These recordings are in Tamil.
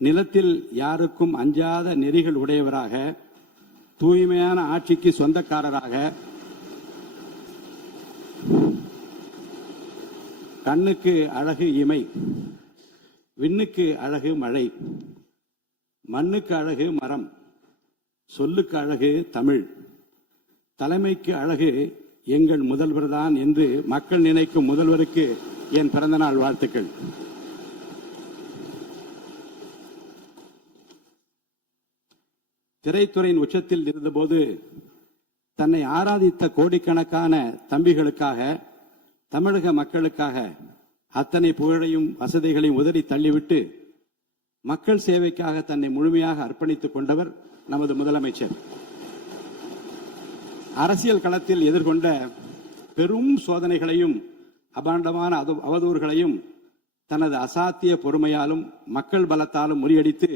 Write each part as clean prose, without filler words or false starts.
நிலத்தில் யாருக்கும் அஞ்சாத நெறிகள் உடையவராக, தூய்மையான ஆட்சிக்கு சொந்தக்காரராக, கண்ணுக்கு அழகு இமை, விண்ணுக்கு அழகு மழை, மண்ணுக்கு அழகு மரம், சொல்லுக்கு அழகு தமிழ், தலைமைக்கு அழகு எங்கள் முதல்வர் தான் என்று மக்கள் நினைக்கும் முதல்வருக்கு என் பிறந்தநாள் வாழ்த்துக்கள். திரைத்துறையின் உச்சத்தில் இருந்தபோது தன்னை ஆராதித்த கோடிக்கணக்கான தம்பிகளுக்காக, தமிழக மக்களுக்காக அத்தனை புகழையும் வசதிகளையும் உதறி தள்ளிவிட்டு மக்கள் சேவைக்காக தன்னை முழுமையாக அர்ப்பணித்துக் கொண்டவர் நமது முதலமைச்சர். அரசியல் களத்தில் எதிர்கொண்ட பெரும் சோதனைகளையும் அபாண்டமான அவதூறுகளையும் தனது அசாத்திய பொறுமையாலும் மக்கள் பலத்தாலும் முறியடித்து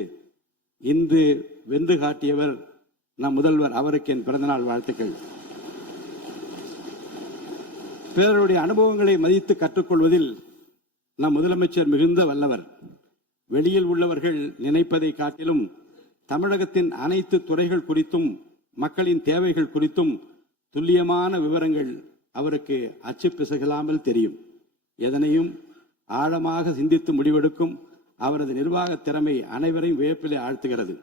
இன்று வென்று காட்டியவர் நம் முதல்வர். அவருக்கு என் பிறந்தநாள் வாழ்த்துக்கள். பிறருடைய அனுபவங்களை மதித்து கற்றுக்கொள்வதில் நம் முதலமைச்சர் மிகுந்த வல்லவர். வெளியில் உள்ளவர்கள் நினைப்பதை காட்டிலும் தமிழகத்தின் அனைத்து துறைகள் குறித்தும் மக்களின் தேவைகள் குறித்தும் துல்லியமான விவரங்கள் அவருக்கு அச்சு பிசகலாமல் தெரியும். எதனையும் ஆழமாக சிந்தித்து முடிவெடுக்கும் அவரது நிர்வாக திறமை அனைவரையும் வியப்பிலே ஆழ்த்துகிறது.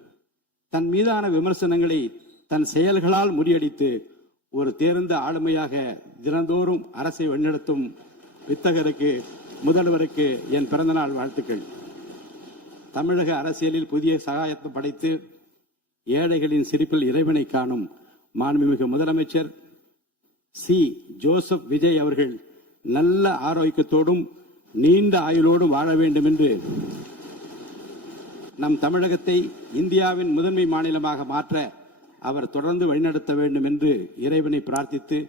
தன் மீதான விமர்சனங்களை தன் செயல்களால் முறியடித்து ஒரு தேர்ந்த ஆளுமையாக தினந்தோறும் அரசை வழிநடத்தும் வித்தகருக்கு, முதல்வருக்கு என் பிறந்தநாள் வாழ்த்துக்கள். தமிழக அரசியலில் புதிய சகாயத்தை படைத்து ஏழைகளின் சிரிப்பில் இறைவனை காணும் மாண்புமிகு முதலமைச்சர் சி. ஜோசப் விஜய் அவர்கள் நல்ல ஆரோக்கியத்தோடும் நீண்ட ஆயுளோடும் வாழ வேண்டும் என்று நம் தமிழகத்தை இந்தியாவின் முதன்மை மாநிலமாக மாற்ற அவர் தொடர்ந்து வழிநடத்த வேண்டும் என்று இறைவனை பிரார்த்தித்து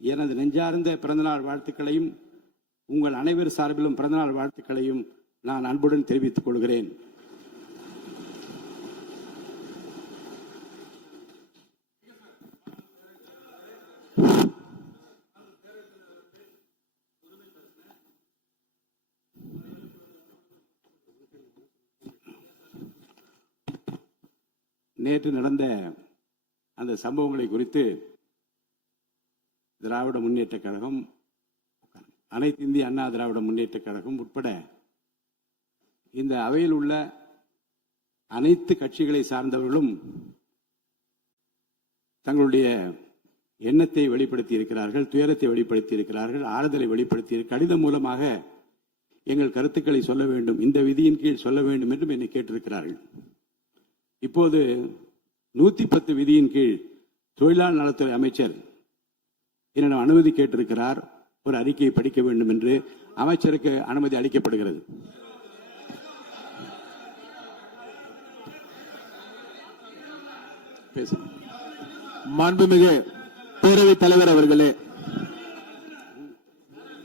எனது நெஞ்சார்ந்த பிறந்தநாள் வாழ்த்துக்களையும் உங்கள் அனைவர் சார்பிலும் பிறந்தநாள் வாழ்த்துக்களையும் நான் அன்புடன் தெரிவித்துக் கொள்கிறேன். நேற்று நடந்த அந்த சம்பவங்களை குறித்து திராவிட முன்னேற்ற கழகம், அனைத்து இந்திய அண்ணா திராவிட முன்னேற்ற கழகம் உட்பட இந்த அவையில் உள்ள அனைத்து கட்சிகளை சார்ந்தவர்களும் தங்களுடைய எண்ணத்தை வெளிப்படுத்தி இருக்கிறார்கள், துயரத்தை வெளிப்படுத்தி இருக்கிறார்கள், ஆறுதலை வெளிப்படுத்தி கடிதம் மூலமாக எங்கள் கருத்துக்களை சொல்ல வேண்டும், இந்த விதியின் கீழ் சொல்ல வேண்டும் என்றும் என்னை கேட்டிருக்கிறார்கள். இப்போது 110 விதியின் கீழ் தொழிலாளர் நலத்துறை அமைச்சர் என்னிடம் அனுமதி கேட்டிருக்கிறார். ஒரு அறிக்கையை படிக்க வேண்டும் என்று அமைச்சருக்கு அனுமதி அளிக்கப்படுகிறது. மாண்புமிகு பேரவைத் தலைவர் அவர்களே,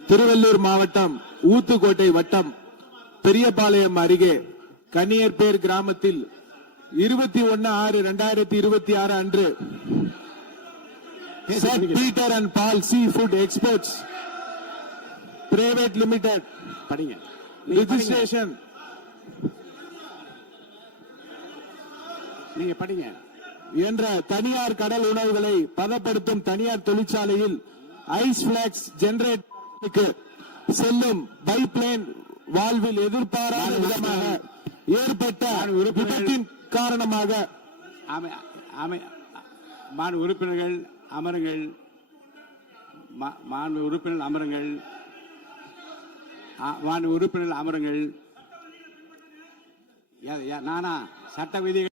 திருவள்ளூர் மாவட்டம் ஊத்துக்கோட்டை வட்டம் பெரியபாளையம் அருகே கன்னியர்பேர் கிராமத்தில் 21/6/2026 அன்று saint Peter and Paul seafood exports private limited registration நீங்க படிங்க என்ற தனியார் கடல் உணவுகளை பதப்படுத்தும் தனியார் தொழிற்சாலையில் ஐஸ் பிளாக்ஸ் ஜெனரேட்டருக்கு செல்லும் பைப்லைன் வால்வில் எதிர்பாராத விதமாக ஏற்பட்ட விபத்தின் காரணமாக உறுப்பினர்கள் அமருங்கள், உறுப்பினர்கள் அமருங்கள், உறுப்பினர்கள் அமருங்கள். நானா சட்ட விதிகள்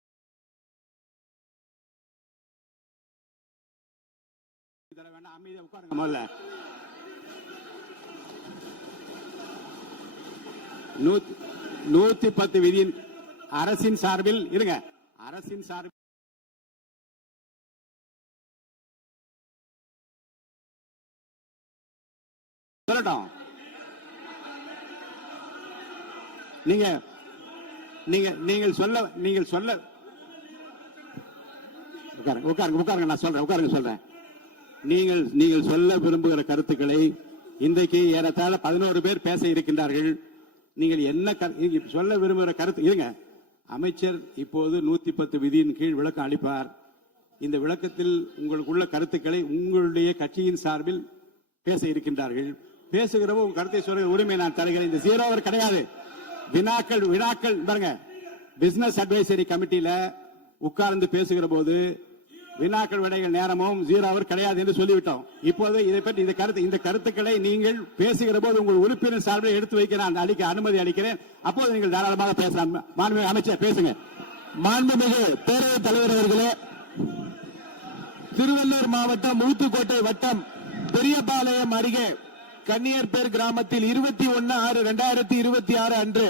அமைதியா உட்காருங்க. முதல்ல 110 விதியின் அரசின் சார்பில் இருங்க, அரசின் சார்பில் சொல்லட்டும். நீங்கள் சொல்ல உட்காருங்க, நான் சொல்றேன், சொல்றேன். நீங்கள் சொல்ல விரும்புகிற கருத்துக்களை இன்றைக்கு ஏறத்தாழ 11 பேர் பேச இருக்கின்றார்கள். நீங்கள் என்ன சொல்ல விரும்புகிற கருத்து இருங்க, அமைச்சர் இப்போது 110 விதியின் கீழ் விளக்கம் அளிப்பார். இந்த விளக்கத்தில் உங்களுக்குள்ள கருத்துக்களை உங்களுடைய கட்சியின் சார்பில் பேச இருக்கின்றார்கள். பேசுகிறப்போ உங்க கருத்தை சொல்ற உரிமை நான் தருகிறேன். இந்த 0 ஹவர் கிடையாது. வினாக்கள் பாருங்க, பிசினஸ் அட்வைசரி கமிட்டியில உட்கார்ந்து பேசுகிற போது வினாக்கள் விடைகள் நேரமும் 0 ஹவர் கிடையாது என்று சொல்லிவிட்டோம். இப்போது இதை பற்றி இந்த கருத்துக்களை நீங்கள் பேசுகிற போது உங்கள் உறுப்பினர் சார்பில் எடுத்து வைக்க நான் அனுமதி அளிக்கிறேன். அப்போது நீங்கள் தாராளமாக பேசலாம். மாண்புமிகு அமைச்சர் பேசுங்க. மாண்புமிகு பேரவைத் தலைவர் அவர்களே, திருவள்ளூர் மாவட்டம் ஊத்துக்கோட்டை வட்டம் பெரியபாளையம் அருகே கன்னியர்பேர் கிராமத்தில் 21/6/2026 அன்று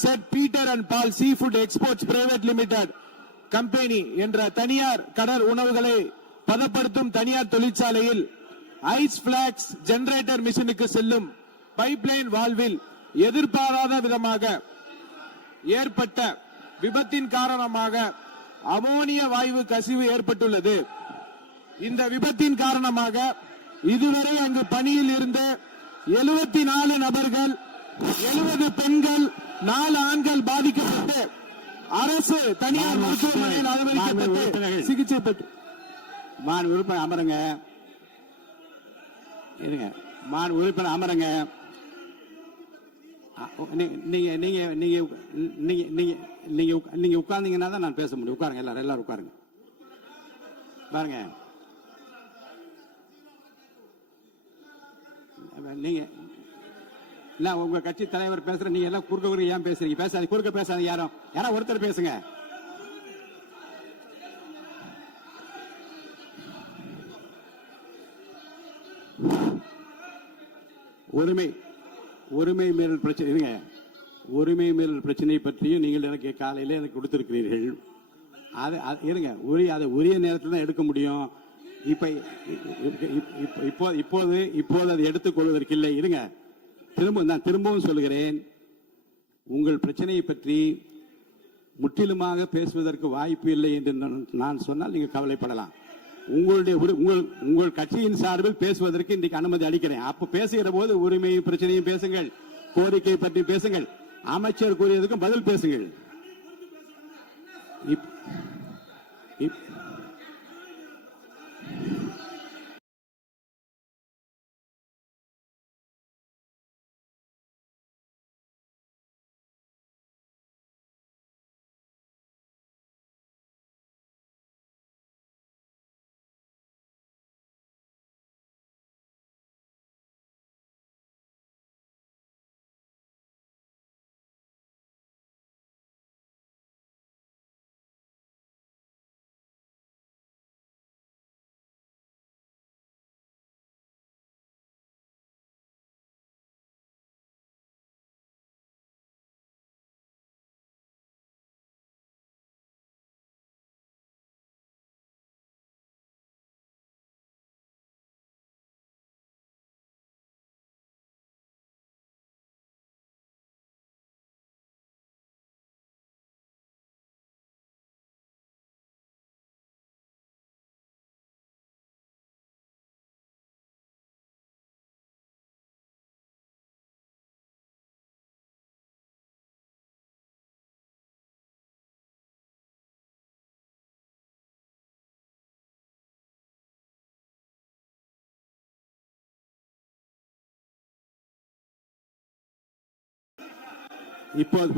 saint Peter and Paul seafood exports private limited company என்ற தனியார் கடல் உணவுகளை பதப்படுத்தும் தனியார் தொழிற்சாலையில் ஐஸ் பிளாக்ஸ் ஜெனரேட்டர் மிஷினுக்கு செல்லும் பைப்லைன் வால்வில் எதிர்பாராத விதமாக ஏற்பட்ட விபத்தின் காரணமாக அமோனிய வாயு கசிவு ஏற்பட்டுள்ளது. இந்த விபத்தின் காரணமாக இதுவரை அங்கு பணியில் இருந்த 74 நபர்கள், 70 பெண்கள், 4 ஆண்கள் பாதிக்கப்பட்டு அரசு தனியார் மருத்துவமனையில் அனுமதிக்கப்பட்டு சிகிச்சை பெற்று உறுப்பினர் அமருங்க. உறுப்பினர் அமருங்க. நீங்க உட்கார்ந்தீங்கன்னா தான் நான் பேச முடியும். உட்காருங்க, எல்லாரும் உட்காருங்க. பாருங்க, நீங்க உங்க கட்சி தலைவர் பேசுற, நீங்க எல்லாம் குறுக்க ஏன் பேசுறீங்க? பேசாதீங்க, குறுக்க பேசாதீங்க. யாரோ ஒருத்தர் பேசுங்க. உரிமை மீறல் பிரச்சனை, உரிமை மீறல் பிரச்சனை பற்றியும் நீங்கள் எனக்கு காலையில எனக்கு கொடுத்திருக்கிறீர்கள். அதை உரிய நேரத்தில் தான் எடுக்க முடியும். இப்போது அதை எடுத்துக் கொள்வதற்கில்லை. இருங்க, நான் திரும்பவும் சொல்கிறேன், உங்கள் பிரச்சனையை பற்றி முற்றிலுமாக பேசுவதற்கு வாய்ப்பு இல்லை என்று நான் சொன்னால் நீங்கள் கவலைப்படலாம். உங்கள் கட்சியின் சார்பில் பேசுவதற்கு இன்றைக்கு அனுமதி அளிக்கிறேன். அப்ப பேசுகிற போது உரிமையும் பிரச்சனையும் பேசுங்கள், கோரிக்கை பற்றி பேசுங்கள், அமைச்சர் கூறியதுக்கும் பதில் பேசுங்கள். இப்போது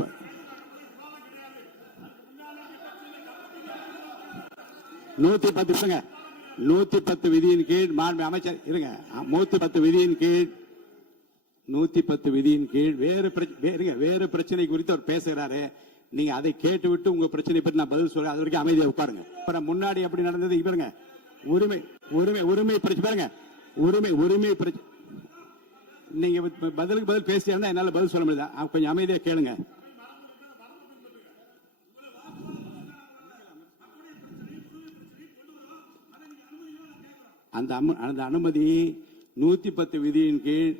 110 விதியின் கீழ் மாண்பு அமைச்சர் இருங்க. 110 விதியின் கீழ் வேறு பிரச்சனை குறித்து அவர் பேசுகிறாரு. நீங்க அதை கேட்டுவிட்டு உங்க பிரச்சனை பற்றி நான் பதில் சொல்றேன். அது வரைக்கும் அமைதியா உட்காருங்க. அப்புறம் முன்னாடி அப்படி நடந்தது இவருங்க உரிமை பிரச்சனை பாருங்க. உரிமை பிரச்சனை நீங்க பதிலுக்கு பதில் பேசியா என்னால பதில் சொல்ல முடியாது. கொஞ்சம் அமைதியா கேளுங்க. அந்த அனுமதி 110 விதியின் கீழ்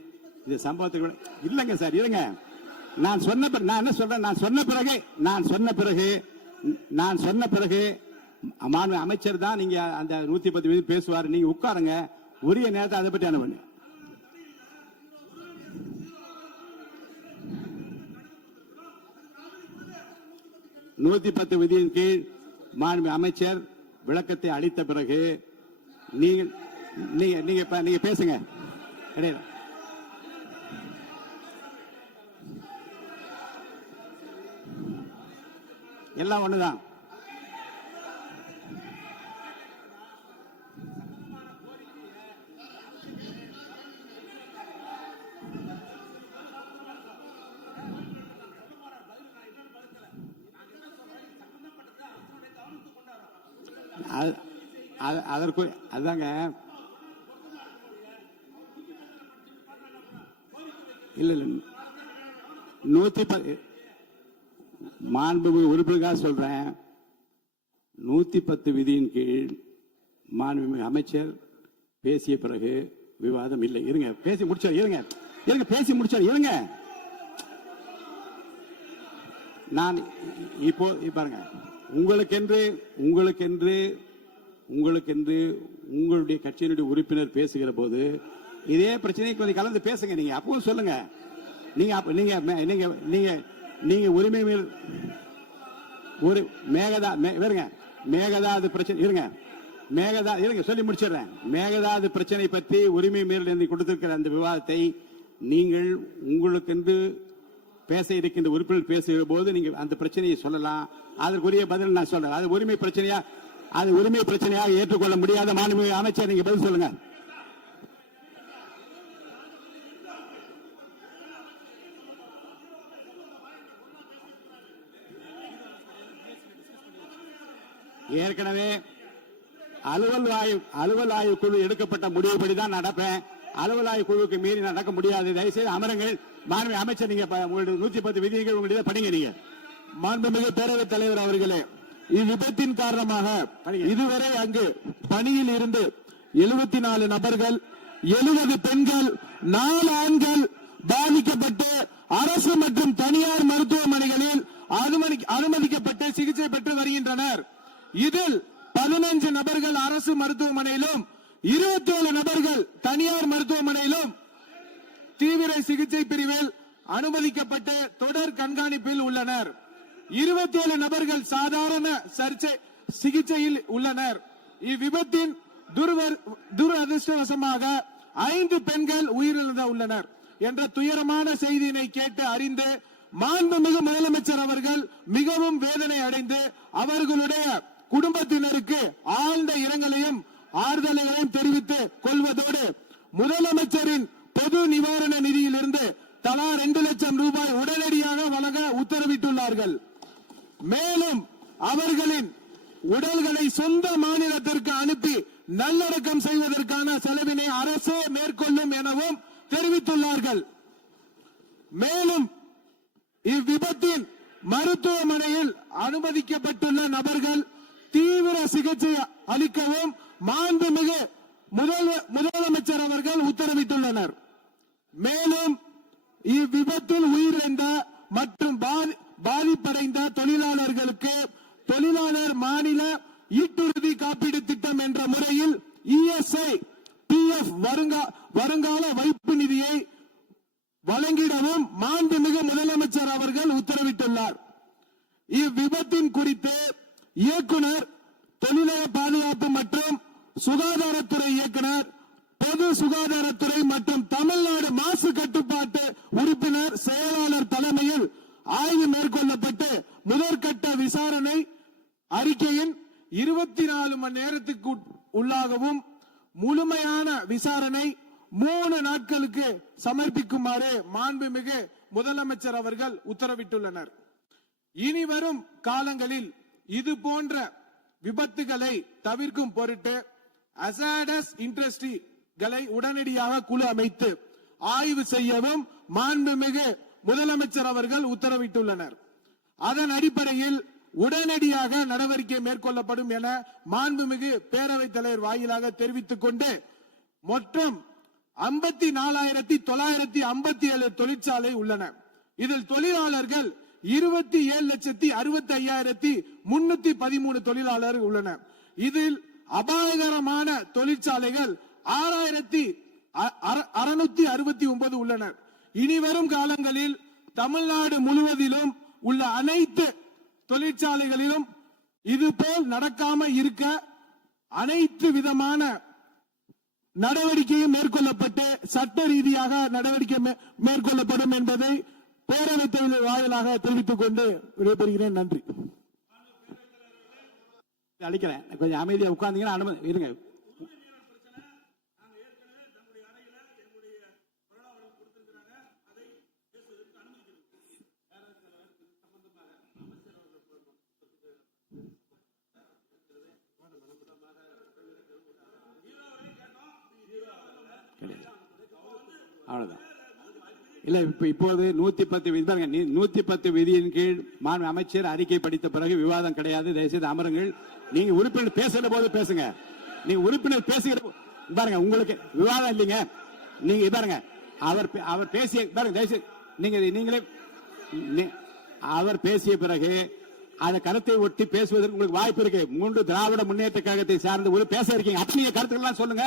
இந்த சம்பவத்துக்கு இல்லங்க சார். இருங்க, நான் என்ன சொல்றேன், நான் சொன்ன பிறகு மாண்பு அமைச்சர் தான் நீங்க அந்த 110 விதி பேசுவார். நீங்க உட்காருங்க, உரிய நேரத்தை அதை பற்றி அனுப்புங்க. 110 விதியின் கீழ் மாண்பு அமைச்சர் விளக்கத்தை அளித்த பிறகு நீங்க பேசுங்க. எல்லாம் ஒண்ணுதான். அதற்கு அதாங்க இல்ல 110 மாண்புமிகு உறுப்பினருக்காக சொல்றேன். 110 விதியின் கீழ் மாண்புமிகு அமைச்சர் பேசிய பிறகு விவாதம் இல்லை. இருங்க, பேசி முடிச்சார். இருங்க பேசி முடிச்சார். இருங்க, நான் இப்போ பாருங்க, உங்களுக்கென்று உங்களுடைய கட்சியினுடைய உறுப்பினர் பேசுகிற போது இதே பிரச்சனைக்கு கொஞ்சம் கலந்து பேசுங்க. நீங்க அப்பவும் சொல்லுங்க. நீங்க உரிமை மேல் ஒரு மேகதாது பிரச்சனை இருங்க சொல்லி முடிச்சிடுறேன். மேகதாது பிரச்சனை பற்றி உரிமை மீறல் கொடுத்திருக்கிற அந்த விவாதத்தை நீங்கள் உங்களுக்கென்று பேச இருக்கின்ற உறுப்பினர் பேசுகிற போது நீங்க அந்த பிரச்சனையை சொல்லலாம். அதற்குரிய பதில் நான் சொல்றேன். அது உரிமை பிரச்சனையாக ஏற்றுக்கொள்ள முடியாத மாண்புமிகு அமைச்சர், நீங்க பதில் சொல்லுங்க. ஏற்கனவே அலுவல் ஆய்வு குழு எடுக்கப்பட்ட முடிவுபடிதான் நடப்பேன். அலுவல் ஆய்வு குழுவுக்கு மீறி நடக்க முடியாது. தயவுசெய்து அமருங்கள். மாண்புமிகு அமைச்சர், நீங்க 110 விதிகள் உங்களுடைய படிங்க. நீங்க மாண்புமிகு பேரவைத் தலைவர் அவர்களே, இவ்விபத்தின் காரணமாக இதுவரை அங்கு பணியில் இருந்து 74 நபர்கள், 70 பெண்கள், 4 ஆண்கள் பாதிக்கப்பட்டு அரசு மற்றும் தனியார் மருத்துவமனைகளில் அனுமதிக்கப்பட்டு சிகிச்சை பெற்று வருகின்றனர். இதில் 15 நபர்கள் அரசு மருத்துவமனையிலும் 27 நபர்கள் தனியார் மருத்துவமனையிலும் தீவிர சிகிச்சை பிரிவில் அனுமதிக்கப்பட்டு தொடர் கண்காணிப்பில் உள்ளனர். 27 நபர்கள் சாதாரண சிகிச்சையில் உள்ளனர். இவ்விபத்தின் துரதிருஷ்டவசமாக 5 பெண்கள் உயிரிழந்து உள்ளனர் என்ற துயரமான செய்தியினை கேட்டு அறிந்து மாண்புமிகு முதலமைச்சர் அவர்கள் மிகவும் வேதனை அடைந்து அவர்களுடைய குடும்பத்தினருக்கு ஆழ்ந்த இரங்கலையும் ஆறுதலையும் தெரிவித்துக் கொள்வதோடு முதலமைச்சரின் பொது நிவாரண நிதியிலிருந்து தலா 2 லட்சம் ரூபாய் உடனடியாக வழங்க உத்தரவிட்டுள்ளார்கள். மேலும் அவர்களின் உடல்களை சொந்த மாநிலத்திற்கு அனுப்பி நல்லடக்கம் செய்வதற்கான செலவினை அரசே மேற்கொள்ளும் எனவும் தெரிவித்துள்ளார்கள். மேலும் இவ்விபத்தின் மருத்துவமனையில் அனுமதிக்கப்பட்டுள்ள நபர்கள் தீவிர சிகிச்சை அளிக்கவும் மாண்புமிகு முதலமைச்சர் அவர்கள் உத்தரவிட்டுள்ளனர். மேலும் இவ்விபத்தில் உயிரிழந்த மற்றும் பாதிப்படைந்த தொழிலாளர்களுக்கு தொழிலாளர் மாநில ஈட்டுறுதி காப்பீடு திட்டம் என்ற முறையில் ESI, PF வருங்கால வைப்பு நிதியை வழங்கிடவும் மாண்புமிகு முதலமைச்சர் அவர்கள் உத்தரவிட்டுள்ளார். இவ்விபத்தின் குறித்து இயக்குனர், தொழிலாளர் பாதுகாப்பு மற்றும் சுகாதாரத்துறை இயக்குனர், பொது சுகாதாரத்துறை மற்றும் தமிழ்நாடு மாசு கட்டுப்பாட்டு உறுப்பினர் செயலாளர் தலைமையில் ஆய்வு மேற்கொள்ளப்பட்டு முதற்கட்ட விசாரணை அறிக்கையின் 24 மணி நேரத்துக்கு உள்ளாகவும் முழுமையான விசாரணை 3 நாட்களுக்கு சமர்ப்பிக்குமாறு மாண்புமிகு முதலமைச்சர் அவர்கள் உத்தரவிட்டுள்ளனர். இனி வரும் காலங்களில் இது போன்ற விபத்துகளை தவிர்க்கும் பொருட்டு ஹசார்டஸ் இண்டஸ்ட்ரிகளை உடனடியாக குழு அமைத்து ஆய்வு செய்யவும் மாண்புமிகு முதலமைச்சர் அவர்கள் உத்தரவிட்டுள்ளனர். அதன் அடிப்படையில் உடனடியாக நடவடிக்கை மேற்கொள்ளப்படும் என மாண்புமிகு பேரவைத் தலைவர் வாயிலாக தெரிவித்துக் கொண்டு மொத்தம் 54,957 தொழிற்சாலை உள்ளன. இதில் தொழிலாளர்கள் 27,65,313 தொழிலாளர்கள் உள்ளனர். இதில் அபாயகரமான தொழிற்சாலைகள் 6,669 உள்ளனர். இனிவரும் காலங்களில் தமிழ்நாடு முழுவதிலும் உள்ள அனைத்து தொழிற்சாலைகளிலும் இதுபோல் நடக்காம இருக்க அனைத்து விதமான நடவடிக்கையும் மேற்கொள்ளப்பட்டு சட்ட ரீதியாக நடவடிக்கை மேற்கொள்ளப்படும் என்பதை பேரவைத் தலைவர் வாயிலாக தெரிவித்துக் கொண்டு விடைபெறுகிறேன். நன்றி. அளிக்கிறேன். கொஞ்சம் அமைதியா உட்கார்ந்தீங்கன்னா அனுமதி இருங்க. அவ்வளவுதான். இல்ல இப்போது 110 விதி 110 விதியின் கீழ் மாண்பு அமைச்சர் அறிக்கை படித்த பிறகு விவாதம் கிடையாது. தயவுசெய்து அமருங்கள். நீங்க உறுப்பினர் பேசுற போது பேசுங்க. நீங்க உறுப்பினர் பேசுகிற பாருங்க, உங்களுக்கு விவாதம் இல்லைங்க. நீங்க பாருங்க, அவர் பேசிய பாருங்க, தயவுசெய்து நீங்களே அவர் பேசிய பிறகு அந்த கருத்தை ஒட்டி பேசுவதற்கு உங்களுக்கு வாய்ப்பு இருக்கு. 3 திராவிட முன்னேற்ற கழகத்தை சார்ந்த ஒரு பேச இருக்கீங்க. அப்படியே கருத்துக்கள்லாம் சொல்லுங்க.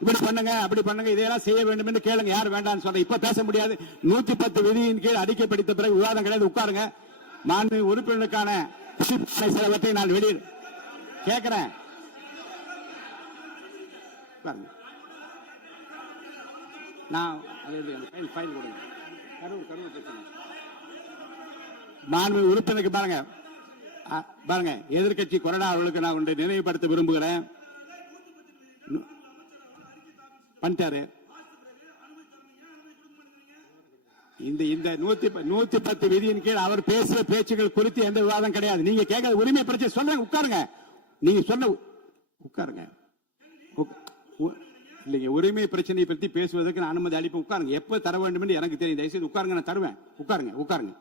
இப்படி பண்ணுங்க, அப்படி பண்ணுங்க, இதெல்லாம் செய்ய வேண்டும் என்று கேளுங்க. யார் வேண்டாம்னு சொல்ற இப்ப பேச முடியாது. 110 விதியின் கீழ் அறிக்கை படித்த பிறகு விவாதம் கிடையாது. உட்காருங்க. மாண்பு உறுப்பினருக்கான சிலவற்றை நான் வெளியே கேட்கிறேன். மாண்பு உறுப்பினருக்கு பாருங்க எதிர்கட்சி கொறடா அவர்களுக்கு நான் ஒன்றை நினைவுபடுத்த விரும்புகிறேன். பண்ணிட்டாரு. இந்த 110 விதியின் கீழ் அவர் பேசிய பேச்சுகள் குறித்து எந்த விவாதம் கிடையாது. நீங்க கேட்க உரிமை பிரச்சனை சொல்றேன். உட்காருங்க. நீங்க சொன்ன உட்காருங்க. இல்லைங்க, உரிமை பிரச்சனையை பற்றி பேசுவதற்கு நான் அனுமதி அளிப்பேன். உட்காருங்க. எப்ப தர வேண்டும் என்று எனக்கு தெரியும். தயவுசெய்து உட்காருங்க. நான் தருவேன். உட்காருங்க.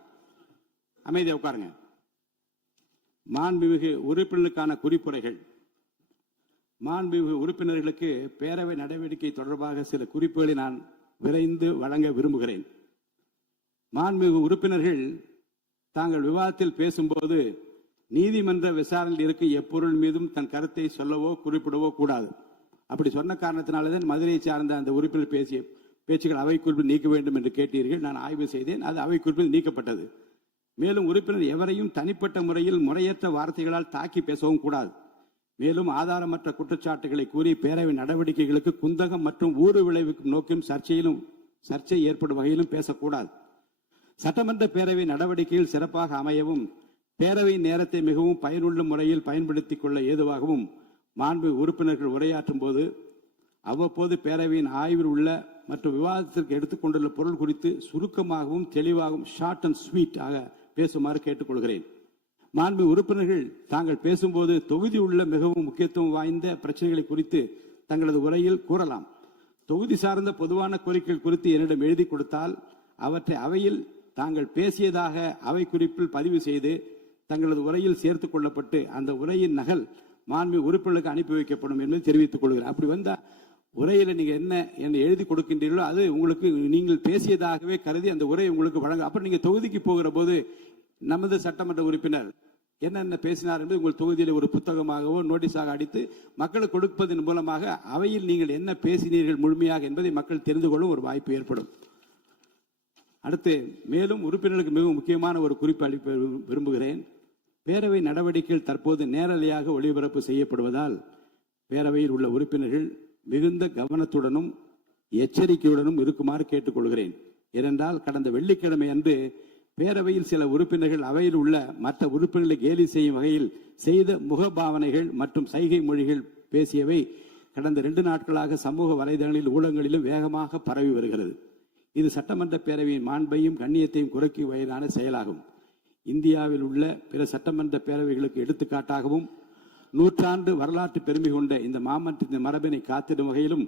அமைதியா உட்காருங்க. மாண்புமிகு உறுப்பினருக்கான குறிப்புரைகள். மாண்புமிகு உறுப்பினர்களுக்கு பேரவை நடவடிக்கை தொடர்பாக சில குறிப்புகளை நான் விரைந்து வழங்க விரும்புகிறேன். மாண்புமிகு உறுப்பினர்கள் தாங்கள் விவாதத்தில் பேசும்போது நீதிமன்ற விசாரணையில் இருக்கும் எப்பொருள் மீதும் தன் கருத்தை சொல்லவோ குறிப்பிடவோ கூடாது. அப்படி சொன்ன காரணத்தினால்தான் மதுரையை சார்ந்த அந்த உறுப்பினர் பேசிய பேச்சுகள் அவை குறிப்பில் நீக்க வேண்டும் என்று கேட்டீர்கள். நான் ஆய்வு செய்தேன். அது அவை குறிப்பில் நீக்கப்பட்டது. மேலும் உறுப்பினர் எவரையும் தனிப்பட்ட முறையில் முறையற்ற வார்த்தைகளால் தாக்கி பேசவும் கூடாது. மேலும் ஆதாரமற்ற குற்றச்சாட்டுகளை கூறி பேரவை நடவடிக்கைகளுக்கு குந்தகம் மற்றும் ஊறு விளைவிக்கும் நோக்கிலும் சர்ச்சை ஏற்படும் வகையிலும் பேசக்கூடாது. சட்டமன்ற பேரவை நடவடிக்கையில் சிறப்பாக அமையவும் பேரவை நேரத்தை மிகவும் பயனுள்ள முறையில் பயன்படுத்திக் கொள்ள ஏதுவாகவும் மாண்பு உறுப்பினர்கள் உரையாற்றும் போது அவ்வப்போது பேரவையின் ஆய்வில் உள்ள மற்றும் விவாதத்திற்கு எடுத்துக்கொண்டுள்ள பொருள் குறித்து சுருக்கமாகவும் தெளிவாகவும் ஷார்ட் அண்ட் ஸ்வீட் ஆக பேசுமாறு கேட்டுக்கொள்கிறேன். மாண்பு உறுப்பினர்கள் தாங்கள் பேசும்போது தொகுதி உள்ள மிகவும் முக்கியத்துவம் வாய்ந்த பிரச்சனைகளை குறித்து தங்களது உரையில் கூறலாம். தொகுதி சார்ந்த பொதுவான கோரிக்கைகள் குறித்து என்னிடம் எழுதி கொடுத்தால் அவற்றை அவையில் தாங்கள் பேசியதாக அவை குறிப்பில் பதிவு செய்து தங்களது உரையில் சேர்த்துக் கொள்ளப்பட்டு அந்த உரையின் நகல் மாண்பு உறுப்பினர்களுக்கு அனுப்பி வைக்கப்படும் என்பதை தெரிவித்துக் கொள்கிறேன். அப்படி வந்தா உரையில நீங்க என்ன எழுதி கொடுக்கின்றீர்களோ அது உங்களுக்கு நீங்கள் பேசியதாகவே கருதி அந்த உரை உங்களுக்கு வழங்க. அப்புறம் நீங்க தொகுதிக்கு போகிற போது நமது சட்டமன்ற உறுப்பினர் என்னென்ன பேசினார் என்று உங்கள் தொகுதியில் ஒரு புத்தகமாகவோ நோட்டீஸாக அடித்து மக்களுக்கு கொடுப்பதன் மூலமாக அவையில் நீங்கள் என்ன பேசினீர்கள் முழுமையாக என்பதை மக்கள் தெரிந்து கொள்ளும் ஒரு வாய்ப்பு ஏற்படும். அடுத்து மேலும் உறுப்பினர்களுக்கு மிகவும் முக்கியமான ஒரு குறிப்பு அளிக்க விரும்புகிறேன். பேரவை நடவடிக்கைகள் தற்போது நேரலையாக ஒளிபரப்பு செய்யப்படுவதால் பேரவையில் உள்ள உறுப்பினர்கள் மிகுந்த கவனத்துடனும் எச்சரிக்கையுடனும் இருக்குமாறு கேட்டுக்கொள்கிறேன். ஏனென்றால் கடந்த வெள்ளிக்கிழமை அன்று பேரவையில் சில உறுப்பினர்கள் அவையில் உள்ள மற்ற உறுப்பினர்களை கேலி செய்யும் வகையில் செய்த முகபாவனைகள் மற்றும் சைகை மொழிகள் பேசியவை கடந்த 2 நாட்களாக சமூக வலைதளங்களில் ஊடகங்களிலும் வேகமாக பரவி வருகிறது. இது சட்டமன்ற பேரவையின் மாண்பையும் கண்ணியத்தையும் குறைக்கும் வகையிலான செயலாகும். இந்தியாவில் உள்ள பிற சட்டமன்ற பேரவைகளுக்கு எடுத்துக்காட்டாகவும் நூற்றாண்டு வரலாற்று பெருமை கொண்ட இந்த மாமன்றத்தின் மரபினை காத்திடும் வகையிலும்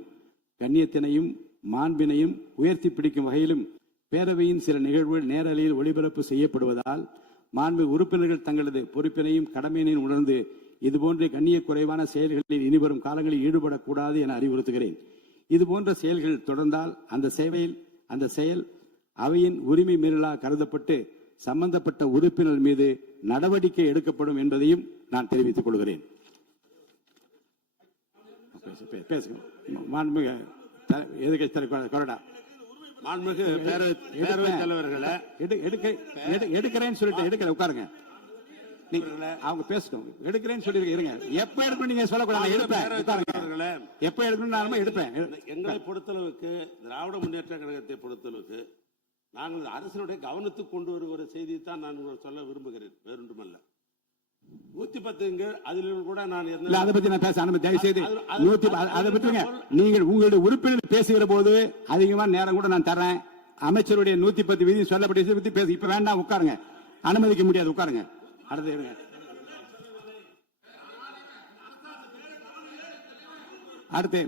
கண்ணியத்தினையும் மாண்பினையும் உயர்த்தி பிடிக்கும் வகையிலும் பேரவையின் சில நிகழ்வுகள் நேரலையில் ஒளிபரப்பு செய்யப்படுவதால் மாண்பு உறுப்பினர்கள் தங்களது பொறுப்பினையும் கடமையினையும் உணர்ந்து இதுபோன்ற கண்ணிய குறைவான செயல்களில் இனிவரும் காலங்களில் ஈடுபடக்கூடாது என அறிவுறுத்துகிறேன். இதுபோன்ற செயல்கள் தொடர்ந்தால் அந்த செயல் அவையின் உரிமை மீறலாக கருதப்பட்டு சம்பந்தப்பட்ட உறுப்பினர் மீது நடவடிக்கை எடுக்கப்படும் என்பதையும் நான் தெரிவித்துக் கொள்கிறேன். மாண்புமிகு பேரவைத் தலைவர்களை எடுக்கிறேன்னு சொல்லிட்டு எடுக்கல. உட்காருங்க. அவங்க பேசட்டும். எடுக்கிறேன்னு சொல்லி இருங்க. எப்ப எடுக்கணும் நீங்க சொல்லக்கூடாது. எடுப்பேன். எப்ப எடுக்கணும் நான் எடுப்பேன். எங்களை பொறுத்தளவுக்கு திராவிட முன்னேற்ற கழகத்தை பொறுத்தளவுக்கு நாங்கள் அரசினுடைய கவனத்துக்கு கொண்டு வருகிற செய்தியை தான் நான் சொல்ல விரும்புகிறேன். வேறொன்றுமல்ல. 110 அதில் கூட நான் அதை பத்தி நான் பேச அனுமதி தயவு செய்து அதை பற்றிங்க. நீங்கள் உங்களுடைய உறுப்பினர் பேசுகிற போது அதிகமான நேரம் கூட நான் தரேன். அமைச்சருடைய 110 விதி சொல்லப்பட்ட பத்தி பேச இப்ப வேண்டாம். உட்காருங்க. அனுமதிக்க முடியாது. உட்காருங்க. அடுத்து இருங்க. அடுத்து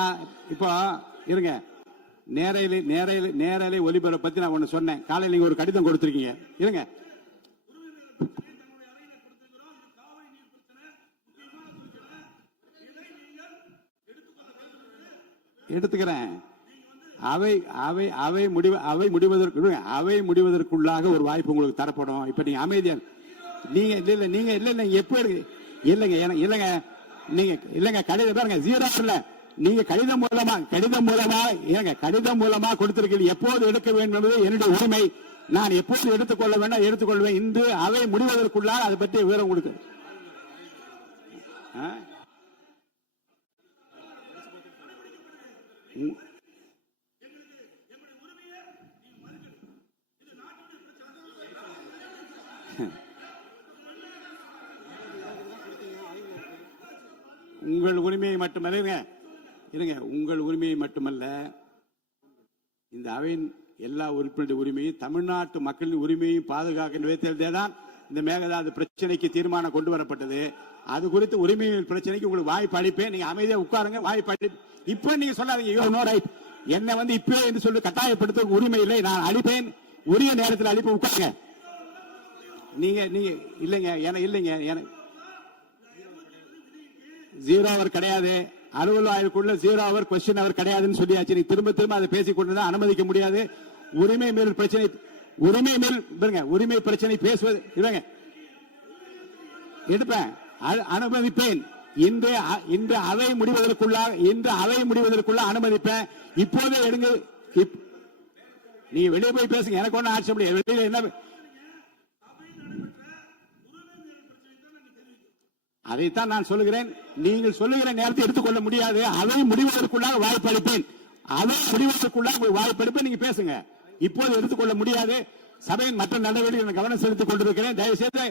நான் இப்போ இருங்க. நேரலை ஒலிபரப்பை பத்தி நான் ஒண்ணு சொன்னேன். காலையில் நீங்க ஒரு கடிதம் கொடுத்திருக்கீங்க. இருங்க. எடுத்துக்கிறேன். அவை முடிவதற்குள்ளாக ஒரு வாய்ப்பு உங்களுக்கு தரப்படும். இப்ப நீங்க அமைதியா நீங்க எப்ப இல்லங்க நீங்க கடிதம் பாருங்க. ஜீரோ இல்ல. நீங்க கடிதம் மூலமா கொடுத்திருக்கீங்க. எப்போது எடுக்க வேண்டும் என்பது என்னுடைய உரிமை. நான் எப்போது எடுத்துக்கொள்ள வேண்டாம் எடுத்துக்கொள்வேன். இன்று அவை முடிவதற்குள்ளாக அதை பற்றி விவரம் கொடுக்க உங்கள் உரிமையை மட்டுமல்ல இருங்க. உங்கள் உரிமையை மட்டுமல்ல, இந்த அவையின் எல்லா உறுப்பினருடைய உரிமையும் தமிழ்நாட்டு மக்களின் உரிமையும் பாதுகாக்கின்ற விதத்திலே தான் இந்த மேகதாது பிரச்சனைக்கு தீர்மானம் கொண்டு வரப்பட்டது. அது குறித்து உரிமையின் பிரச்சனைக்கு உங்களுக்கு வாய்ப்பு அளிப்பேன். நீங்க அமைதியா உட்காருங்க. வாய்ப்பு அளி. இப்ப நீங்க சொல்லாதீங்க. என்ன இப்பவே என்று சொல்லி கட்டாயப்படுத்த உரிமை இல்லை. நான் அளிப்பேன். உரிய நேரத்தில் அளிப்பேன். உட்காருங்க. நீங்க இல்லைங்க. இல்லைங்க. ஜீரோ அவர் கிடையாது. அலுவல் ஆய்வுக்குள்ள ஜீரோ அவர் கொஸ்டின் அவர் கிடையாதுன்னு சொல்லியாச்சு. நீ திரும்ப அதை பேசிக் கொண்டுதான் அனுமதிக்க முடியாது. உரிமை மேல் பிரச்சனை பேசுவது இல்லைங்க. எடுப்பேன். அனுமதிப்பேன். இன்று அவை முடிவதற்குள்ள அனுமதிப்பேன். இப்போதே எடுங்க. நீங்க வெளியே போய் பேசுங்க. எனக்கு ஒன்னும் ஆட்சி முடியாது. வெளியில என்ன அதைத்தான் நான் சொல்லுகிறேன். நீங்கள் சொல்லுகிற நேரத்தை எடுத்துக்கொள்ள முடியாது. அவை முடிவதற்குள்ளாக வாய்ப்பு அளிப்பேன். அவை முடிவதற்குள்ளாக வாய்ப்பு அளிப்பேன். நீங்க பேசுங்க. இப்போது எடுத்துக்கொள்ள முடியாது. சபையின் மற்ற நடவடிக்கைகள் கவனம் செலுத்திக் கொண்டிருக்கிறேன். தயவுசெய்து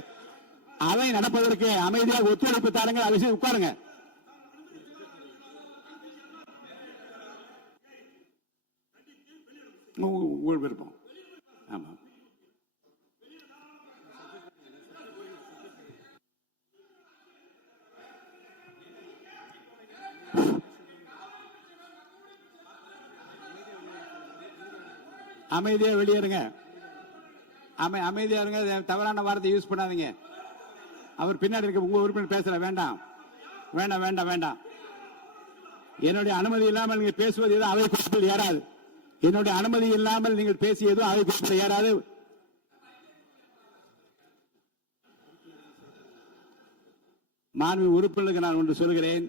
அவை நடப்பதற்கு அமைதியாக ஒத்துழைப்பு தாருங்கள். அதை செய்து உட்காருங்க. உங்கள் விருப்பம். ஆமா. அமைதியா வெளியேறுங்க. அமைதியா இருங்க. தவறான வார்த்தை யூஸ் பண்ணாதீங்க. அவர் பின்னாடி இருக்க உங்க உறுப்பினர் பேசல. வேண்டாம். என்னுடைய அனுமதி இல்லாமல் நீங்க பேசுவது எதுவும் அவை குறிப்பில் ஏறாது. என்னுடைய அனுமதி இல்லாமல் நீங்கள் பேசியதும் அவை குறிப்பில் ஏறாது. மாண்பு உறுப்பினருக்கு நான் ஒன்று சொல்கிறேன்.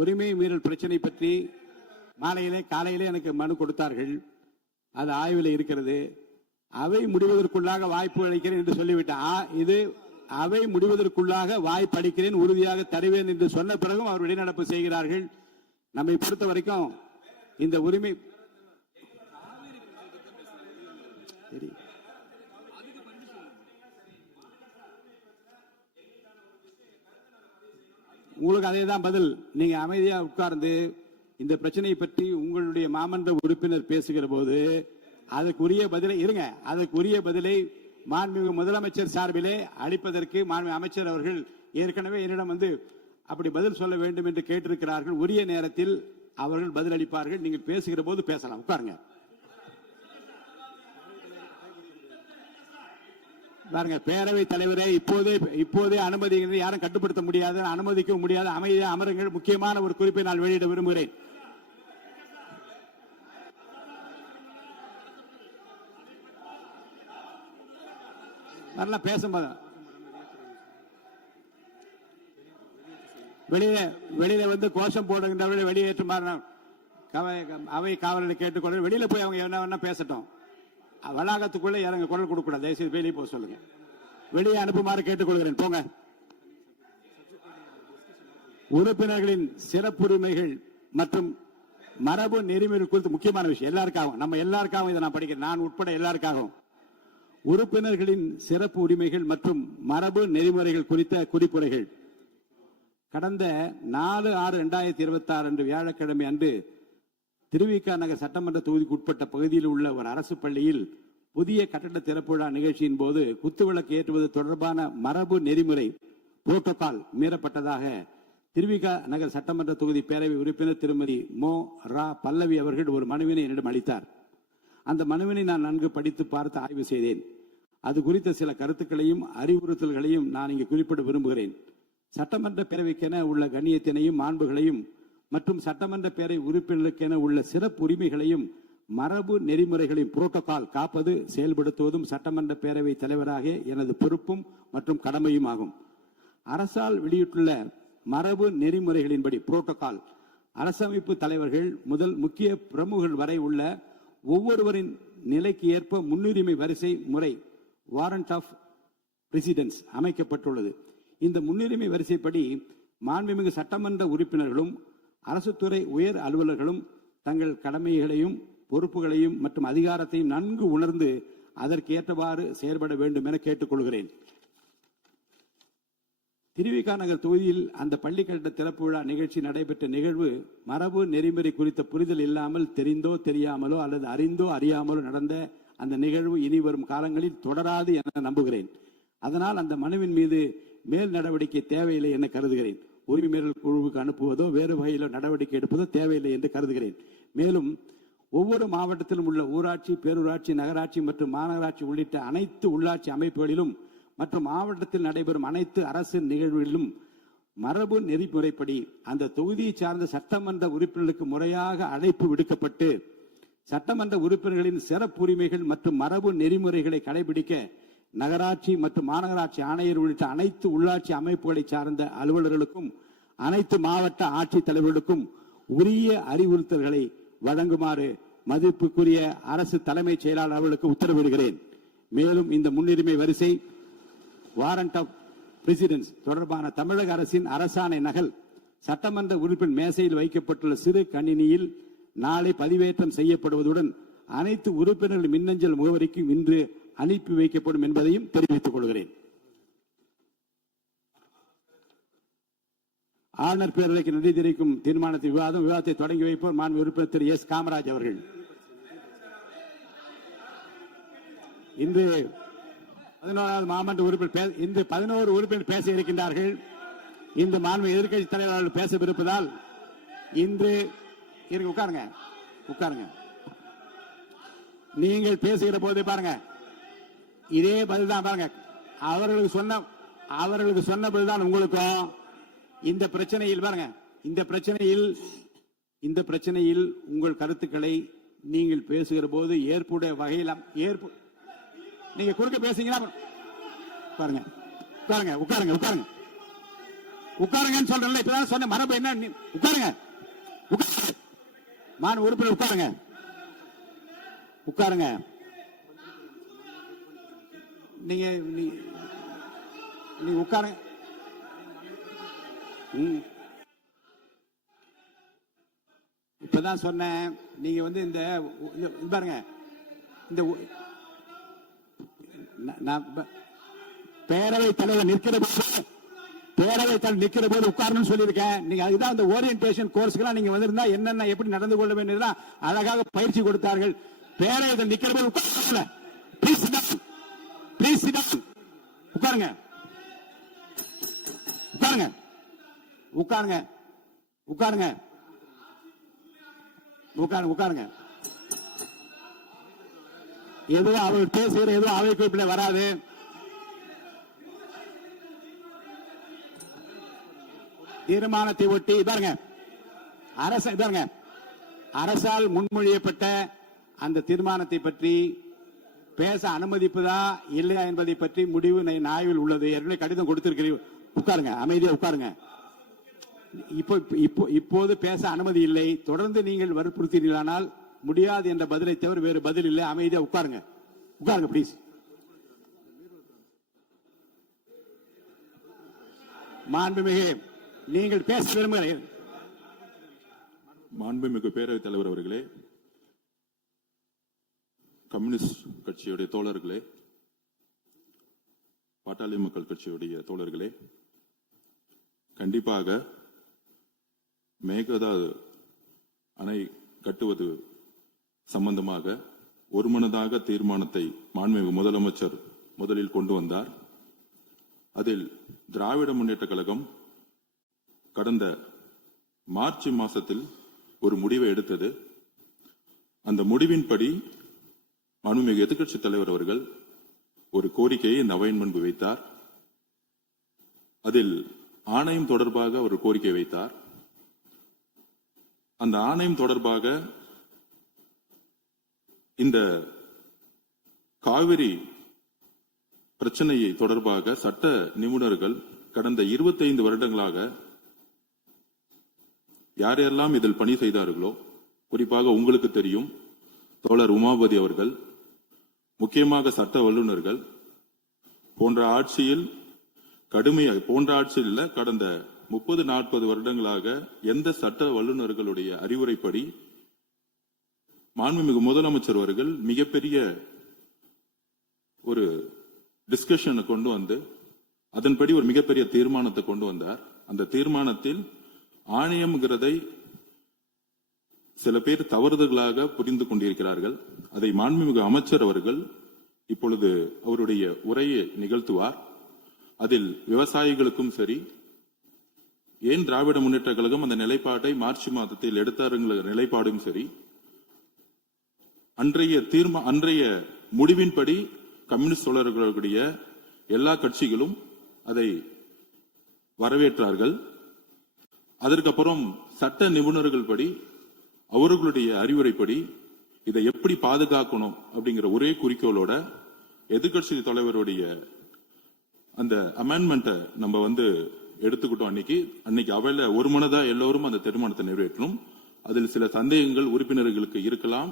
உரிமை மீறல் பிரச்சனை பற்றி காலையிலே எனக்கு மனு கொடுத்தார்கள். அது ஆய்வில் இருக்கிறது. அவை முடிவதற்குள்ளாக வாய்ப்பு அளிக்கிறேன் என்று சொல்லிவிட்டேன். இது அவை முடிவதற்குள்ளாக வாய்ப்பு அளிக்கிறேன், உறுதியாக தருவேன் என்று சொன்ன பிறகும் அவர் வெளிநடப்பு செய்கிறார்கள். நம்மை பொறுத்த வரைக்கும் இந்த உரிமை உங்களுக்கு அதேதான் பதில். நீங்க அமைதியா உட்கார்ந்து இந்த பிரச்சனையை பற்றி உங்களுடைய மாமன்ற உறுப்பினர் பேசுகிற போது அதற்குரிய பதிலை மாண்புமிகு முதலமைச்சர் சார்பிலே அளிப்பதற்கு மாண்புமிகு அமைச்சர் அவர்கள் ஏற்கனவே என்னிடம் அப்படி பதில் சொல்ல வேண்டும் என்று கேட்டிருக்கிறார்கள். உரிய நேரத்தில் அவர்கள் பதில் அளிப்பார்கள். நீங்கள் பேசுகிற போது பேசலாம். உட்காருங்க. பாருங்க, பேரவைத் தலைவரே இப்போதே அனுமதி யாரும் கட்டுப்படுத்த முடியாது, அனுமதிக்க முடியாது. அமைதியாக அமருங்கள். முக்கியமான ஒரு குறிப்பை நான் வெளியிட விரும்புகிறேன். நல்லா பேசும்போது வெளியில கோஷம் போடுகின்றவர்கள் வெளியேற்றுமாறு அவை காவலர்களை கேட்டுக்கொள்ள. வெளியில போய் அவங்க என்ன பேசட்டும். வளாகத்துக்குள்ளே இறங்க குரல் கொடுக்க கூடாது. தயவுசெய்து வெளியே போக சொல்லுங்க. வெளியே அனுப்புமாறு கேட்டுக்கொள்கிறேன். போங்க. உறுப்பினர்களின் சிறப்புரிமைகள் மற்றும் மரபு நெறிமுறை குறித்து முக்கியமான விஷயம் எல்லாருக்காகவும், நம்ம எல்லாருக்காகவும் இதை நான் படிக்கிறேன், நான் உட்பட எல்லாருக்காகவும். உறுப்பினர்களின் சிறப்பு உரிமைகள் மற்றும் மரபு நெறிமுறைகள் குறித்த குறிப்புரைகள். கடந்த 4/6/2026 அன்று வியாழக்கிழமை அன்று திருவிக நகர் சட்டமன்ற தொகுதிக்கு உட்பட்ட பகுதியில் உள்ள ஒரு அரசு பள்ளியில் புதிய கட்டட திறப்பு விழா நிகழ்ச்சியின் போது குத்துவிளக்கு ஏற்றுவது தொடர்பான மரபு நெறிமுறை புரோட்டோகால் மீறப்பட்டதாக திருவிக நகர் சட்டமன்ற தொகுதி பேரவை உறுப்பினர் திருமதி மோ ரா பல்லவி அவர்கள் ஒரு மனுவினை என்னிடம் அளித்தார். அந்த மனுவினை நான் நன்கு படித்து பார்த்து ஆய்வு செய்தேன். அது குறித்த சில கருத்துக்களையும் அறிவுறுத்தல்களையும் நான் இங்கு குறிப்பிட விரும்புகிறேன். சட்டமன்ற பேரவைக்கென உள்ள கண்ணியத்தினையும் மாண்புகளையும் மற்றும் சட்டமன்ற பேரவை உறுப்பினர்களுக்கென உள்ள சிறப்பு உரிமைகளையும் மரபு நெறிமுறைகளையும் புரோட்டோகால் காப்பது செயல்படுத்துவதும் சட்டமன்ற பேரவை தலைவராக எனது பொறுப்பும் மற்றும் கடமையும் ஆகும். அரசால் வெளியிட்டுள்ள மரபு நெறிமுறைகளின்படி புரோட்டோகால் அரசமைப்பு தலைவர்கள் முதல் முக்கிய பிரமுகர்கள் வரை உள்ள ஒவ்வொருவரின் நிலைக்கு ஏற்ப முன்னுரிமை வரிசை முறை வாரண்ட் ஆஃப் பிரசிடென்ஸ் அமைக்கப்பட்டுள்ளது. இந்த முன்னுரிமை வரிசைப்படி மாண்புமிகு சட்டமன்ற உறுப்பினர்களும் அரசு துறை உயர் அலுவலர்களும் தங்கள் கடமைகளையும் பொறுப்புகளையும் மற்றும் அதிகாரத்தையும் நன்கு உணர்ந்து அதற்கு ஏற்றவாறு செயல்பட வேண்டும் என கேட்டுக்கொள்கிறேன். திருவிக நகர் தொகுதியில் அந்த பள்ளி கட்ட திறப்பு விழா நிகழ்ச்சி நடைபெற்ற நிகழ்வு மரபு நெறிமுறை குறித்த புரிதல் இல்லாமல் தெரிந்தோ தெரியாமலோ அல்லது அறிந்தோ அறியாமலோ நடந்த அந்த நிகழ்வு இனி வரும் காலங்களில் தொடராது என நம்புகிறேன். அதனால் அந்த மனுவின் மீது மேல் நடவடிக்கை தேவையில்லை என கருதுகிறேன். உரிமை மீறல் குழுவுக்கு அனுப்புவதோ வேறு வகையிலோ நடவடிக்கை எடுப்பதோ தேவையில்லை என்று கருதுகிறேன். மேலும் ஒவ்வொரு மாவட்டத்திலும் உள்ள ஊராட்சி, பேரூராட்சி, நகராட்சி மற்றும் மாநகராட்சி உள்ளிட்ட அனைத்து உள்ளாட்சி அமைப்புகளிலும் மற்றும் மாவட்டத்தில் நடைபெறும் அனைத்து அரசு நிகழ்வுகளிலும் மரபு நெறிமுறைப்படி அந்த தொகுதியை சார்ந்த சட்டமன்ற உறுப்பினர்களுக்கு முறையாக அழைப்பு விடுக்கப்பட்டு சட்டமன்ற உறுப்பினர்களின் சிறப்புரிமைகள் மற்றும் மரபு நெறிமுறைகளை கடைபிடிக்க நகராட்சி மற்றும் மாநகராட்சி ஆணையர் உள்ளிட்ட அனைத்து உள்ளாட்சி அமைப்புகளை சார்ந்த அலுவலர்களுக்கும் அனைத்து மாவட்ட ஆட்சித் தலைவர்களுக்கும் உரிய அறிவுறுத்தல்களை வழங்குமாறு மதிப்புக்குரிய அரசு தலைமைச் செயலாளர் அவர்களுக்கு உத்தரவிடுகிறேன். மேலும் இந்த முன்னுரிமை வரிசை வாரண்ட் ஆஃப் பிரசிடென்ஸ் தொடர்பான தமிழக அரசின் அரசாணை நகல் சட்டமன்ற உறுப்பினர் மேசையில் வைக்கப்பட்டுள்ள சிறு கணினியில் நாளை பதிவேற்றம் செய்யப்படுவதுடன் அனைத்து உறுப்பினர்கள் மின்னஞ்சல் முகவரிக்கும் இன்று அனுப்பி வைக்கப்படும் என்பதையும் தெரிவித்துக் கொள்கிறேன். ஆளுநர் பேரவைக்கு நன்றி தெரிவிக்கும் தீர்மானத்தை விவாதத்தை தொடங்கி வைப்போர் மாண்பு உறுப்பினர் திரு எஸ் காமராஜ் அவர்கள். இன்று 11வது மாமன்ற உறுப்பினர் இன்று 11 உறுப்பினர் பேச இருக்கின்றார்கள். இந்த மாண்பு எதிர்க்கட்சி தலைவர்கள் பேசவிருப்பதால் இன்று உட்காருங்க உட்காருங்க. நீங்கள் பேசுகிற போது பாருங்க, இதே பதில் தான் பாருங்க. அவர்களுக்கு சொன்ன பதில்தான் உங்களுக்கும். இந்த பிரச்சனையில் பாருங்க, இந்த பிரச்சனையில் உங்கள் கருத்துக்களை நீங்கள் பேசுகிற போது ஏற்புடைய வகையில் நீங்க குறுக்க பேசுறீங்களா? பாருங்க உட்காருங்க உட்காருங்க உட்காருங்க உட்காருங்கன்னு சொல்றேன். இப்பதான் சொன்ன மரபு என்ன? உட்காருங்க மான் உறுப்பினர் உட்காருங்க உட்காருங்க. நீங்க உட்காருங்க. இப்பதான் சொன்னேன். நீங்க வந்து இந்த பாருங்க, இந்த பேரவைத் தலைவர் நிற்கிற போது உட்காரணும்னு சொல்லியிருக்கேன். நீங்க அதுதான் அந்த ஓரியன்டேஷன் கோர்ஸ்க்கெல்லாம் நீங்க வந்திருந்தா என்னென்ன எப்படி நடந்து கொள்ள வேண்டியதெல்லாம் அழகாக பயிற்சி கொடுத்தார்கள். பேரவையில் நிற்கிற போது உட்கார உட்காருங்க உட்காருங்க உட்காருங்க உட்காருங்க உட்காருங்க உட்காருங்க. எதுவும் அவர் பேசுகிற எதுவும் அவை குறிப்பில் வராது. தீர்மானத்தை ஒட்டி பாருங்க, அரசால் முன்மொழியப்பட்ட அந்த தீர்மானத்தை பற்றி பேச அனுமதிப்பதா இல்லையா என்பதை பற்றி முடிவு ஆய்வில் உள்ளது. ஏற்கனவே கடிதம் கொடுத்திருக்கிறீர்கள். உட்காருங்க, அமைதியா உட்காருங்க. இப்போது பேச அனுமதி இல்லை. தொடர்ந்து நீங்கள் வற்புறுத்தீர்களானால் முடியாது என்ற பதிலை தவிர வேறு பதில் இல்லை. அமைதியா உட்காருங்க உட்காருங்க ப்ளீஸ். மாண்புமிகு நீங்கள் பேச விரும்புகிறேன். மாண்புமிகு பேரவைத் தலைவர் அவர்களே, கம்யூனிஸ்ட் கட்சியுடைய தோழர்களே, பாட்டாளி மக்கள் கட்சியுடைய தோழர்களே, கண்டிப்பாக மேகதாது அணை கட்டுவது சம்பந்தமாக ஒருமனதாக தீர்மானத்தை மாண்புமிகு முதலமைச்சர் முதலில் கொண்டு வந்தார். அதில் திராவிட முன்னேற்ற கழகம் கடந்த மார்ச் மாசத்தில் ஒரு முடிவை எடுத்தது. அந்த முடிவின்படி மாண்புமிகு எதிர்க்கட்சித் தலைவர் அவர்கள் ஒரு கோரிக்கையை இந்த அவையின் முன்பு வைத்தார். அதில் ஆணையம் தொடர்பாக ஒரு கோரிக்கை வைத்தார். அந்த ஆணையம் தொடர்பாக இந்த காவிரி பிரச்சனையை தொடர்பாக சட்ட நிபுணர்கள் கடந்த 25 வருடங்களாக யாரெல்லாம் இதில் பணி செய்தார்களோ, குறிப்பாக உங்களுக்கு தெரியும் தோழர் உமாபதி அவர்கள், முக்கியமாக சட்ட வல்லுநர்கள் போன்ற ஆட்சியில் கடந்த 30-40 வருடங்களாக எந்த சட்ட வல்லுநர்களுடைய அறிவுரைப்படி மாண்புமிகு முதலமைச்சர் அவர்கள் மிகப்பெரிய ஒரு டிஸ்கஷனை கொண்டு வந்து அதன்படி ஒரு மிகப்பெரிய தீர்மானத்தை கொண்டு வந்தார். அந்த தீர்மானத்தில் ஆணையம்ங்கிறதை சில பேர் தவறுதலாக புரிந்து கொண்டிருக்கிறார்கள். அதை மாண்புமிகு அமைச்சர் அவர்கள் இப்பொழுது அவருடைய உரையை நிகழ்த்துவார். அதில் விவசாயிகளுக்கும் சரி, ஏன் திராவிட முன்னேற்ற கழகம் அந்த நிலைப்பாட்டை மார்ச் மாதத்தில் எடுத்தாருங்கிற நிலைப்பாடும் சரி, அன்றைய முடிவின்படி கம்யூனிஸ்ட் தோழர்களுடைய எல்லா கட்சிகளும் அதை வரவேற்றார்கள். அதற்கப்புறம் சட்ட நிபுணர்கள் படி அவர்களுடைய அறிவுரைப்படி இதை எப்படி பாதுகாக்கணும் அப்படிங்கிற ஒரே குறிக்கோளோட எதிர்க்கட்சி தலைவருடைய அந்த அமெண்ட்மெண்ட்டை நம்ம எடுத்துக்கிட்டோம். அன்னைக்கு அவையில ஒரு மனதா எல்லோரும் அந்த தீர்மானத்தை நிறைவேற்றணும். அதில் சில சந்தேகங்கள் உறுப்பினர்களுக்கு இருக்கலாம்.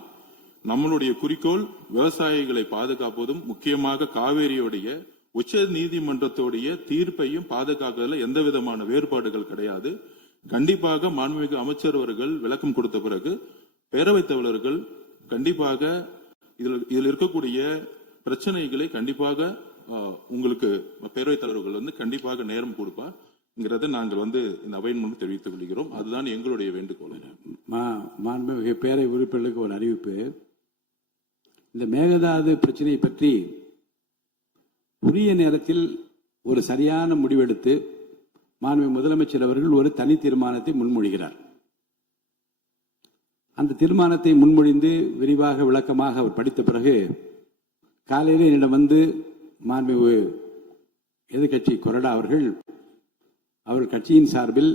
நம்மளுடைய குறிக்கோள் விவசாயிகளை பாதுகாப்பதும், முக்கியமாக காவேரியுடைய உச்ச நீதிமன்றத்துடைய தீர்ப்பையும் பாதுகாக்கிறதுல எந்த விதமான வேறுபாடுகள் கிடையாது. கண்டிப்பாக மாண்புமிகு அமைச்சர் அவர்கள் விளக்கம் கொடுத்த பிறகு பேரவைத் தலைவர்கள் கண்டிப்பாக இதில் இருக்கக்கூடிய பிரச்சனைகளை கண்டிப்பாக உங்களுக்கு பேரவைத் தலைவர்கள் கண்டிப்பாக நேரம் கொடுப்பாங்கிறத நாங்கள் இந்த அவையின் முன்பு தெரிவித்துக் கொள்கிறோம். அதுதான் எங்களுடைய வேண்டுகோள். மாண்புமிகு பேரவை உறுப்பினர்களுக்கு ஒரு அறிவிப்பு. இந்த மேகதாது பிரச்சனையை பற்றி உரிய நேரத்தில் ஒரு சரியான முடிவெடுத்து மாண்புமிகு முதலமைச்சர் அவர்கள் ஒரு தனி தீர்மானத்தை முன்மொழிகிறார். அந்த தீர்மானத்தை முன்மொழிந்து விரிவாக விளக்கமாக அவர் படித்த பிறகு காலையில் என்னிடம் மாண்புமிகு எதிர்க்கட்சி கொறடா அவர் கட்சியின் சார்பில்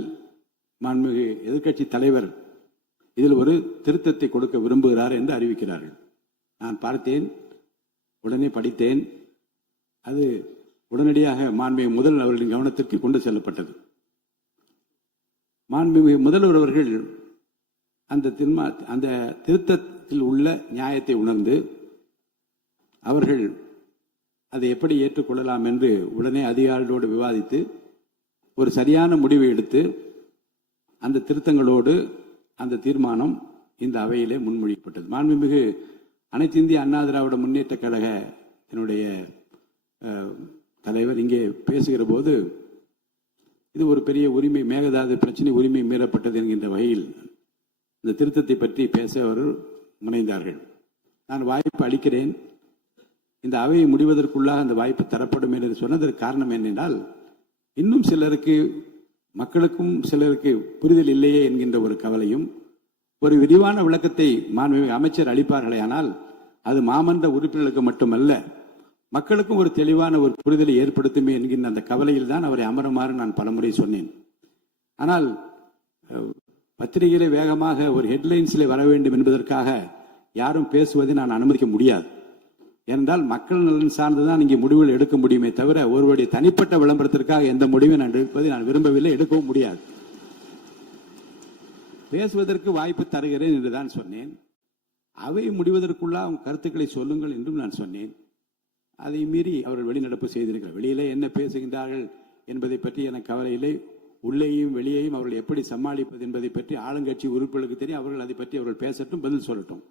மாண்புமிகு எதிர்க்கட்சி தலைவர் இதில் ஒரு திருத்தத்தை கொடுக்க விரும்புகிறார் என்று அறிவிக்கிறார்கள். நான் பார்த்தேன், உடனே படித்தேன். அது உடனடியாக மாண்புமிகு முதல்வர் அவர்களின் கவனத்திற்கு கொண்டு செல்லப்பட்டது. மாண்புமிகு முதல்வர் அவர்கள் அந்த திருத்தத்தில் உள்ள நியாயத்தை உணர்ந்து அவர்கள் அதை எப்படி ஏற்றுக்கொள்ளலாம் என்று உடனே அதிகாரிகளோடு விவாதித்து ஒரு சரியான முடிவை எடுத்து அந்த திருத்தங்களோடு அந்த தீர்மானம் இந்த அவையிலே முன்மொழியப்பட்டது. மாண்புமிகு அனைத்து இந்திய அண்ணா திராவிட முன்னேற்ற கழக என்னுடைய தலைவர் இங்கே பேசுகிற போது இது ஒரு பெரிய உரிமை, மேகதாது பிரச்சனை உரிமை மீறப்பட்டது என்கின்ற வகையில் இந்த திருத்தத்தை பற்றி பேச அவர் முனைந்தார்கள். நான் வாய்ப்பு அளிக்கிறேன், இந்த அவையை முடிவதற்குள்ளாக அந்த வாய்ப்பு தரப்படும் என்று சொன்னதற்கு காரணம் என்னென்றால், இன்னும் சிலருக்கு மக்களுக்கும் சிலருக்கு புரிதல் இல்லையே என்கின்ற ஒரு கவலையும், ஒரு விரிவான விளக்கத்தை மாண்புமிகு அமைச்சர் அளிப்பார்களே ஆனால் அது மாமன்ற உறுப்பினர்களுக்கு மட்டுமல்ல மக்களுக்கும் ஒரு தெளிவான ஒரு புரிதலை ஏற்படுத்துமே என்கின்ற அந்த கவலையில் தான் அவரை அமருமாறு நான் பலமுறை சொன்னேன். ஆனால் பத்திரிகையிலே வேகமாக ஒரு ஹெட்லைன்ஸில் வர வேண்டும் என்பதற்காக யாரும் பேசுவதை நான் அனுமதிக்க முடியாது. ஏனென்றால் மக்கள் நலன் சார்ந்துதான் இங்கே முடிவுகள் எடுக்க முடியுமே தவிர ஒருவருடைய தனிப்பட்ட விளம்பரத்திற்காக எந்த முடிவையும் நான் எடுப்பதை நான் விரும்பவில்லை, எடுக்கவும் முடியாது. பேசுவதற்கு வாய்ப்பு தருகிறேன் என்றுதான் சொன்னேன். அவை முடிவதற்குள்ள அவங்க கருத்துக்களை சொல்லுங்கள் என்றும் நான் சொன்னேன். அதை மீறி அவர்கள் வெளிநடப்பு செய்திருக்கிறார். வெளியிலே என்ன பேசுகின்றார்கள் என்பதை பற்றி எனக்கு கவலை இல்லை. உள்ளேயும் வெளியேயும் அவர்கள் எப்படி சமாளிப்பது என்பதை பற்றி ஆளுங்கட்சி உறுப்பினர்களுக்கு தெரியும். அவர்கள் அதை பற்றி அவர்கள் பேசட்டும், பதில் சொல்லட்டும்.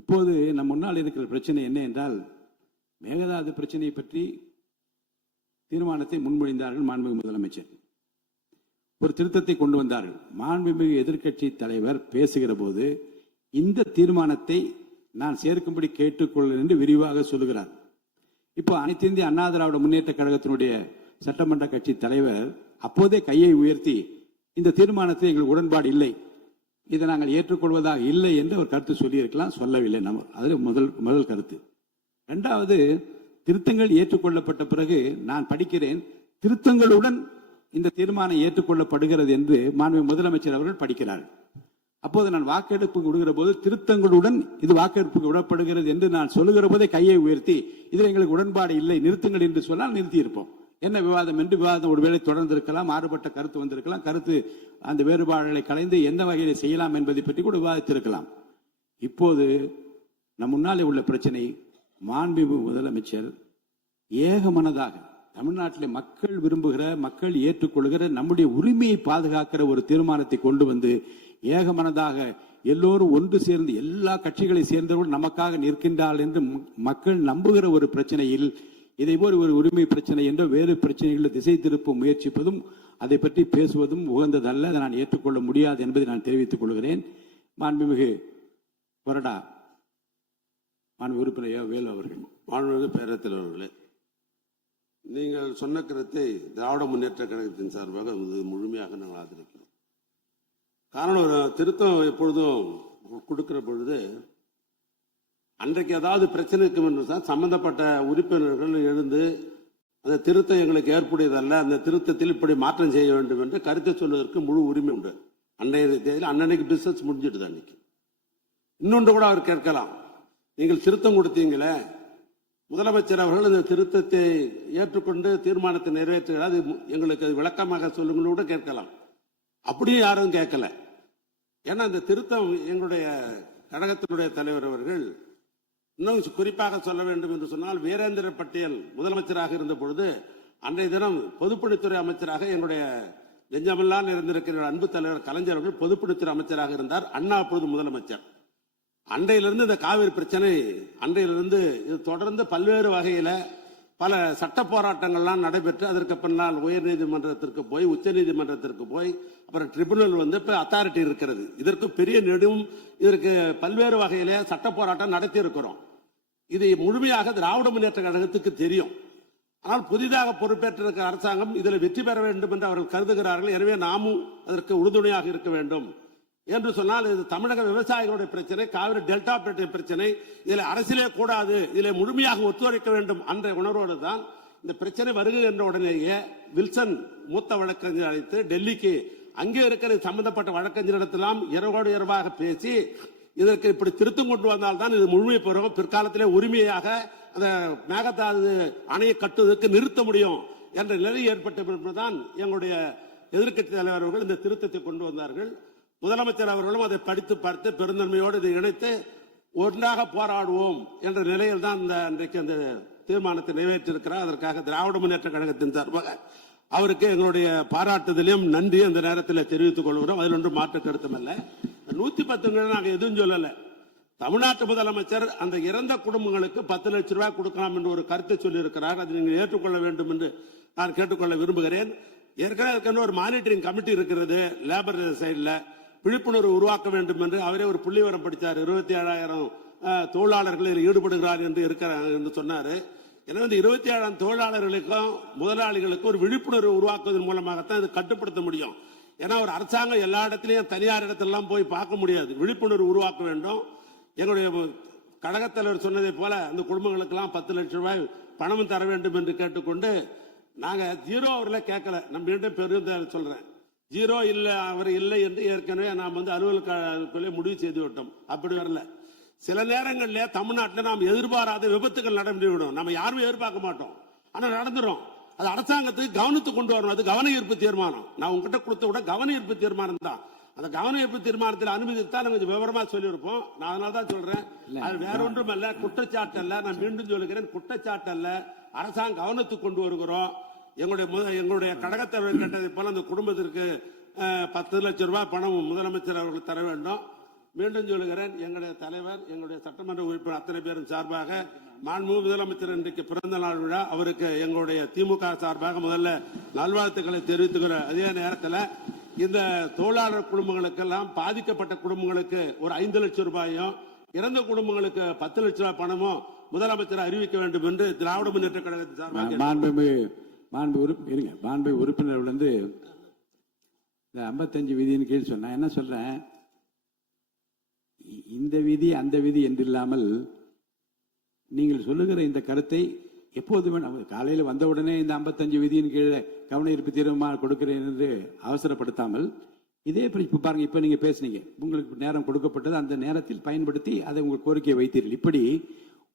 இப்போது நம் முன்னால் இருக்கிற பிரச்சனை என்ன என்றால், மேகதாது பிரச்சனையை பற்றி தீர்மானத்தை முன்மொழிந்தார்கள் மாண்புமிகு முதலமைச்சர். ஒரு திருத்தத்தை கொண்டு வந்தார்கள். மாண்புமிகு எதிர்க்கட்சி தலைவர் பேசுகிற போது இந்த தீர்மானத்தை நான் சேர்க்கும்படி கேட்டுக்கொள்ள என்று விரிவாக சொல்லுகிறார். இப்போ அனைத்து இந்திய அண்ணா திராவிட முன்னேற்ற கழகத்தினுடைய சட்டமன்ற கட்சி தலைவர் அப்போதே கையை உயர்த்தி இந்த தீர்மானத்தில் எங்களுக்கு உடன்பாடு இல்லை, இதை நாங்கள் ஏற்றுக்கொள்வதாக இல்லை என்று அவர் கருத்து சொல்லியிருக்கலாம். சொல்லவில்லை. நம்ம அது முதல் கருத்து. இரண்டாவது, திருத்தங்கள் ஏற்றுக்கொள்ளப்பட்ட பிறகு நான் படிக்கிறேன், திருத்தங்களுடன் இந்த தீர்மானம் ஏற்றுக்கொள்ளப்படுகிறது என்று மாண்புமிகு முதலமைச்சர் அவர்கள் படிக்கிறார்கள். அப்போது நான் வாக்கெடுப்புக்கு விடுகிற போது திருத்தங்களுடன் இது வாக்கெடுப்புக்கு விடப்படுகிறது என்று நான் சொல்லுகிற போதே கையை உயர்த்தி இதில் எங்களுக்கு உடன்பாடு இல்லை, நிறுத்துங்கள் என்று சொன்னால் நிறுத்தி இருப்போம். என்ன விவாதம் என்று விவாதம் ஒருவேளை தொடர்ந்திருக்கலாம், மாறுபட்ட கருத்து வந்திருக்கலாம், கருத்து அந்த வேறுபாடுகளை கலைந்து எந்த வகையில் செய்யலாம் என்பதை பற்றி கூட விவாதித்திருக்கலாம். இப்போது நம் முன்னாலே உள்ள பிரச்சனை, மாண்புமிகு முதலமைச்சர் ஏகமனதாக தமிழ்நாட்டில் மக்கள் விரும்புகிற, மக்கள் ஏற்றுக்கொள்கிற, நம்முடைய உரிமையை பாதுகாக்கிற ஒரு தீர்மானத்தை கொண்டு வந்து ஏகமனதாக எல்லோரும் ஒன்று சேர்ந்து எல்லா கட்சிகளை சேர்ந்தவர்கள் நமக்காக நிற்கின்றார்கள் என்று மக்கள் நம்புகிற ஒரு பிரச்சனையில் இதை போல் ஒரு உரிமை பிரச்சனை என்ற வேறு பிரச்சனைகளை திசை திருப்ப முயற்சிப்பதும் அதை பற்றி பேசுவதும் உகந்ததல்ல. அதை நான் ஏற்றுக்கொள்ள முடியாது என்பதை நான் தெரிவித்துக் கொள்கிறேன். மாண்புமிகு கொறடா மாண்பு உறுப்பினர் வேலு அவர்கள். மாண்புமிகு பேரவைத் தலைவர்களே, நீங்கள் சொன்ன கருத்தை திராவிட முன்னேற்ற கழகத்தின் சார்பாக முழுமையாக நாங்கள் ஆதரிக்கிறோம். காரணம், ஒரு திருத்தம் எப்பொழுதும் கொடுக்கிற பொழுது அன்றைக்கு ஏதாவது பிரச்சனை இருக்கும் என்று தான் சம்பந்தப்பட்ட உறுப்பினர்கள் எழுந்து அந்த திருத்தம் எங்களுக்கு ஏற்புடையதல்ல, அந்த திருத்தத்தில் இப்படி மாற்றம் செய்ய வேண்டும் என்று கருத்தை சொல்வதற்கு முழு உரிமை உண்டு. அன்றைய தேதியில் அன்னைக்கு பிசினஸ் முடிஞ்சிடுது. அன்னைக்கு இன்னொன்று கூட அவர் கேட்கலாம், நீங்கள் திருத்தம் கொடுத்தீங்களே, முதலமைச்சர் அவர்கள் இந்த திருத்தத்தை ஏற்றுக்கொண்டு தீர்மானத்தை நிறைவேற்றுகிறார், எங்களுக்கு விளக்கமாக சொல்லுங்கள் கூட கேட்கலாம். அப்படியே யாரும் கேட்கல. ஏன்னா இந்த திருத்தம் எங்களுடைய கழகத்தினுடைய தலைவர் அவர்கள் இன்னும் குறிப்பாக சொல்ல வேண்டும் என்று சொன்னால், வீரேந்திர பட்டேல் முதலமைச்சராக இருந்த பொழுது அன்றைய தினம் பொதுப்பணித்துறை அமைச்சராக எங்களுடைய நெஞ்சமெல்லாம் இருந்திருக்கிற அன்பு தலைவர் கலைஞர் அவர்கள் பொதுப்பணித்துறை அமைச்சராக இருந்தார். அண்ணா அப்பொழுது முதலமைச்சர். அன்றையிலிருந்து இந்த காவிரி பிரச்சனை அன்றையிலிருந்து இது தொடர்ந்து பல்வேறு வகையில பல சட்ட போராட்டங்கள்லாம் நடைபெற்று அதற்கு பின்னால் உயர் நீதிமன்றத்திற்கு போய், உச்ச நீதிமன்றத்திற்கு போய், அப்புறம் ட்ரிபுனல் வந்து இப்ப அத்தாரிட்டி இருக்கிறது. இதற்கு பெரிய நெடும் இதற்கு பல்வேறு வகையில சட்ட போராட்டம் நடத்தி இருக்கிறோம். இது முழுமையாக திராவிட முன்னேற்ற கழகத்துக்கு தெரியும். ஆனால் புதிதாக பொறுப்பேற்றிருக்கிற அரசாங்கம் இதில் வெற்றி பெற வேண்டும் என்று அவர்கள் கருதுகிறார்கள். எனவே நாமும் அதற்கு உறுதுணையாக இருக்க வேண்டும் என்று சொன்னால், இது தமிழக விவசாயிகளுடைய பிரச்சனை, காவிரி டெல்டா பிரச்சனை, இதில் அரசியலே கூடாது, இதில் முழுமையாக ஒத்துழைக்க வேண்டும் என்ற உணர்வோடு தான் இந்த பிரச்சனை வருகிறது என்ற உடனேயே வில்சன் மூத்த வழக்கறிஞர் அழைத்து டெல்லிக்கு அங்கே இருக்கிற சம்பந்தப்பட்ட வழக்கறிஞரிடத்தெல்லாம் இரவோடு இரவாக பேசி இதற்கு இப்படி திருத்தம் கொண்டு வந்தால்தான் இது முழுமை பெறும், பிற்காலத்திலே உரிமையாக அந்த மேகதாது அணையை கட்டுவதற்கு நிறுத்த முடியும் என்ற நிலை ஏற்பட்ட பிறகுதான் எங்களுடைய எதிர்க்கட்சி தலைவர்கள் இந்த திருத்தத்தை கொண்டு வந்தார்கள். முதலமைச்சர் அவர்களும் அதை படித்து பார்த்து பெருந்தன்மையோடு இதை இணைத்து ஒன்றாக போராடுவோம் என்ற நிலையில் தான் இன்றைக்கு அந்த தீர்மானத்தை நிறைவேற்றிருக்கிறார். அதற்காக திராவிட முன்னேற்ற கழகத்தின் சார்பாக அவருக்கு எங்களுடைய பாராட்டுதலையும் நன்றி அந்த நேரத்தில் தெரிவித்துக் கொள்கிறோம். அதில் ஒன்றும் மாற்று கருத்தும் அல்ல. 110 நாங்கள் எதுவும் சொல்லல. தமிழ்நாட்டு முதலமைச்சர் அந்த இறந்த குடும்பங்களுக்கு 10 லட்சம் ரூபாய் கொடுக்கலாம் என்று ஒரு கருத்தை சொல்லி இருக்கிறார். அதை நீங்கள் ஏற்றுக்கொள்ள வேண்டும் என்று நான் கேட்டுக்கொள்ள விரும்புகிறேன். ஏற்கனவே ஒரு மானிட்டரிங் கமிட்டி இருக்கிறது லேபர் சைட்ல, விழிப்புணர்வு உருவாக்க வேண்டும் என்று அவரே ஒரு புள்ளிவரம் படித்தார். 27,000 தொழிலாளர்கள் ஈடுபடுகிறார் என்று இருக்கிறார் என்று சொன்னாரு. எனவே இந்த 27,000 தொழிலாளர்களுக்கும் முதலாளிகளுக்கும் ஒரு விழிப்புணர்வு உருவாக்குவதன் மூலமாகத்தான் இது கட்டுப்படுத்த முடியும். ஏன்னா ஒரு அரசாங்கம் எல்லா இடத்திலையும் தனியார் இடத்திலாம் போய் பார்க்க முடியாது. விழிப்புணர்வு உருவாக்க வேண்டும். எங்களுடைய கழகத் தலைவர் சொன்னதை போல அந்த குடும்பங்களுக்கெல்லாம் 10 லட்சம் ரூபாய் பணமும் தர வேண்டும் என்று கேட்டுக்கொண்டு, நாங்க ஜீரோ அவர்ல கேட்கல. நம்ம மீண்டும் பெரும் சொல்றேன், ஜீரோ இல்ல அவர் இல்லை என்று ஏற்கனவே நாம் அலுவலக முடிவு செய்து விட்டோம். அப்படி வரல. சில நேரங்களில் தமிழ்நாட்டில் நாம் எதிர்பாராத விபத்துகள் நடந்துவிடும். நம்ம யாருமே எதிர்பார்க்க மாட்டோம், ஆனா நடந்துரும். அது அரசாங்கத்துக்கு கவனத்துக்கு கொண்டு வரணும். அது கவன ஈர்ப்பு தீர்மானம். நான் உங்ககிட்ட கொடுத்த விட கவன ஈர்ப்பு தீர்மானம் தான். அந்த கவனஈர்ப்பு தீர்மானத்தில் அனுமதித்தா நம்ம கொஞ்சம் விவரமா சொல்லியிருப்போம். நான் அதனால தான் சொல்றேன், அது வேற ஒன்றும் அல்ல, குற்றச்சாட்டு அல்ல. நான் மீண்டும் சொல்லுகிறேன், குற்றச்சாட்டு அல்ல. அரசாங்கம் கவனத்துக்கு கொண்டு வருகிறோம். எங்களுடைய கழகத்தலைவர் கேட்டதை போல அந்த குடும்பத்திற்கு 10 லட்சம் ரூபாய் பணம் முதலமைச்சர் அவர்கள் தர வேண்டும். மீண்டும் சொல்லுகிறேன், எங்களுடைய தலைவர், எங்களுடைய சட்டமன்ற உறுப்பினர் அத்தனை பேரும் சார்பாக மாண்புமிகு முதலமைச்சர் இன்றைக்கு பிறந்த நாள் விழா, அவருக்கு எங்களுடைய திமுக சார்பாக முதல்ல நல்வாழ்த்துக்களை தெரிவித்துக்கிற அதே நேரத்தில் இந்த தொழிலாளர் குடும்பங்களுக்கெல்லாம் பாதிக்கப்பட்ட குடும்பங்களுக்கு ஒரு 5 லட்சம் ரூபாயும், இறந்த குடும்பங்களுக்கு 10 லட்சம் ரூபாய் பணமும் முதலமைச்சர் அறிவிக்க வேண்டும் என்று திராவிட முன்னேற்ற கழகத்தின் சார்பாக மாண்பு உறுப்பினர் வந்து இந்த 55 விதியின் கீழ் சொன்ன என்ன சொல்றேன், இந்த விதி அந்த விதி என்று இல்லாமல் நீங்கள் சொல்லுகிற இந்த கருத்தை எப்போது வேணும், காலையில் வந்தவுடனே இந்த 55 விதியின் கீழே கவன ஈர்ப்பு தீர்மானம் கொடுக்கிறேன் என்று அவசரப்படுத்தாமல் இதே இப்ப பாருங்க, இப்ப நீங்க பேசுனீங்க, உங்களுக்கு நேரம் கொடுக்கப்பட்டது, அந்த நேரத்தில் பயன்படுத்தி அதை உங்கள் கோரிக்கையை வைத்தீர்கள். இப்படி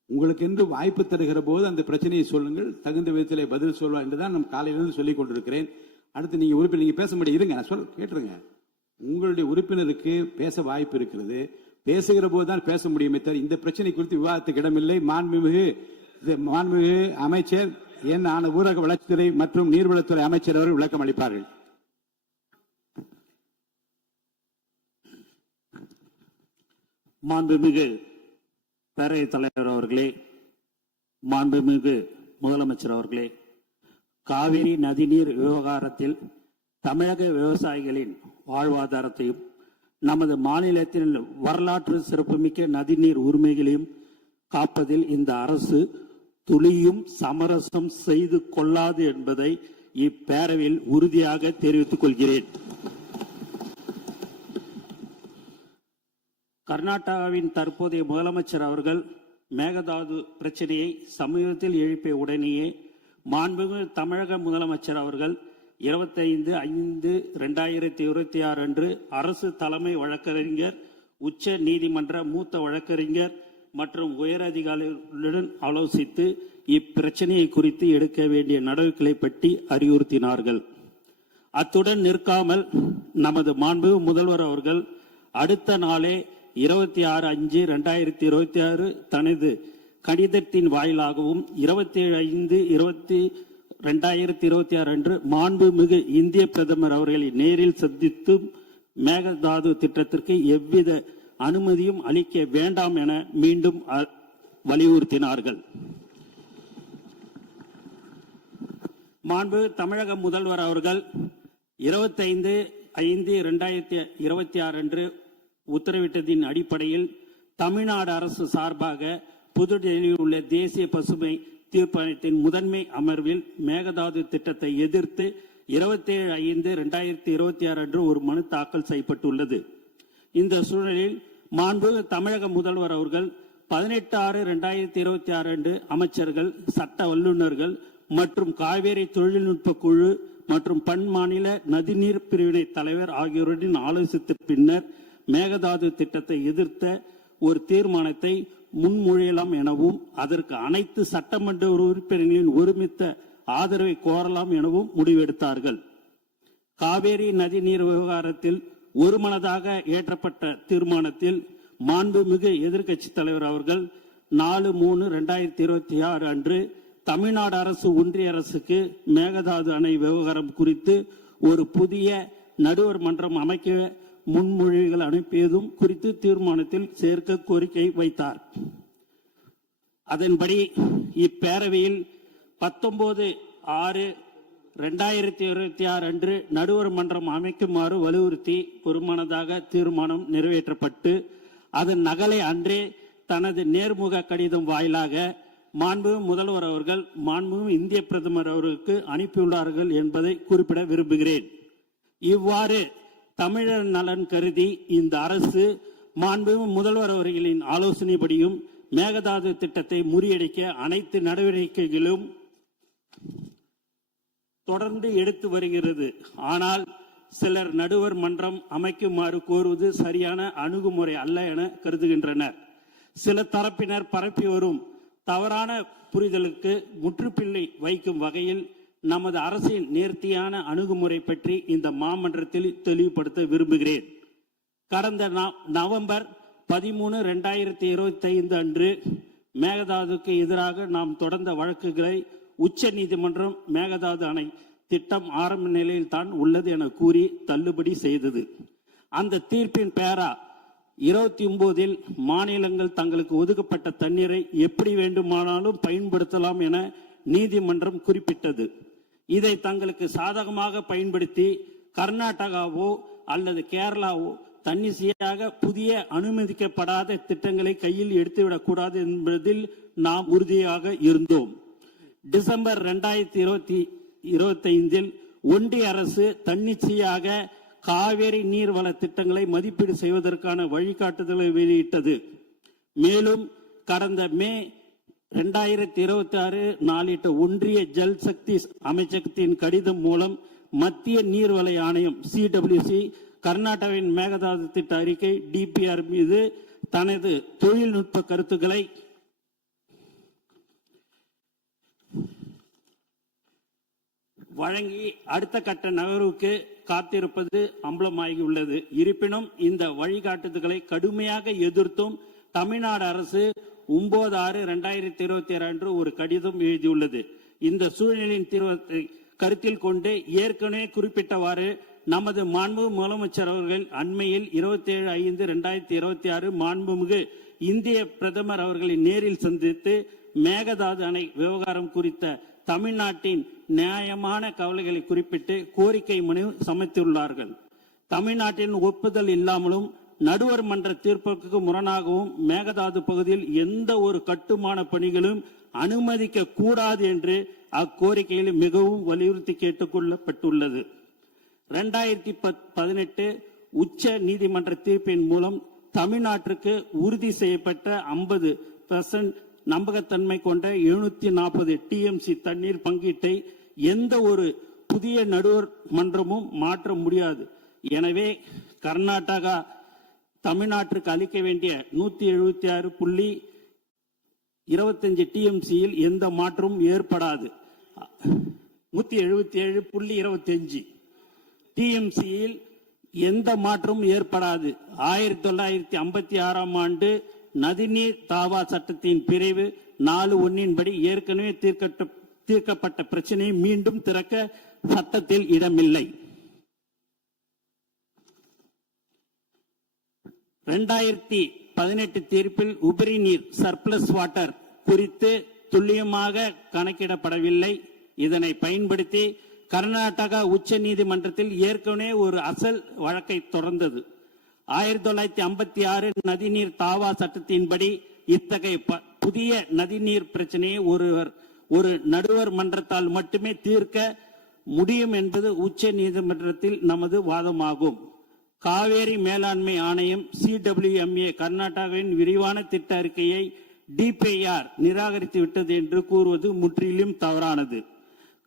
உங்களுக்கு என்று வாய்ப்பு தருகிற போது அந்த பிரச்சனையை சொல்லுங்கள், தகுந்த விதத்திலே பதில் சொல்வா என்றுதான் நான் காலையிலிருந்து சொல்லிக் கொண்டிருக்கிறேன். அடுத்து நீங்க உறுப்பினர் நீங்க பேச முடியும், இருங்க நான் கேட்டுருங்க. உங்களுடைய உறுப்பினருக்கு பேச வாய்ப்பு இருக்கிறது, பேசுகிற போதுதான் பேச முடியுமே தவிர இந்த பிரச்சனை குறித்து விவாதத்துக்கு இடமில்லை. மாண்புமிகு அமைச்சர் என் ஊரக வளர்ச்சித்துறை மற்றும் நீர்வளத்துறை அமைச்சர் அவர்கள் விளக்கம் அளிப்பார்கள். மாண்புமிகு பேரவைத் தலைவர் அவர்களே, மாண்புமிகு முதலமைச்சர் அவர்களே, காவிரி நதிநீர் விவகாரத்தில் தமிழக விவசாயிகளின் வாழ்வாதாரத்தையும் நமது மாநிலத்தில் வரலாற்று சிறப்புமிக்க நதிநீர் உரிமைகளையும் காப்பதில் இந்த அரசு துளியும் சமரசம் செய்து கொள்ளாது என்பதை இப்பேரவையில் உறுதியாக தெரிவித்துக் கொள்கிறேன். கர்நாடகாவின் தற்போதைய முதலமைச்சர் அவர்கள் மேகதாது பிரச்சனையை சமீபத்தில் எழுப்பிய உடனேயே மாண்புமிகு தமிழக முதலமைச்சர் அவர்கள் 25/5/2026 அன்று அரசு தலைமை வழக்கறிஞர், உச்ச நீதிமன்ற மூத்த வழக்கறிஞர் மற்றும் உயர் அதிகாரிகளுடன் ஆலோசித்து இப்பிரச்சனையை குறித்து எடுக்க வேண்டிய நடவடிக்கைகளை பற்றி அறிவுறுத்தினார்கள். அத்துடன் நிற்காமல் நமது மாண்புமிகு முதல்வர் அவர்கள் அடுத்த நாளே 26/5/2026 தனது கடிதத்தின் வாயிலாகவும் 27/5/2026 அன்று மாண்புமிகு இந்திய பிரதமர் அவர்களை நேரில் சந்தித்து மேகதாது திட்டத்திற்கு எவ்வித அனுமதியும் அளிக்க வேண்டாம் என மீண்டும் வலியுறுத்தினார்கள். மாண்பு தமிழக முதல்வர் அவர்கள் 25/5/2026 அன்று உத்தரவிட்டதின் அடிப்படையில் தமிழ்நாடு அரசு சார்பாக புதுடெல்லியில் உள்ள தேசிய பசுமை தீர்ப்பாயத்தின் முதன்மை அமர்வில் மேகதாது திட்டத்தை எதிர்த்து 27/5/2026 அன்று ஒரு மனு தாக்கல் செய்யப்பட்டுள்ளது. இந்த சூழலில் மாண்பு தமிழக முதல்வர் அவர்கள் 18/6/2026 அன்று அமைச்சர்கள், சட்ட வல்லுநர்கள் மற்றும் காவேரி தொழில்நுட்ப குழு மற்றும் பன்மாநில நதிநீர் பிரிவினை தலைவர் ஆகியோருடன் ஆலோசித்த பின்னர் மேகதாது திட்டத்தை எதிர்த்த ஒரு தீர்மானத்தை முன்மொழியலாம் எனவும் அதற்கு அனைத்து சட்டமன்ற உறுப்பினர்களின் ஒருமித்த ஆதரவை கோரலாம் எனவும் முடிவெடுத்தார்கள். காவேரி நதிநீர் விவகாரத்தில் ஒருமனதாக ஏற்றப்பட்ட தீர்மானத்தில் மாண்புமிகு எதிர்க்கட்சி தலைவர் அவர்கள் 4/3/2026 அன்று தமிழ்நாடு அரசு ஒன்றிய அரசுக்கு மேகதாது அணை விவகாரம் குறித்து ஒரு புதிய நடுவர் மன்றம் அமைக்க முன்மொழிகள் அனுப்பியதும் குறித்து தீர்மானத்தில் சேர்க்க கோரிக்கை வைத்தார். அதன்படி இப்பேரவையில் 19/6/2026 அன்று நடுவர் மன்றம் அமைக்குமாறு வலியுறுத்தி ஒருமனதாக தீர்மானம் நிறைவேற்றப்பட்டு அதன் நகலை அன்றே தனது நேர்முக கடிதம் வாயிலாக மாண்பு முதல்வர் அவர்கள் மாண்பு இந்திய பிரதமர் அவர்களுக்கு அனுப்பியுள்ளார்கள் என்பதை குறிப்பிட விரும்புகிறேன். இவ்வாறு தமிழர் நலன் கருதி இந்த அரசு மாண்பு முதல்வர் அவர்களின் ஆலோசனைப்படியும் மேகதாது திட்டத்தை முறியடிக்க அனைத்து நடவடிக்கைகளும் தொடர்ந்து எடுத்து வருகிறது. ஆனால் சிலர் நடுவர் மன்றம் அமைக்குமாறு கோருவது சரியான அணுகுமுறை அல்ல என கருதுகின்றனர். சில தரப்பினர் பரப்பி வரும் தவறான புரிதலுக்கு முற்றுப்புள்ளி வைக்கும் வகையில் நமது அரசின் நேர்த்தியான அணுகுமுறை பற்றி இந்த மாமன்றத்தில் தெளிவுபடுத்த விரும்புகிறேன். கடந்த நவம்பர் 13, 2025 அன்று மேகதாதுக்கு எதிராக நாம் தொடர்ந்த வழக்குகளை உச்ச நீதிமன்றம் மேகதாது அணை திட்டம் ஆரம்ப நிலையில் தான் உள்ளது என கூறி தள்ளுபடி செய்தது. அந்த தீர்ப்பின் பேரா 29 மாநிலங்கள் தங்களுக்கு ஒதுக்கப்பட்ட தண்ணீரை எப்படி வேண்டுமானாலும் பயன்படுத்தலாம் என நீதிமன்றம் குறிப்பிட்டது. இதை தங்களுக்கு சாதகமாக பயன்படுத்தி கர்நாடகாவோ அல்லது கேரளாவோ தன்னிச்சையாக புதிய அனுமதிக்கப்படாத திட்டங்களை கையில் எடுத்துவிடக் கூடாது என்பதில் நாம் உறுதியாக இருந்தோம். டிசம்பர் 2025 ஒன்றிய அரசு தன்னிச்சையாக காவேரி நீர்வள திட்டங்களை மதிப்பீடு செய்வதற்கான வழிகாட்டுதலை வெளியிட்டது. மேலும் கடந்த மே 2026 நாளிட்ட ஒன்றிய ஜல் சக்தி அமைச்சகத்தின் கடிதம் மூலம் மத்திய நீர்வள ஆணையம் CWC கர்நாடகாவின் மேகதாது திட்ட அறிக்கை DPR மீது தனது தொழில்நுட்ப கருத்துக்களை வழங்கி அடுத்த கட்ட நகர்வுக்கு காத்திருப்பது அம்பலமாகி உள்ளது. இருப்பினும் இந்த வழிகாட்டுதல்களை கடுமையாக எதிர்த்தும் தமிழ்நாடு அரசு 9/6/2026 அன்று ஒரு கடிதம் எழுதியுள்ளது. இந்த சூழ்நிலையின் தீர்வை கருத்தில் கொண்டு ஏற்கனவே குறிப்பிட்டவாறு நமது மாண்புமிகு முதலமைச்சர் அவர்கள் அண்மையில் 27/5/2026 மாண்புமிகு இந்திய பிரதமர் அவர்களை நேரில் சந்தித்து மேகதாது அணை விவகாரம் குறித்த தமிழ்நாட்டின் நியாயமான கவலைகளை குறிப்பிட்டு கோரிக்கை மனு சமர்ப்பித்துள்ளார்கள். தமிழ்நாட்டின் ஒப்புதல் இல்லாமலும் நடுவர் மன்ற தீர்ப்புக்கு முரணாகவும் மேகதாது பகுதியில் எந்த ஒரு கட்டுமான பணிகளும் அனுமதிக்க கூடாது என்று அக்கோரிக்கையில் மிகவும் வலியுறுத்தி கேட்டுக் கொள்ளப்பட்டுள்ளது. 2018 உச்ச நீதிமன்ற தீர்ப்பின் மூலம் தமிழ்நாட்டிற்கு உறுதி செய்யப்பட்ட 50% நம்பகத்தன்மை கொண்ட 740 TMC தண்ணீர் பங்கீட்டை எந்த ஒரு புதிய நடுவர் மன்றமும் மாற்ற முடியாது. எனவே கர்நாடகா தமிழ்நாட்டிற்கு அளிக்க வேண்டிய 176.25 TMCயில் எந்த மாற்றமும் ஏற்படாது. 177.25 TMCயில் எந்த மாற்றமும் ஏற்படாது. 1956 ஆண்டு நதிநீர் தாவா சட்டத்தின் பிரிவு 4(1) படி ஏற்கனவே தீர்க்கப்பட்ட பிரச்சனையை மீண்டும் திறக்க சட்டத்தில் இடமில்லை. 2018 தீர்ப்பில் உபரி நீர் சர்ப்ளஸ் வாட்டர் குறித்து துல்லியமாக கணக்கிடப்படவில்லை. இதனை பயன்படுத்தி கர்நாடகா உச்ச நீதிமன்றத்தில் ஏற்கனவே ஒரு அசல் வழக்கை தொடர்ந்தது. 1956 நதிநீர் தாவா சட்டத்தின்படி இத்தகைய புதிய நதிநீர் பிரச்சனையை ஒரு நடுவர் மன்றத்தால் மட்டுமே தீர்க்க முடியும் என்பது உச்ச நீதிமன்றத்தில் நமது வாதமாகும். காவேரி மேலாண்மை ஆணையம் CWMA கர்நாடகாவின் விரிவான திட்ட அறிக்கையை DPR நிராகரித்து விட்டது என்று கூறுவது முற்றிலும் தவறானது.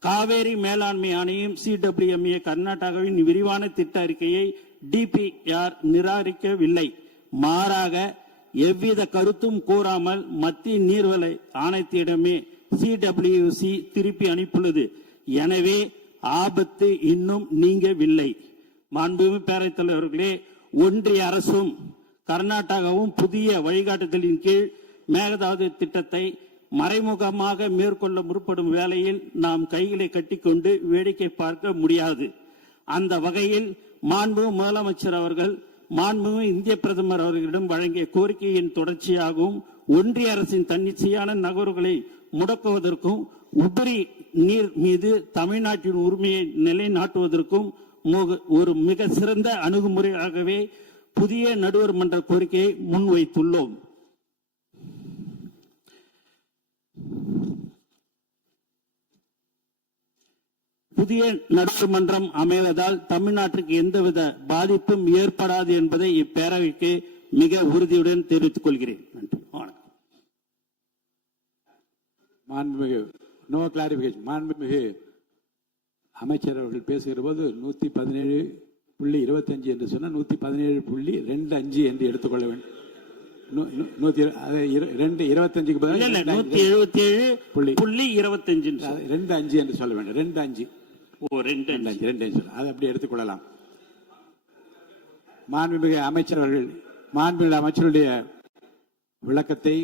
காவேரி மேலாண்மை ஆணையம் CWMA கர்நாடகாவின் விரிவான திட்ட அறிக்கையை DPR நிராகரிக்கவில்லை. மாறாக எவ்வித கருத்தும் கூறாமல் மத்திய நீர்வள ஆணையத்திடமே CWC திருப்பி அனுப்பியுள்ளது. எனவே ஆபத்து இன்னும் நீங்கவில்லை. மாண்புமிகு பேரவைத் தலைவர்களே, ஒன்றிய அரசும் கர்நாடகாவும் புதிய வழிகாட்டுதலின் கீழ் மேகதாது திட்டத்தை மறைமுகமாக மேற்கொள்ள முற்படும் வேளையில் நாம் கைகளை கட்டிக்கொண்டு வேடிக்கை பார்க்க முடியாது. அந்த வகையில் மாண்புமிகு முதலமைச்சர் அவர்கள் மாண்புமிகு இந்திய பிரதமர் அவர்களிடம் வழங்கிய கோரிக்கையின் தொடர்ச்சியாகவும் ஒன்றிய அரசின் தன்னிச்சையான நகர்வுகளை முடக்குவதற்கும் உபரி நீர் மீது தமிழ்நாட்டின் உரிமையை நிலைநாட்டுவதற்கும் ஒரு மிக சிறந்த அணுகுமுறையாகவே புதிய நடுவர் மன்ற கோரிக்கையை முன்வைத்துள்ளோம். புதிய நடுவர் மன்றம் அமைவதால் தமிழ்நாட்டிற்கு எந்தவித பாதிப்பும் ஏற்படாது என்பதை இப்பேரவைக்கு மிக உறுதியுடன் தெரிவித்துக் கொள்கிறேன். நன்றி, வணக்கம். மாண்புமிகு நோ கிளாரிபிகேஷன். மாண்புமிகு அமைச்சர் அவர்கள் பேசுகிற போது 117.25 என்று சொன்னால் 117.25 என்று எடுத்துக்கொள்ள வேண்டும். 25க்கு பதிலாக 177.25 என்று சொல்ல வேண்டும். 25 அது அப்படி எடுத்துக்கொள்ளலாம். மாண்புமிகு அமைச்சருடைய விளக்கத்தை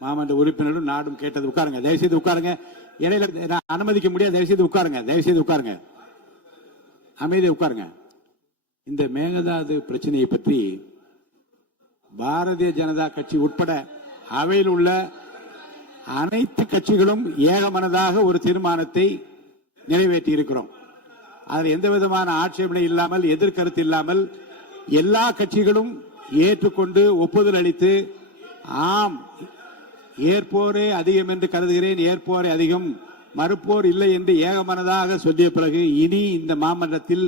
மாமன்ற உறுப்பினரும் நாடும் கேட்டது. உட்காருங்க, தயவுசெய்து உட்காருங்க. இடையில நான் அனுமதிக்க முடியாது. தயவுசெய்து உட்காருங்க, தயவுசெய்து உட்காருங்க, அமைதியை உட்காருங்க. இந்த மேகதாது பிரச்சனையை பற்றி பாரதிய ஜனதா கட்சி உட்பட அவையில் உள்ள அனைத்து கட்சிகளும் ஏகமனதாக ஒரு தீர்மானத்தை நிறைவேற்றி இருக்கிறோம். அதில் எந்த விதமான ஆட்சேபனை இல்லாமல், எதிர்கருத்து இல்லாமல் எல்லா கட்சிகளும் ஏற்றுக்கொண்டு ஒப்புதல் அளித்து, ஆம் ஏற்போரே அதிகம் என்று கருதுகிறேன், ஏற்போரே அதிகம், மறுப்போர் இல்லை என்று ஏகமனதாக சொல்லிய பிறகு இனி இந்த மாமன்றத்தில்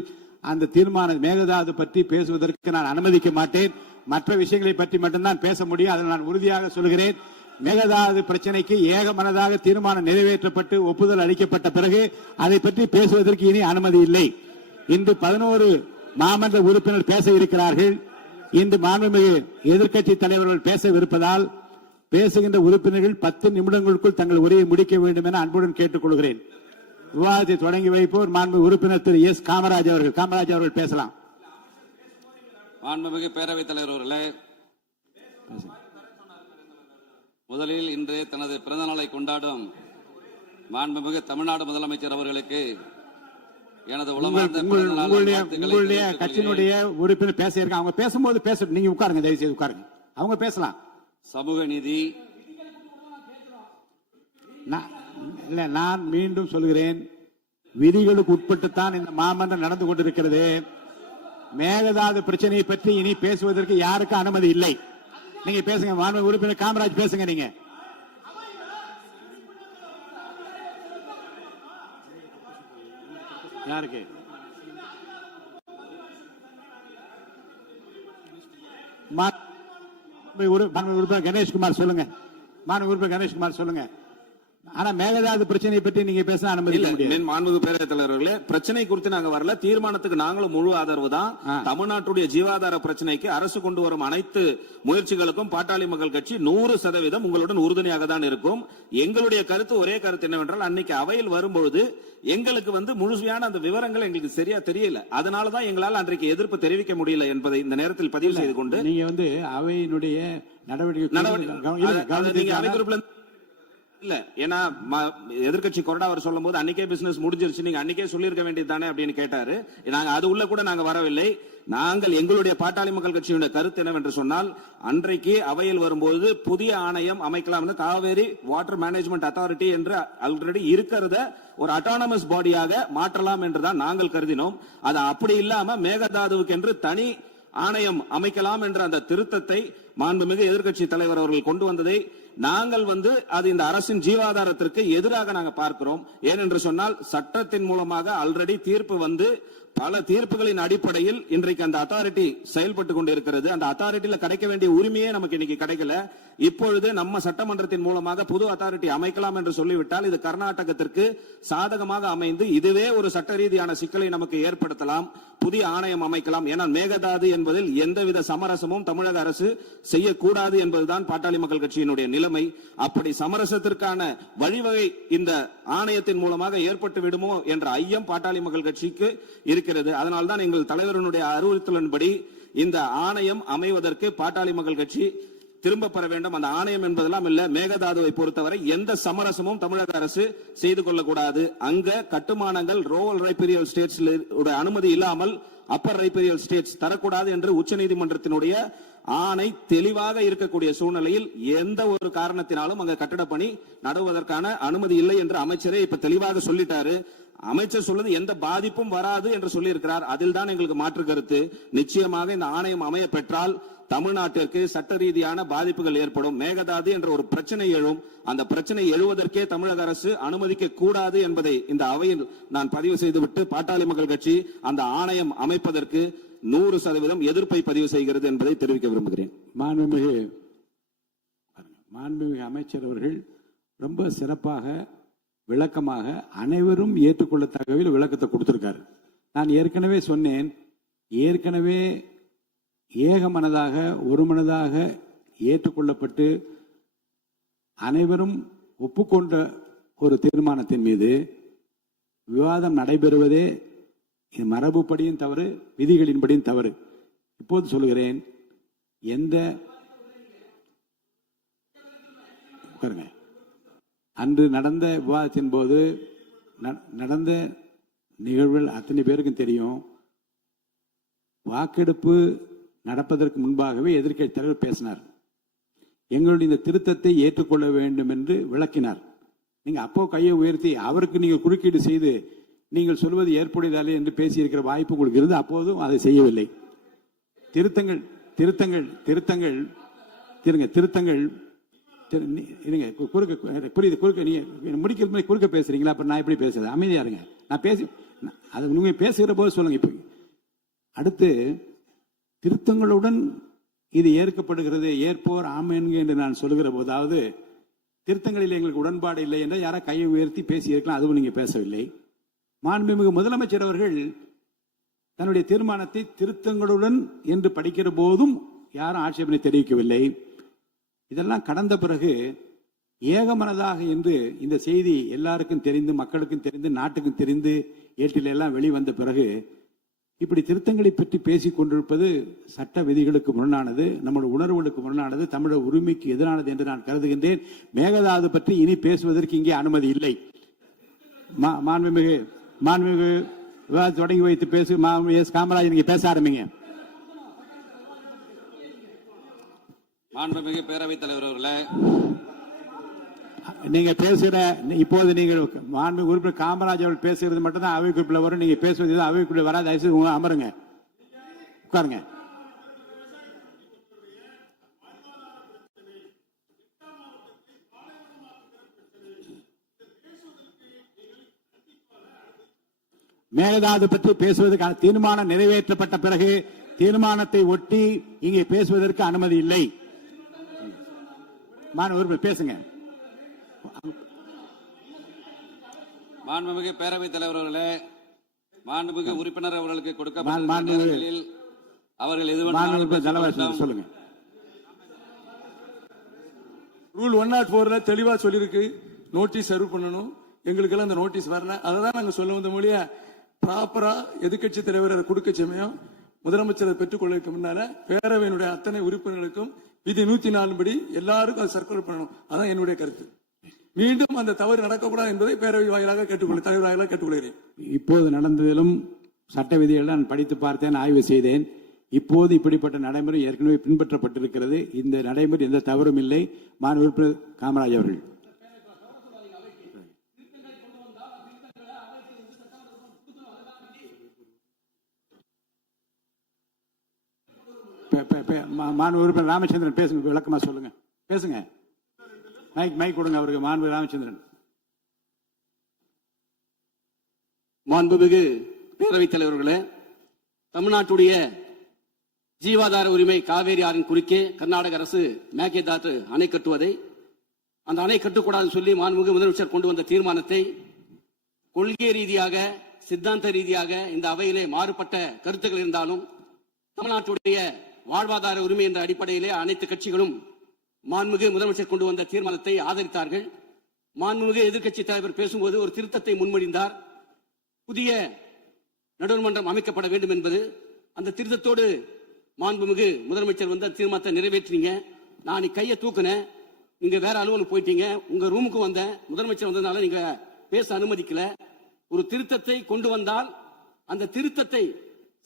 அந்த தீர்மானம் மேகதாது பற்றி பேசுவதற்கு நான் அனுமதிக்க மாட்டேன். மற்ற விஷயங்களை பற்றி மட்டும்தான் பேச முடியும். அதில் நான் உறுதியாக சொல்கிறேன். மேகதாது பிரச்சனைக்கு ஏகமனதாக தீர்மானம் நிறைவேற்றப்பட்டு ஒப்புதல் அளிக்கப்பட்ட பிறகு அதை பற்றி பேசுவதற்கு இனி அனுமதி இல்லை. இன்று 11 மாமன்ற உறுப்பினர் பேச இருக்கிறார்கள். இன்று மாண்புமிகு எதிர்க்கட்சி தலைவர்கள் பேசவிருப்பதால் பேசுகின்ற உறுப்பினர்கள் 10 நிமிடங்களுக்குள் தங்கள் உரையை முடிக்க வேண்டும் என அன்புடன் கேட்டுக் கொள்கிறேன். விவாதத்தை தொடங்கி வைப்போர் மாண்புமிகு உறுப்பினர் திரு எஸ் காமராஜ் அவர்கள். காமராஜ் அவர்கள் பேசலாம். மாண்புமிகு பேரவைத் தலைவர் அவர்களே, முதலில் இன்று தனது பிறந்த நாளை கொண்டாடும் மாண்புமிகு தமிழ்நாடு முதலமைச்சர் அவர்களுக்கு எனது உங்களுடைய கட்சியினுடைய உறுப்பினர் பேச இருக்காங்க. அவங்க பேசும்போது பேச நீங்க உட்காருங்க, தயவு செய்து உட்காருங்க, அவங்க பேசலாம். சமூக நீதி நான் மீண்டும் சொல்கிறேன், விதிகளுக்கு உட்பட்டுத்தான் இந்த மாமன்றம் நடந்து கொண்டிருக்கிறது. மேகதாது பிரச்சனையை பற்றி இனி பேசுவதற்கு யாருக்கும் அனுமதி இல்லை. நீங்க பேசுங்க, மாண்புமிகு உறுப்பினர் காமராஜ் பேசுங்க. நீங்க யாருக்கு உறுப்பினர் கணேஷ்குமார் சொல்லுங்க. மாண்புமிகு உறுப்பினர் கணேஷ்குமார் சொல்லுங்க. ஆனா மேகதாது பிரச்சனையை பற்றி நீங்க பேச அனுமதி இல்லை. மாண்புமிகு பேரவைத் தலைவர்களே, பிரச்சனை குறித்து நாங்க வரல, தீர்மானத்துக்கு நாங்களும் முழு ஆதரவு தான். தமிழ்நாட்டுடைய ஜீவாதார பிரச்சனைக்கு அரசு கொண்டு வரும் அனைத்து முயற்சிகளுக்கும் பாட்டாளி மக்கள் கட்சி 100% உங்களுடன் உறுதுணையாக தான் இருக்கும். எங்களுடைய கருத்து ஒரே கருத்து என்னவென்றால், அன்னைக்கு அவையில் வரும்பொழுது எங்களுக்கு முழுமையான அந்த விவரங்கள் எங்களுக்கு சரியா தெரியல. அதனாலதான் எங்களால் அன்றைக்கு எதிர்ப்பு தெரிவிக்க முடியல என்பதை இந்த நேரத்தில் பதிவு செய்து கொண்டு, நீங்க அவையினுடைய நடவடிக்கை இல்ல, ஏன்னா எதிர்கட்சி கொறடா அவர் சொல்லும் போது அன்னைக்கே பிசினஸ் முடிஞ்சிருச்சு, நீங்க அன்னைக்கே சொல்லிருக்க வேண்டியதுதானே அப்படின்னு கேட்டாரு. நாங்க அது உள்ள கூட நாங்க வரவில்லை. நாங்கள் எங்களுடைய பாட்டாளி மக்கள் கட்சியுடைய கருத்து என்னவென்று சொன்னால், அன்றைக்கு அவையில் வரும்போது புதிய ஆணையம் அமைக்கலாம், காவேரி வாட்டர் மேனேஜ்மெண்ட் அத்தாரிட்டி என்று ஆல்ரெடி இருக்கிறத ஒரு அட்டானமஸ் பாடியாக மாற்றலாம் என்றுதான் நாங்கள் கருதினோம். அது அப்படி இல்லாம மேகதாதுவுக்கு என்று தனி ஆணையம் அமைக்கலாம் என்ற அந்த திருத்தத்தை மாண்புமிகு எதிர்க்கட்சி தலைவர் அவர்கள் கொண்டு வந்ததை நாங்கள் அது இந்த அரசின் ஜீவாதாரத்திற்கு எதிராக நாங்கள் பார்க்கிறோம். ஏனென்று சொன்னால், சட்டத்தின் மூலமாக ஆல்ரெடி தீர்ப்பு பல தீர்ப்புகளின் அடிப்படையில் இன்றைக்கு அந்த அத்தாரிட்டி செயல்பட்டு கொண்டிருக்கிறது. அந்த அத்தாரிட்டியில கிடைக்க வேண்டிய உரிமையே நமக்கு இன்னைக்கு கிடைக்கல. இப்பொழுது நம்ம சட்டமன்றத்தின் மூலமாக புது அத்தாரிட்டி அமைக்கலாம் என்று சொல்லிவிட்டால் இது கர்நாடகத்திற்கு சாதகமாக அமைந்து இதுவே ஒரு சட்ட ரீதியான சிக்கலை நமக்கு ஏற்படுத்தலாம். புதிய ஆணையம் அமைக்கலாம். ஏன்னா மேகதாது என்பதில் எந்தவித சமரசமும் தமிழக அரசு செய்யக்கூடாது என்பதுதான் பாட்டாளி மக்கள் கட்சியினுடைய நிலைமை. அப்படி சமரசத்திற்கான வழிவகை இந்த ஆணையத்தின் மூலமாக ஏற்பட்டு விடுமோ என்ற ஐயம் பாட்டாளி மக்கள் கட்சிக்கு இருக்கிறது. அதனால்தான் எங்கள் தலைவரினுடைய அறிவுறுத்தலின்படி இந்த ஆணையம் அமைவதற்கு பாட்டாளி மக்கள் கட்சி திரும்ப பெற வேண்டும். அந்த ஆணையம் என்பதெல்லாம் இல்ல, மேகதாதுவை பொறுத்தவரை எந்த சமரசமும் தமிழக அரசு செய்து கொள்ளக்கூடாது. அங்க கட்டுமானங்கள் ரோவல் ரைபீரியல் ஸ்டேட்ஸ் அனுமதி இல்லாமல் அப்பர் ரைபீரியல் ஸ்டேட்ஸ் தரக்கூடாது என்று உச்சநீதிமன்றத்தினுடைய ஆணை தெளிவாக இருக்கக்கூடிய சூழ்நிலையில் எந்த ஒரு காரணத்தினாலும் அங்க கட்டட பணி நடுவதற்கான அனுமதி இல்லை என்று அமைச்சரே இப்ப தெளிவாக சொல்லிட்டாரு. அமைச்சர் சொல்வது எந்த பாதிப்பும் வராது என்று சொல்லி இருக்கிறார். அதில் தான் எங்களுக்கு மாற்று கருத்து. நிச்சயமாக இந்த ஆணையம் அமைய பெற்றால் தமிழ்நாட்டிற்கு சட்ட ரீதியான பாதிப்புகள் ஏற்படும். மேகதாது என்ற ஒரு பிரச்சனை எழும். அந்த பிரச்சனை எழுவதற்கே தமிழக அரசு அனுமதிக்க கூடாது என்பதை இந்த அவையில் நான் பதிவு செய்துவிட்டு, பாட்டாளி மக்கள் கட்சி அந்த ஆணையம் அமைப்பதற்கு 100% எதிர்ப்பை பதிவு செய்கிறது என்பதை தெரிவிக்க விரும்புகிறேன். மாண்புமிகு அமைச்சர் அவர்கள் ரொம்ப சிறப்பாக விளக்கமாக அனைவரும் ஏற்றுக்கொள்ளத்தக்க விளக்கத்தை கொடுத்திருக்காரு. நான் ஏற்கனவே சொன்னேன், ஏற்கனவே ஏகமனதாக ஒருமனதாக ஏற்றுக்கொள்ளப்பட்டு அனைவரும் ஒப்புக்கொண்ட ஒரு தீர்மானத்தின் மீது விவாதம் நடைபெறுவதே மரபுப்படியும் தவறு, விதிகளின்படியும் தவறு. இப்போது சொல்லுகிறேன், எந்த உட்காருங்க. அன்று நடந்த விவாதத்தின் போது நடந்த நிகழ்வுகள் அத்தனை பேருக்கும் தெரியும். வாக்கெடுப்பு நடப்பதற்கு முன்பாகவே எதிர்க்கட்சி தலைவர் பேசினார். எங்களுடைய இந்த திருத்தத்தை ஏற்றுக்கொள்ள வேண்டும் என்று விளக்கினார். நீங்க அப்போ கையை உயர்த்தி அவருக்கு நீங்க குறுக்கீடு செய்து நீங்கள் சொல்வது ஏற்புடையதாலே என்று பேசியிருக்கிற வாய்ப்பு உங்களுக்கு இருந்து அப்போதும் அதை செய்யவில்லை. திருத்தங்கள் திருத்தங்கள் திருத்தங்கள் திருத்தங்கள் புரியுது. குறுக்க நீங்க முடிக்கிறது குறுக்க பேசுறீங்களா? அப்ப நான் எப்படி பேசுறது? அமைதியா இருங்க. நான் பேசி அது நீங்க பேசுகிற போது சொல்லுங்க. இப்ப அடுத்து திருத்தங்களுடன் இது ஏற்கப்படுகிறது, ஏற்போர் ஆமேன்க என்று நான் சொல்லுகிற போதாவது திருத்தங்களில் எங்களுக்கு உடன்பாடு இல்லை என்று யாரா கையை உயர்த்தி பேசி இருக்கலாம். அதுவும் நீங்க பேசவில்லை. மாண்புமிகு முதலமைச்சர் அவர்கள் தன்னுடைய தீர்மானத்தை திருத்தங்களுடன் என்று படிக்கிற போதும் யாரும் ஆட்சேபனை தெரிவிக்கவில்லை. இதெல்லாம் கடந்த பிறகு ஏகமனதாக என்று இந்த செய்தி எல்லாருக்கும் தெரிந்து, மக்களுக்கும் தெரிந்து, நாட்டுக்கும் தெரிந்து, ஏட்டில எல்லாம் வெளிவந்த பிறகு இப்படி திருத்தங்களை பற்றி பேசிக் கொண்டிருப்பது சட்ட விதிகளுக்கு முரணானது, நம்முடைய உணர்வுகளுக்கு முரணானது, தமிழர் உரிமைக்கு எதிரானது என்று நான் கருதுகின்றேன். மேகதாது பற்றி இனி பேசுவதற்கு இங்கே அனுமதி இல்லை. மாண்புமிகு தொடங்கி வைத்து பேசு. எஸ் காமராஜ், நீங்க பேச ஆரம்பிங்க. மாண்புமிகு பேரவைத் தலைவர் அவர்களே, நீங்க பேசுகிற இப்போது நீங்கள் மாண்புமிகு உறுப்பினர் காமராஜ் அவர்கள் பேசுகிறது மட்டும்தான் அவை குறிப்பில் வரும். நீங்க பேசுவது அவை குறிப்பில் வராது. தயவுசெய்து அமருங்க, உட்காருங்க. மேகதாது பற்றி பேசுவதற்கான தீர்மானம் நிறைவேற்றப்பட்ட பிறகு தீர்மானத்தை ஒட்டி இங்கே பேசுவதற்கு அனுமதி இல்லை. பேசுங்க. மாண்புமிகு பேரவைத் தலைவர் அவர்களே, மாண்புமிகு உறுப்பினர் அவர்களுக்கு கொடுக்கப்பட்ட அவர்கள் எதுவும் சொல்லுங்க. ரூல் 104 தெளிவா சொல்லிருக்கு, நோட்டீஸ் சர்வ் பண்ணணும். எங்களுக்கு எல்லாம் அந்த நோட்டீஸ் வரல. அததான் நாங்க சொல்ல வந்த மொழியா ப்ராப்பரா எதிர்கட்சி தலைவர் கொடுக்க சமயம் முதலமைச்சரை பெற்றுக்கொள்வதற்கு முன்னால பேரவையினுடைய அத்தனை உறுப்பினர்களுக்கும் விதி 104 படி எல்லாருக்கும் அது சர்க்குலர் பண்ணணும். அதான் என்னுடைய கருத்து. மீண்டும் அந்த தவறு நடக்கக்கூடாது என்பதை பேரவை வாயிலாக கேட்டுக்கொள்ள தலைவர் வாயிலாக கேட்டுக்கொள்கிறேன். இப்போது நடந்ததிலும் சட்ட விதிகள் நான் படித்து பார்த்தேன், ஆய்வு செய்தேன். இப்போது இப்படிப்பட்ட நடைமுறை ஏற்கனவே பின்பற்றப்பட்டிருக்கிறது. இந்த நடைமுறை எந்த தவறும் இல்லை. மாண்பு உறுப்பினர் காமராஜ் அவர்கள் மாண்பு உறுப்பினர் ராமச்சந்திரன் பேசுங்க, விளக்கமா சொல்லுங்க, பேசுங்க. மைக் கொடுங்க அவருக்கு. மாண்பு ராமச்சந்திரன். மாண்புமிகு பேரவைத் தலைவர்களே, தமிழ்நாட்டுடைய ஜீவாதார உரிமை காவேரி ஆறின் குறுக்கே கர்நாடக அரசு மேகதாது அணை கட்டுவதை, அந்த அணை கட்டக்கூடாதுன்னு சொல்லி மாண்புமிகு முதலமைச்சர் கொண்டு வந்த தீர்மானத்தை கொள்கை ரீதியாக, சித்தாந்த ரீதியாக இந்த அவையிலே மாறுபட்ட கருத்துக்கள் இருந்தாலும் தமிழ்நாட்டுடைய வாழ்வாதார உரிமை என்ற அடிப்படையிலே அனைத்து கட்சிகளும் மாண்புமிகு முதலமைச்சர் கொண்டு வந்த தீர்மானத்தை ஆதரித்தார்கள். மாண்புமிகு எதிர்க்கட்சி தலைவர் பேசும்போது ஒரு திருத்தத்தை முன்மொழிந்தார். புதிய நடுவர் மன்றம் அமைக்கப்பட வேண்டும் என்பது. அந்த திருத்தத்தோடு மாண்புமிகு முதலமைச்சர் வந்து தீர்மானத்தை நிறைவேற்றினீங்க. நான் கையை தூக்குனேன், நீங்க வேற அலுவலுக்கு போயிட்டீங்க. உங்க ரூமுக்கு வந்தேன், முதலமைச்சர் வந்ததுனால நீங்க பேச அனுமதிக்கல. ஒரு திருத்தத்தை கொண்டு வந்தால் அந்த திருத்தத்தை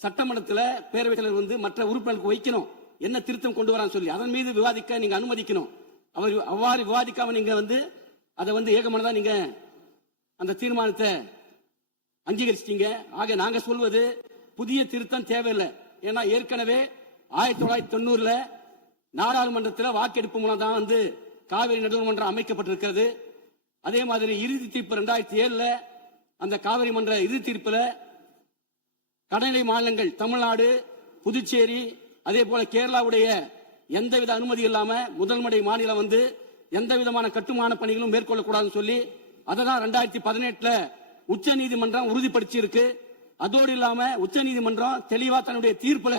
சட்டமன்றத்தில் பேரவைத் தலைவர் வந்து மற்ற உறுப்பினர்களுக்கு வைக்கணும். என்ன திருத்தம் கொண்டு வரான்னு சொல்லி அதன் மீது விவாதிக்க நீங்க அனுமதிக்கணும். அவர் அவ்வாறு விவாதிக்காம நீங்க வந்து அதை வந்து ஏகமனதா நீங்க அந்த தீர்மானத்தை அங்கீகரிச்சிட்டீங்க. ஆக நாங்க சொல்வது புதிய திருத்தம் தேவையில்லை. ஏன்னா ஏற்கனவே 1990 நாடாளுமன்றத்தில் வாக்கெடுப்பு மூலம் தான் வந்து காவிரி நடுவர் மன்றம் அமைக்கப்பட்டிருக்கிறது. அதே மாதிரி இறுதி தீர்ப்பு 2007 அந்த காவிரி மன்ற இறுதி தீர்ப்புல கடைநிலை மாநிலங்கள் தமிழ்நாடு, புதுச்சேரி, அதே போல கேரளாவுடைய எந்தவித அனுமதி இல்லாம முதல்மடை மாநிலம் வந்து எந்த விதமான கட்டுமான பணிகளும் மேற்கொள்ளக்கூடாதுன்னு சொல்லி அதை தான் 2018 உச்ச நீதிமன்றம் உறுதிப்படுத்தி இருக்கு. அதோடு இல்லாம உச்ச நீதிமன்றம் தெளிவா தன்னுடைய தீர்ப்புல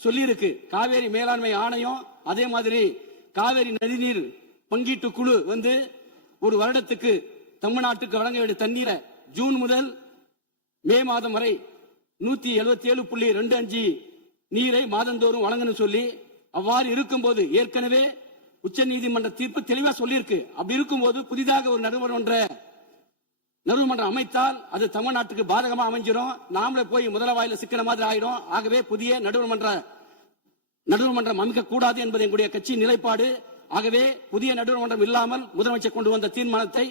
சொல்லி இருக்கு, காவேரி மேலாண்மை ஆணையம் அதே மாதிரி காவேரி நதிநீர் பங்கீட்டு குழு வந்து ஒரு வருடத்துக்கு தமிழ்நாட்டுக்கு வழங்க வேண்டிய தண்ணீரை ஜூன் முதல் மே மாதம் வரை 177.25 நீரை மாதந்தோறும் வழங்கணும் சொல்லி, அவ்வாறு இருக்கும்போது ஏற்கனவே உச்ச நீதிமன்ற தீர்ப்பு தெளிவா சொல்லியிருக்கு. அப்படி இருக்கும்போது புதிதாக ஒரு நடுவர்மன்றம் அமைத்தால் அது தமிழ்நாட்டுக்கு பாதகமா அமைஞ்சிரும். நாமளே போய் முதலவாயில சிக்கிற மாதிரி ஆயிடும். ஆகவே புதிய நடுவர்மன்றம் அமைக்க கூடாது என்பது எங்களுடைய கட்சி நிலைப்பாடு. ஆகவே புதிய நடுவர்மன்றம் இல்லாமல் முதலமைச்சர் கொண்டு வந்த தீர்மானத்தை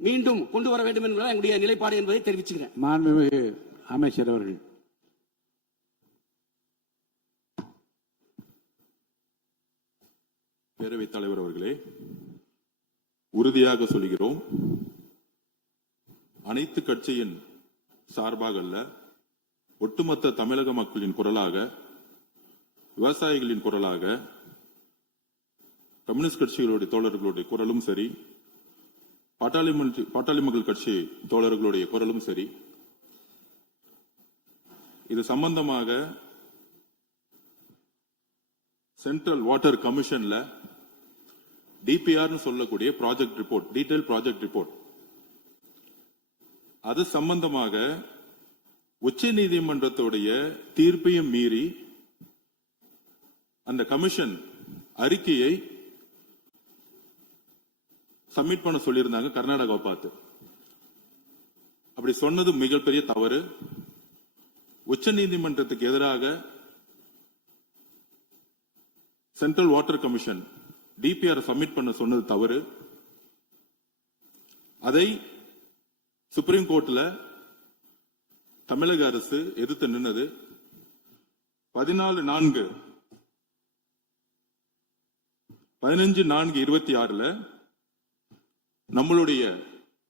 மீண்டும் கொண்டு வர வேண்டும் என்பது எங்களுடைய நிலைப்பாடு என்பதை தெரிவிச்சுக்கிறேன். மாண்புமிகு அமைச்சர் அவர்கள். பேரவைத் தலைவர் அவர்களே, உறுதியாக சொல்கிறோம், அனைத்து கட்சியின் சார்பாக அல்ல, ஒட்டுமொத்த தமிழக மக்களின் குரலாக, விவசாயிகளின் குரலாக, கம்யூனிஸ்ட் கட்சிகளுடைய தோழர்களுடைய குரலும் சரி, பாட்டாளி மக்கள் கட்சி தோழர்களுடைய குரலும் சரி, இது சம்பந்தமாக சென்ட்ரல் வாட்டர் கமிஷன்ல டிபிஆர் சொல்லக்கூடிய project report, detail project report, அது சம்பந்தமாக உச்ச நீதிமன்றத்துடைய தீர்ப்பையும் மீறி அந்த கமிஷன் அறிக்கையை சப்மிட் பண்ண சொல்லியிருந்தாங்க கர்நாடகாவை பார்த்து. அப்படி சொன்னது மிகப்பெரிய தவறு. உச்ச நீதிமன்றத்துக்கு எதிராக central water commission DPR submit பண்ண சொன்னது தவறு. அதை சுப்ரீம் கோர்ட்ல தமிழக அரசு எதிர்த்து நின்னது. 15/4/26 நம்மளுடைய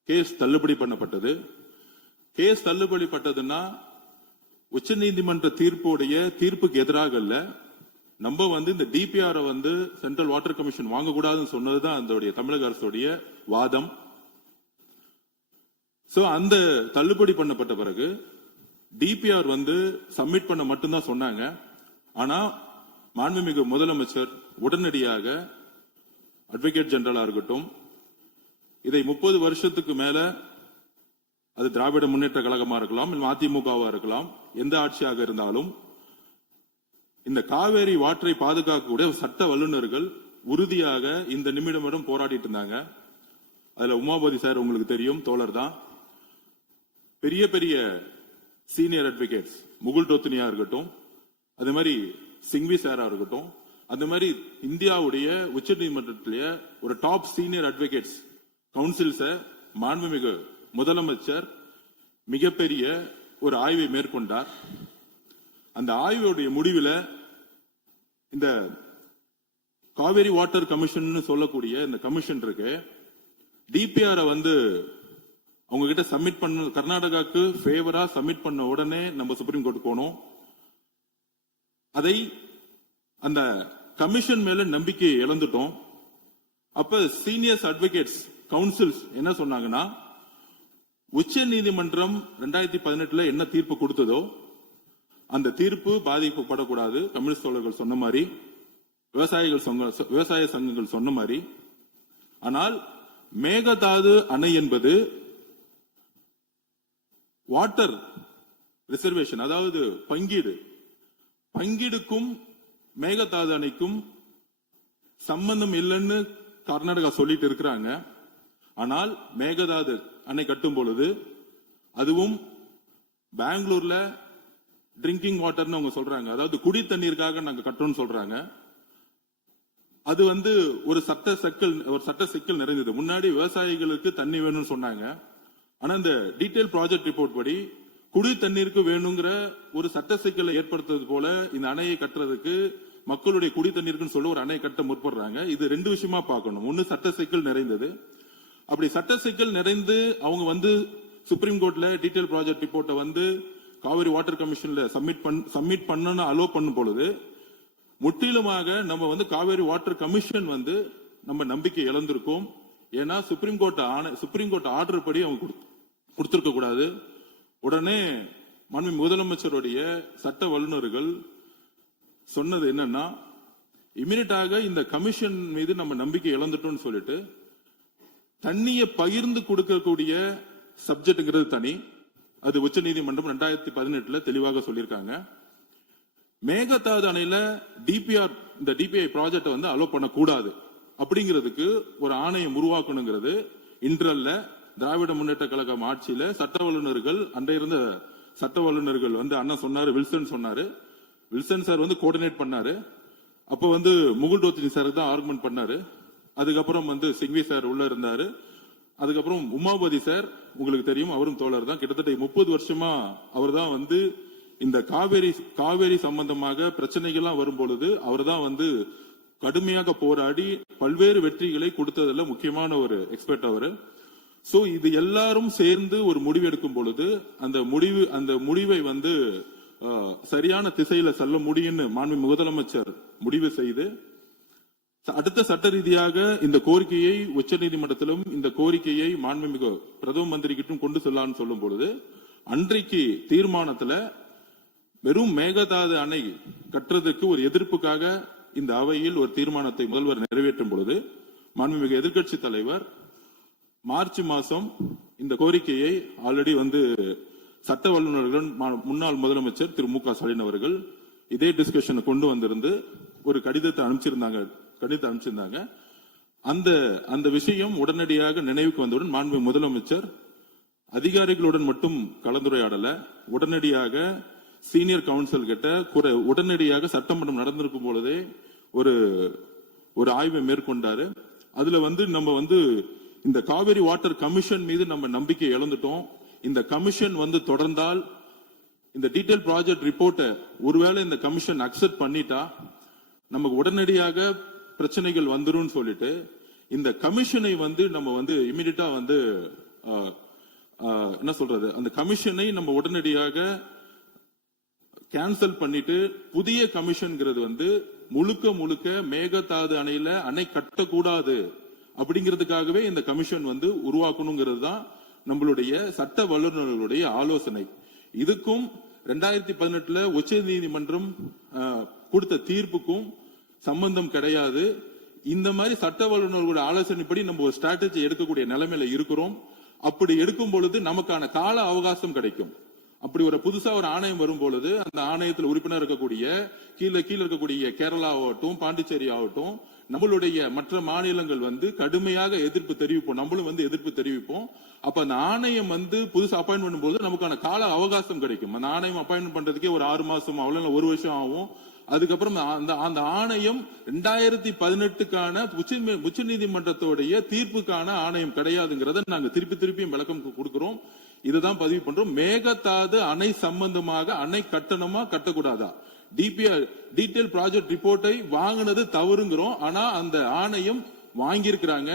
கேஸ் தள்ளுபடி பண்ணப்பட்டது. கேஸ் தள்ளுபடி பட்டதுன்னா உச்ச நீதிமன்ற தீர்ப்புக்கு எதிராக அல்ல, நம்ம இந்த டிபிஆர் சென்ட்ரல் வாட்டர் கமிஷன் வாங்கக்கூடாதுன்னு சொன்னதுதான் அந்த தமிழக அரசுடைய வாதம். சோ அந்த தள்ளுபடி பண்ணப்பட்ட பிறகு டிபிஆர் சப்மிட் பண்ண மட்டும்தான் சொன்னாங்க. ஆனா மாண்புமிகு முதலமைச்சர் உடனடியாக அட்வொகேட் ஜெனரலா இருக்கட்டும், இதை 30 வருஷத்துக்கு மேல, அது திராவிட முன்னேற்ற கழகமா இருக்கலாம், அதிமுகவா இருக்கலாம், எந்த ஆட்சியாக இருந்தாலும் இந்த காவேரி வாட்டரை பாதுகாக்கக்கூடிய சட்ட வல்லுநர்கள் உறுதியாக இந்த நிமிடம் போராடிட்டு இருந்தாங்க. அதுல உமாபதி சார் உங்களுக்கு தெரியும், தோழர் தான். பெரிய பெரிய சீனியர் அட்வொகேட்ஸ், முகுல் டோத்னியா இருக்கட்டும், அது மாதிரி சிங்வி சாரா இருக்கட்டும், அந்த மாதிரி இந்தியாவுடைய உச்ச நீதிமன்றத்திலேயே ஒரு டாப் சீனியர் அட்வொகேட்ஸ் கவுன்சில்ஸ மாண்புமிகு முதலமைச்சர் மிகப்பெரிய ஒரு ஆய்வை மேற்கொண்டார். அந்த ஆய்வுடைய முடிவில் இந்த காவேரி வாட்டர் கமிஷன் சொல்லக்கூடிய இந்த கமிஷன் இருக்கு, டிபிஆர் அவங்க கிட்ட சப்மிட் பண்ண, கர்நாடகாக்கு ஃபேவரா சப்மிட் பண்ண உடனே நம்ம சுப்ரீம் கோர்ட் போனோம். அதை அந்த கமிஷன் மேல நம்பிக்கை இழந்துட்டோம். அப்ப சீனியர்ஸ் அட்வொகேட்ஸ் கவுன்சில்ஸ் என்ன சொன்னாங்கன்னா, உச்ச நீதிமன்றம் 2018 என்ன தீர்ப்பு கொடுத்ததோ அந்த தீர்ப்பு பாதிக்கப்படக்கூடாது. கம்யூனிஸ்ட் தோழர்கள் சொன்ன மாதிரி, விவசாய சங்கங்கள் சொன்ன மாதிரி. ஆனால் மேகதாது அணை என்பது வாட்டர் ரிசர்வேஷன், அதாவது பங்கீடுக்கும் மேகதாது அணைக்கும் சம்பந்தம் இல்லைன்னு கர்நாடகா சொல்லிட்டு இருக்கிறாங்க. ஆனால் மேகதாது அணை கட்டும் பொழுது அதுவும் பெங்களூர்ல ட்ரிங்கிங் வாட்டர்னு அவங்க சொல்றாங்க, அதாவது குடி தண்ணீருக்காக நாங்க கட்டணும்னு சொல்றாங்க. அது ஒரு சட்ட சிக்கல் நிறைந்தது. முன்னாடி விவசாயிகளுக்கு தண்ணி வேணும்னு சொன்னாங்க. ஆனா இந்த டீடைல் ப்ராஜெக்ட் ரிப்போர்ட் படி குடி தண்ணீருக்கு வேணுங்கிற ஒரு சட்ட சிக்கலை ஏற்படுத்துறது போல இந்த அணையை கட்டுறதுக்கு, மக்களுடைய குடி தண்ணீருக்குன்னு சொல்ல ஒரு அணையை கட்ட முற்படுறாங்க. இது 2 விஷயமா பார்க்கணும். ஒன்னு சட்ட சிக்கல் நிறைந்தது. அப்படி சட்ட சிக்கல் நிறைந்து அவங்க சுப்ரீம் கோர்ட்ல டீடைல் ப்ராஜெக்ட் ரிப்போர்ட்டை காவிரி வாட்டர் கமிஷன்ல சப்மிட் பண்ணணும் அலோ பண்ணும் பொழுது முற்றிலுமாக நம்ம காவேரி வாட்டர் கமிஷன் நம்ம நம்பிக்கை இழந்திருக்கோம். ஏன்னா சுப்ரீம் கோர்ட் ஆர்டர் படி அவங்க கொடுத்திருக்க கூடாது. உடனே மாண்பு முதலமைச்சருடைய சட்ட வல்லுநர்கள் சொன்னது என்னன்னா, இமிடியட்டாக இந்த கமிஷன் மீது நம்ம நம்பிக்கை இழந்துட்டோம்னு சொல்லிட்டு தண்ணியை பகிர்ந்து கொடுக்கக்கூடிய சப்ஜெக்ட்ங்கிறது தனி. அது உச்ச நீதிமன்றம் 2018 தெளிவாக சொல்லியிருக்காங்க. மேகதாது அணையில டிபிஆர் இந்த டிபிஐ ப்ராஜெக்ட் வந்து அலோ பண்ணக்கூடாது அப்படிங்கிறதுக்கு ஒரு ஆணையம் உருவாக்கணுங்கிறது இன்றல்ல. திராவிட முன்னேற்ற கழகம் ஆட்சியில சட்ட வல்லுநர்கள் அன்றைய இருந்த சட்ட வல்லுநர்கள் வந்து அண்ணன் சொன்னாரு, வில்சன் சொன்னாரு, வில்சன் சார் வந்து கோஆர்டினேட் பண்ணாரு. அப்ப வந்து முகுல் ரோத்ரி சார் தான் ஆர்குமெண்ட் பண்ணாரு. அதுக்கப்புறம் வந்து சிங்வி சார் உள்ள இருந்தாரு. அதுக்கப்புறம் உமாபதி சார் உங்களுக்கு தெரியும், அவரும் தோழர் தான். கிட்டத்தட்ட 30 வருஷமா அவர் தான் வந்து இந்த காவேரி சம்பந்தமாக பிரச்சனைகள்லாம் வரும் பொழுது அவர் தான் வந்து கடுமையாக போராடி பல்வேறு வெற்றிகளை கொடுத்ததுல முக்கியமான ஒரு எக்ஸ்பர்ட் அவரு. சோ இது எல்லாரும் சேர்ந்து ஒரு முடிவு எடுக்கும் பொழுது அந்த முடிவை வந்து சரியான திசையில செல்ல முடியும்னு மாண்பு முதலமைச்சர் முடிவு செய்து அடுத்த சட்ட ரீதியாக இந்த கோரிக்கையை உச்சநீதிமன்றத்திலும் இந்த கோரிக்கையை மாண்புமிகு பிரதம மந்திரி கிட்டும் கொண்டு செல்லான்னு சொல்லும் பொழுது அன்றைக்கு தீர்மானத்துல வெறும் மேகதாது அணை கட்டுறதுக்கு ஒரு எதிர்ப்புக்காக இந்த அவையில் ஒரு தீர்மானத்தை முதல்வர் நிறைவேற்றும் பொழுது மாண்புமிகு எதிர்க்கட்சி தலைவர் மார்ச் மாசம் இந்த கோரிக்கையை ஆல்ரெடி வந்து சட்ட வல்லுநர்கள் முன்னாள் முதலமைச்சர் திரு மு க ஸ்டாலின் அவர்கள் இதே டிஸ்கஷனை கொண்டு வந்திருந்து ஒரு கடிதத்தை அனுப்பிச்சிருந்தாங்க. அந்த விஷயம் உடனடியாக நினைவுக்கு வந்தவுடன் மாண்பு முதலமைச்சர் அதிகாரிகளுடன் மட்டும் கலந்துரையாடல, உடனடியாக சீனியர் கவுன்சில் கிட்ட உடனடியாக சட்டமன்றம் நடந்திருக்கும் பொழுதே ஒரு ஆய்வை மேற்கொண்டாரு. அதுல வந்து நம்ம வந்து இந்த காவிரி வாட்டர் கமிஷன் மீது நம்ம நம்பிக்கை இழந்துட்டோம். இந்த கமிஷன் வந்து தொடர்ந்தால் இந்த டீடைல் ப்ராஜெக்ட் ரிப்போர்ட்டை ஒருவேளை இந்த கமிஷன் அக்செப்ட் பண்ணிட்டா நமக்கு உடனடியாக பிரச்சனைகள் வந்துரும் சொல்லிட்டு இந்த கமிஷனை வந்து நம்ம வந்து இமிடியட்டா வந்து என்ன சொல்றது, அந்த கமிஷனை நம்ம உடனடியாக கேன்சல் பண்ணிட்டு புதிய கமிஷன்ங்கிறது வந்து முழுக்க மேகதாது அணையில அணை கட்டக்கூடாது அப்படிங்கிறதுக்காகவே இந்த கமிஷன் வந்து உருவாக்கணுங்கிறது தான் நம்மளுடைய சட்ட வல்லுநர்களுடைய ஆலோசனை. இதுக்கும் 2018 உச்ச நீதிமன்றம் கொடுத்த தீர்ப்புக்கும் சம்பந்தம் கிடையாது. இந்த மாதிரி சட்ட வல்லுநர்களுடைய ஆலோசனைப்படி நம்ம ஒரு ஸ்ட்ராட்டஜி எடுக்கக்கூடிய நிலைமையில இருக்கிறோம். அப்படி எடுக்கும் பொழுது நமக்கான கால அவகாசம் கிடைக்கும். அப்படி ஒரு புதுசா ஒரு ஆணையம் வரும் பொழுது அந்த ஆணையத்தில் உறுப்பினர் இருக்கக்கூடிய கீழே இருக்கக்கூடிய கேரளா ஆகட்டும், பாண்டிச்சேரி ஆகட்டும், நம்மளுடைய மற்ற மாநிலங்கள் வந்து கடுமையாக எதிர்ப்பு தெரிவிப்போம், நம்மளும் வந்து எதிர்ப்பு தெரிவிப்போம். அப்ப அந்த ஆணையம் வந்து புதுசு அப்பாயின்ட் பண்ணும்போது நமக்கான கால அவகாசம் கிடைக்கும். அந்த ஆணையம் அப்பாயின்ட் பண்றதுக்கே ஒரு 6 மாசம் அவ்வளவு 1 வருஷம் ஆகும். அதுக்கப்புறம் அந்த ஆணையம் 2018க்கான உச்ச நீதிமன்றத்துடைய தீர்ப்புக்கான ஆணையம் கிடையாதுங்கிறத நாங்க திருப்பியும் விளக்கம் கொடுக்கிறோம். இதுதான் பதிவு பண்றோம். மேகதாது அணை சம்பந்தமாக அணை கட்டணமா கட்டக்கூடாதா, டிபிஆர் டீடைல் ப்ராஜெக்ட் ரிப்போர்ட்டை வாங்கினது தவறுங்கிறோம். ஆனா அந்த ஆணையம் வாங்கியிருக்கிறாங்க.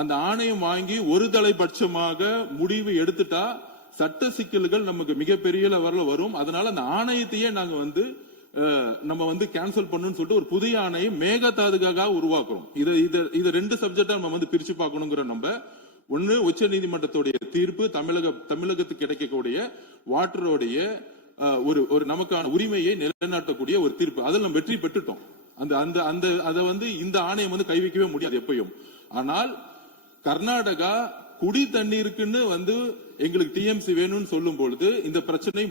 அந்த ஆணையம் வாங்கி ஒரு தலைபட்சமாக முடிவு எடுத்துட்டா சட்ட சிக்கல்கள் நமக்கு மிகப்பெரிய லெவல்ல வரும். அதனால அந்த ஆணையத்தையே நாங்க வந்து நம்ம வந்து கேன்சல் பண்ணணும்னு சொல்லிட்டு ஒரு புதிய ஆணையம் மேகதாதுக்காக உருவாக்குறோம். இது 2 சப்ஜெக்டா நம்ம வந்து பிரிச்சு பார்க்கணுங்கிற நம்ம ஒன்னு உச்ச நீதிமன்றத்துடைய தீர்ப்பு, தமிழகத்துக்கு கிடைக்கக்கூடிய வாட்டருடைய ஒரு நமக்கான உரிமையை நிலைநாட்டக்கூடிய ஒரு தீர்ப்பு. அதில் நம்ம வெற்றி பெற்றுட்டோம். அதை வந்து இந்த ஆணையம் வந்து கை வைக்கவே முடியாது எப்பயும். ஆனால் கர்நாடகா குடி தண்ணீருக்குன்னு வந்து எங்களுக்கு டிஎம்சி வேணும்னு சொல்லும் பொழுது இந்த பிரச்சனை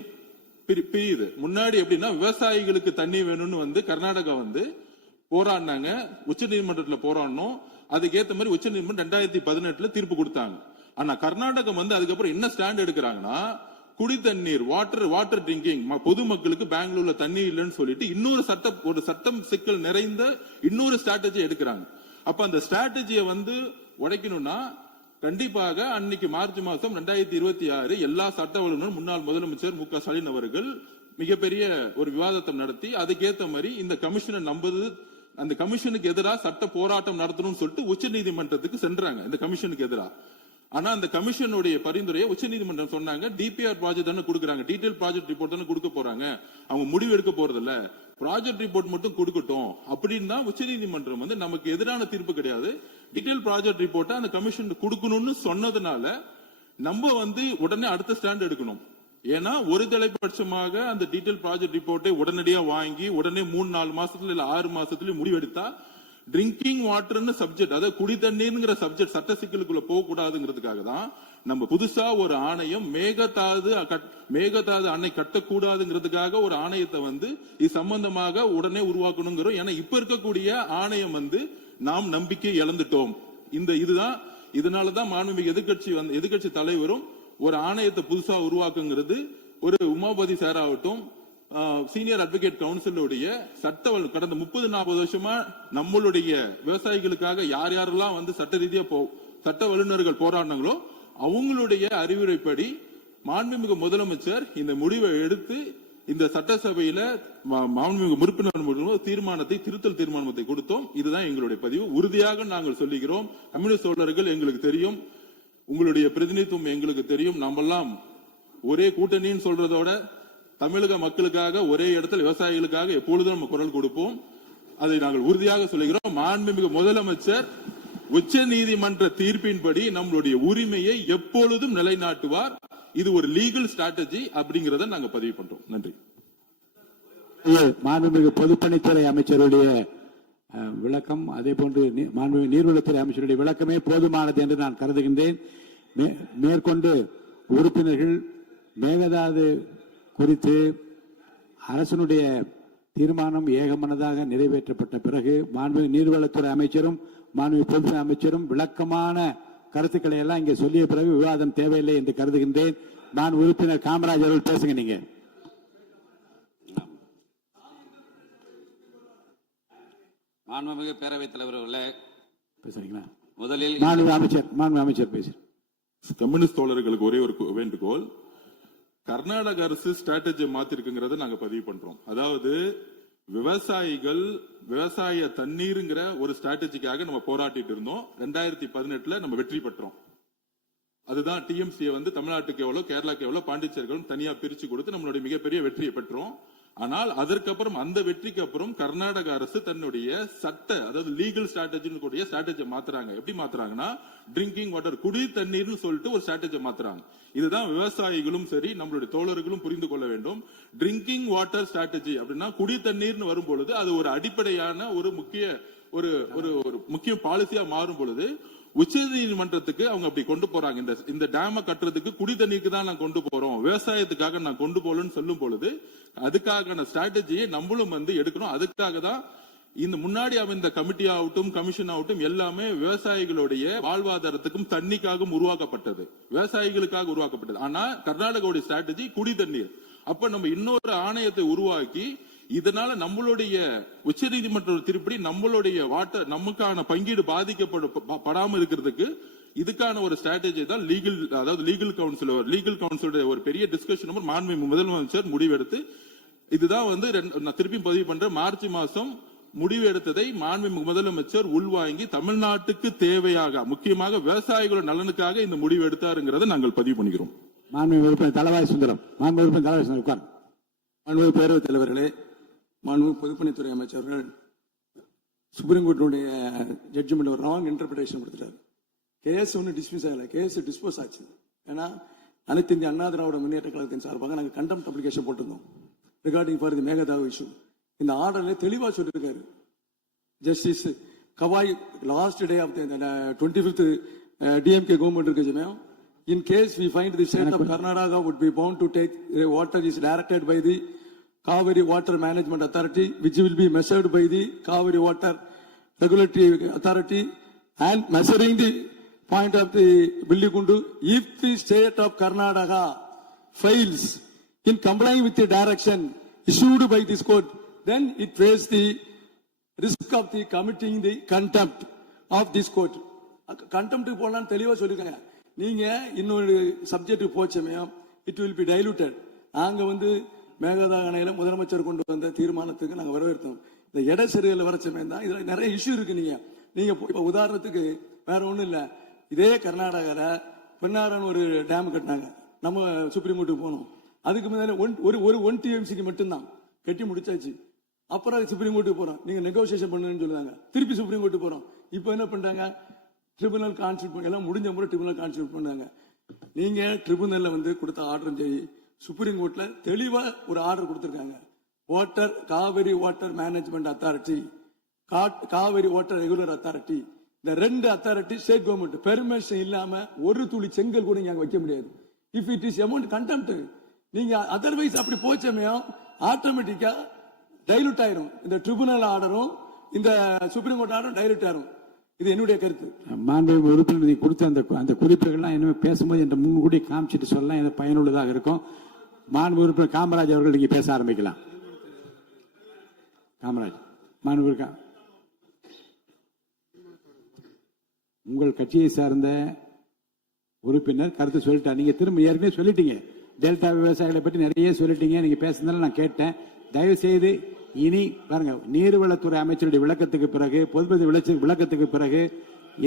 பிரியுது. முன்னாடி எப்படின்னா விவசாயிகளுக்கு தண்ணி வேணும்னு வந்து கர்நாடகா வந்து போராடினாங்க, உச்ச நீதிமன்றத்தில் போராடணும். அதுக்கேற்ற மாதிரி உச்ச நீதிமன்றம் 2018 தீர்ப்பு கொடுத்தாங்க. ஆனா கர்நாடகம் வந்து அதுக்கப்புறம் என்ன ஸ்டாண்ட் எடுக்கிறாங்கன்னா, குடி தண்ணீர் வாட்டர் ட்ரிங்கிங் பொதுமக்களுக்கு பெங்களூர்ல தண்ணி இல்லைன்னு சொல்லிட்டு ஒரு சட்டம் சிக்கல் நிறைந்த இன்னொரு ஸ்ட்ராட்டஜி எடுக்கிறாங்க. அப்ப அந்த ஸ்ட்ராட்டஜியை வந்து உடைக்கணும்னா கண்டிப்பாக அன்னைக்கு மார்ச் மாசம் 2026 எல்லா சட்ட வல்லுநரும் முன்னாள் முதலமைச்சர் மு க ஸ்டாலின் அவர்கள் மிகப்பெரிய ஒரு விவாதத்தை நடத்தி அதுக்கேற்ற மாதிரி இந்த கமிஷனை நம்புது, அந்த கமிஷனுக்கு எதிராக சட்ட போராட்டம் நடத்தணும்னு சொல்லிட்டு உச்ச நீதிமன்றத்துக்கு சென்றாங்க இந்த கமிஷனுக்கு எதிராக. ஆனா அந்த கமிஷனுடைய பரிந்துரையை உச்ச நீதிமன்றம் சொன்னாங்க, டிபிஆர் ப்ராஜெக்ட் தானே கொடுக்குறாங்க, டீடைல் ப்ராஜெக்ட் ரிப்போர்ட் தானே கொடுக்க போறாங்க, அவங்க முடிவு எடுக்க போறது இல்ல, ப்ராஜெக்ட் ரிப்போர்ட் மட்டும் கொடுக்கட்டும் அப்படின்னு தான் உச்ச நீதிமன்றம் வந்து நமக்கு எதிரான தீர்ப்பு கிடையாது, டீடைல் ப்ராஜெக்ட் ரிப்போர்ட்டை அந்த கமிஷன் கொடுக்கணும்னு சொன்னதுனால நம்ம வந்து உடனே அடுத்த ஸ்டாண்ட் எடுக்கணும். ஏன்னா ஒரு தலைபட்சமாக அந்த டீடைல் ப்ராஜெக்ட் ரிப்போர்ட்டை உடனடியா வாங்கி உடனே 3-4 மாசத்துல இல்ல 6 மாசத்துல முடிவெடுத்தா ட்ரிங்கிங் வாட்டர்னு சப்ஜெக்ட், அதாவது குடி தண்ணீர்ங்கிற சப்ஜெக்ட் சட்ட சிக்கலுக்குள்ள போக கூடாதுங்கிறதுக்காக தான் நம்ம புதுசா ஒரு ஆணையம் மேகதாது அணை கட்டக்கூடாதுங்கிறதுக்காக ஒரு ஆணையத்தை வந்து இது சம்பந்தமாக உடனே உருவாக்கணுங்கிறோம். ஏன்னா இப்ப இருக்கக்கூடிய ஆணையம் வந்து நாம் நம்பிக்கை இழந்துட்டோம். இதனாலதான் மாண்புமிகு எதிர்க்கட்சி தலைவரும் ஒரு ஆணையத்தை புதுசா உருவாக்குங்கிறது ஒரு உமாபதி சார் ஆகட்டும், சீனியர் அட்வொகேட் கவுன்சிலுடைய கடந்த 30-40 வருஷமா நம்மளுடைய விவசாயிகளுக்காக யார் யாரெல்லாம் வந்து சட்ட ரீதியா சட்ட வல்லுநர்கள் போராடினாங்களோ அவங்களுடைய அறிவுரைப்படி மாண்புமிகு முதலமைச்சர் இந்த முடிவை எடுத்து இந்த சட்டசபையில மாண்புமிகு உறுப்பினர் திருத்தல் தீர்மானத்தை கொடுத்தோம். இதுதான் எங்களுடைய பதிவு. உறுதியாக நாங்கள் சொல்லுகிறோம், கம்யூனிஸ்ட் தோழர்கள் எங்களுக்கு தெரியும், உங்களுடைய பிரதிநிதித்துவம் எங்களுக்கு தெரியும். நம்மெல்லாம் ஒரே கூட்டணின்னு சொல்றதோட தமிழக மக்களுக்காக ஒரே இடத்துல விவசாயிகளுக்காக எப்பொழுதும் நம்ம குரல் கொடுப்போம். அதை நாங்கள் உறுதியாக சொல்லுகிறோம். மாண்புமிகு முதலமைச்சர் உச்ச நீதிமன்ற தீர்ப்பின்படி நம்மளுடைய உரிமையை எப்பொழுதும் நிலைநாட்டுவார். இது ஒரு லீகல் ஸ்ட்ராட்டஜி அப்படிங்கறத நாங்க பதிவு பண்றோம். நன்றி. மாண்புமிகு பொதுப்பணித்துறை அமைச்சருடைய விளக்கம், அதே போன்று மாண்புமிகு நீர்வளத்துறை அமைச்சருடைய விளக்கமே போதுமானது என்று நான் கருதுகின்றேன். மேற்கொண்டு உறுப்பினர்கள் மேகதாது குறித்து அரசனுடைய தீர்மானம் ஏகமனதாக நிறைவேற்றப்பட்ட பிறகு மாண்புமிகு நீர்வளத்துறை அமைச்சரும் மாண்புமிகு பொதுப்பணி அமைச்சரும் விளக்கமான கருத்துக்களை எல்லாம் இங்கே சொல்லிய பிறகு விவாதம் தேவையில்லை என்று கருதுகின்றேன். நான் உறுப்பினர் காமராஜ் அவர்கள் பேசுங்க. நீங்க மாண்புமிகு பேரவைத் தலைவர் அவர்களே, பேசுறீங்களா? முதலில் மாண்புமிகு அமைச்சர் பேசு. கம்யூனிஸ்ட் தோழர்களுக்கு ஒரே ஒரு வேண்டுகோள். கர்நாடக அரசு ஸ்ட்ராட்டஜி மாத்திருக்குங்கிறத நாங்க பதிவு பண்றோம். அதாவது விவசாய தண்ணீருங்கிற ஒரு ஸ்ட்ராட்டஜிக்காக நம்ம போராட்டிட்டு இருந்தோம். 2018 நம்ம வெற்றி பெற்றோம். அதுதான் டிஎம்சியை வந்து தமிழ்நாட்டுக்கு எவ்வளவு, கேரளாக்கு எவ்வளவு, பாண்டிச்சேரிகளும் தனியா பிரிச்சு கொடுத்து நம்மளுடைய மிகப்பெரிய வெற்றியை பெற்றோம். ஆனால் அதற்கப்புறம் அந்த வெற்றிக்கு அப்புறம் கர்நாடக அரசு தன்னுடைய அதாவது லீகல் ஸ்ட்ராட்டஜி மாத்துறாங்க. எப்படி மாத்துறாங்கன்னா, ட்ரிங்கிங் வாட்டர், குடி தண்ணீர்னு சொல்லிட்டு ஒரு ஸ்ட்ராட்டஜி மாத்துறாங்க. இதுதான் விவசாயிகளும் சரி நம்மளுடைய தோழர்களும் புரிந்து கொள்ள வேண்டும். ட்ரிங்கிங் வாட்டர் ஸ்ட்ராட்டஜி அப்படின்னா குடி தண்ணீர்னு வரும்பொழுது அது ஒரு அடிப்படையான ஒரு முக்கிய பாலிசியா மாறும் பொழுது உச்ச நீதிமன்றத்துக்கு அவங்க அப்படி கொண்டு போறாங்க. இந்த டேம கட்டுறதுக்கு குடி தண்ணீருக்கு தான் நான் கொண்டு போறோம், விவசாயத்துக்காக நான் கொண்டு போலன்னு சொல்லும் பொழுது அதுக்கான ஸ்ட்ராட்டஜியை நம்மளும் வந்து எடுக்கணும். அதுக்காக தான் இந்த முன்னாடி அமைந்த கமிட்டி ஆகட்டும், கமிஷன் ஆகட்டும், எல்லாமே விவசாயிகளுடைய வாழ்வாதாரத்துக்கும் தண்ணிக்காகவும் உருவாக்கப்பட்டது, விவசாயிகளுக்காக உருவாக்கப்பட்டது. ஆனா கர்நாடகாவுடைய ஸ்ட்ராட்டஜி குடி தண்ணீர். அப்ப நம்ம இன்னொரு ஆணையத்தை உருவாக்கி இதனால நம்மளுடைய உச்ச நீதிமன்ற திருப்படி நம்மளுடைய நமக்கான பங்கீடு பாதிக்கப்படாம இருக்கிறதுக்கு இதுக்கான ஒரு ஸ்ட்ராட்டஜி தான் லீகல் கவுன்சில் ஒரு பெரிய டிஸ்கஷன் மாண்புமிகு முதலமைச்சர் முடிவெடுத்து இதுதான் வந்து நான் திருப்பி பதிவு பண்றேன். மார்ச் மாசம் முடிவு எடுத்ததை மாண்புமிகு முதலமைச்சர் உள்வாங்கி தமிழ்நாட்டுக்கு தேவையாக முக்கியமாக விவசாயிகளோட நலனுக்காக இந்த முடிவு எடுத்தாருங்கிறத நாங்கள் பதிவு பண்ணிக்கிறோம். மாண்புமிகு தலைவாய் சுந்தரம். மாண்புமிகு பேரவைத் தலைவர்களே, மாண்புமிகு பொதுப்பணித்துறை அமைச்சர்கள் சுப்ரீம் கோர்ட்டுடைய ஜட்ஜ்மெண்ட் ஒரு ராங் இன்டர்பிரேஷன் கொடுத்துட்டாரு. கேஸ் ஒன்னும் டிஸ்மிஸ் ஆகல, கேஸ் டிஸ்போஸ் ஆச்சு. ஏன்னா அனைத்து இந்திய அண்ணா திராவிட முன்னேற்ற கழகத்தின் சார்பாக நாங்கள் கண்டெம்ட் அப்ளிகேஷன் போட்டிருந்தோம் regarding for the Mekedatu issue. இந்த ஆர்டர்ல தெளிவா சொல்லியிருக்காரு justice Gavai last day of 25th DMK government இருக்கு சமயம். In case we find the state of Karnataka would be bound to take water is directed by the Kaveri Water Management Authority, which will be measured by the Kaveri Water Regulatory Authority, and measuring the point of the Billigundu. If the state of Karnataka fails in complying with the direction issued by this court, then it faces the risk of the committing the contempt of this court. Contempt போலாம் தெளிவா சொல்லிருக்காங்க. நீங்க இன்னொரு சப்ஜெக்ட் போச்சமயம் இட் வில் பி டைலூட்டட். நாங்க வந்து மேகதாது அணையில முதலமைச்சர் கொண்டு வந்த தீர்மானத்துக்கு நாங்க வரவேற்றோம். இந்த இட சரியில் வர சமயம் தான் இதுல நிறைய இஷ்யூ இருக்கு. நீங்க இப்ப உதாரணத்துக்கு வேற ஒண்ணும் இல்ல, இதே கர்நாடகால பெண்ணாரன் ஒரு டேம் கட்டினாங்க, நம்ம சுப்ரீம் கோர்ட்டுக்கு போனோம். அதுக்கு முன்னாடி ஒரு 1 TMCக்கு மட்டும்தான் கட்டி முடிச்சாச்சு. அப்புறம் சுப்ரீம் கோர்ட்டுக்கு போறோம், நீங்க நெகோசியேஷன் பண்ணுன்னு சொல்லுவாங்க. திருப்பி சுப்ரீம் கோர்ட்டுக்கு போறோம். இப்ப என்ன பண்றாங்க, ட்ரிபுனல் கான்ஸ்டியூட் எல்லாம் முடிஞ்ச முறை ட்ரிபுனல் கான்ஸ்டியூட் பண்ணாங்க. நீங்க ட்ரிபுனல்ல வந்து கொடுத்த ஆர்டரும் சரி, சுப்ரீம் கோர்ட்ல தெளிவா ஒரு ஆர்டர் கொடுத்திருக்காங்க. Kaveri water management authority, Kaveri water regular authority, இந்த 2 அத்தாரிட்டி ஸ்டேட் கவர்மெண்ட் பெர்மிஷன் இல்லாம ஒரு துளி செங்கல் கூட நீங்க வைக்க முடியாது. If it is amount contempt, நீங்க அதர்வைஸ் அப்படி போச்சமையும் ஆட்டோமேட்டிக்கா டைலூட் ஆயிரும். இந்த ட்ரிபுனல் ஆர்டரும் இந்த சுப்ரீம் கோர்ட் ஆர்டரும் டைலூட் ஆயிரும். இது என்னுடைய கருத்து. மாண்புமிகு உறுப்பினர் நீ கொடுத்த அந்த குறிப்புகள்லாம் இனிமே பேசும்போது என்ற முன்கூடி காமிச்சிட்டு சொல்லலாம், இது பயனுள்ளதாக இருக்கும். மாண்புமிகு உறுப்பினர் காமராஜ் அவர்கள் நீங்க பேச ஆரம்பிக்கலாம். காமராஜ், மாண்புமிகு உங்கள் கட்சியை சார்ந்த உறுப்பினர் கருத்து சொல்லிட்டார். நீங்க திரும்ப ஏற்கனவே சொல்லிட்டீங்க, டெல்டா விவசாயிகளை பற்றி நிறைய சொல்லிட்டீங்க. நீங்க பேசுனதால நான் கேட்டேன். தயவு செய்து இனி பாருங்க, நீர்வளத்துறை அமைச்சருடைய விளக்கத்துக்கு பிறகு, பொதுப்பணி விளக்கத்துக்கு பிறகு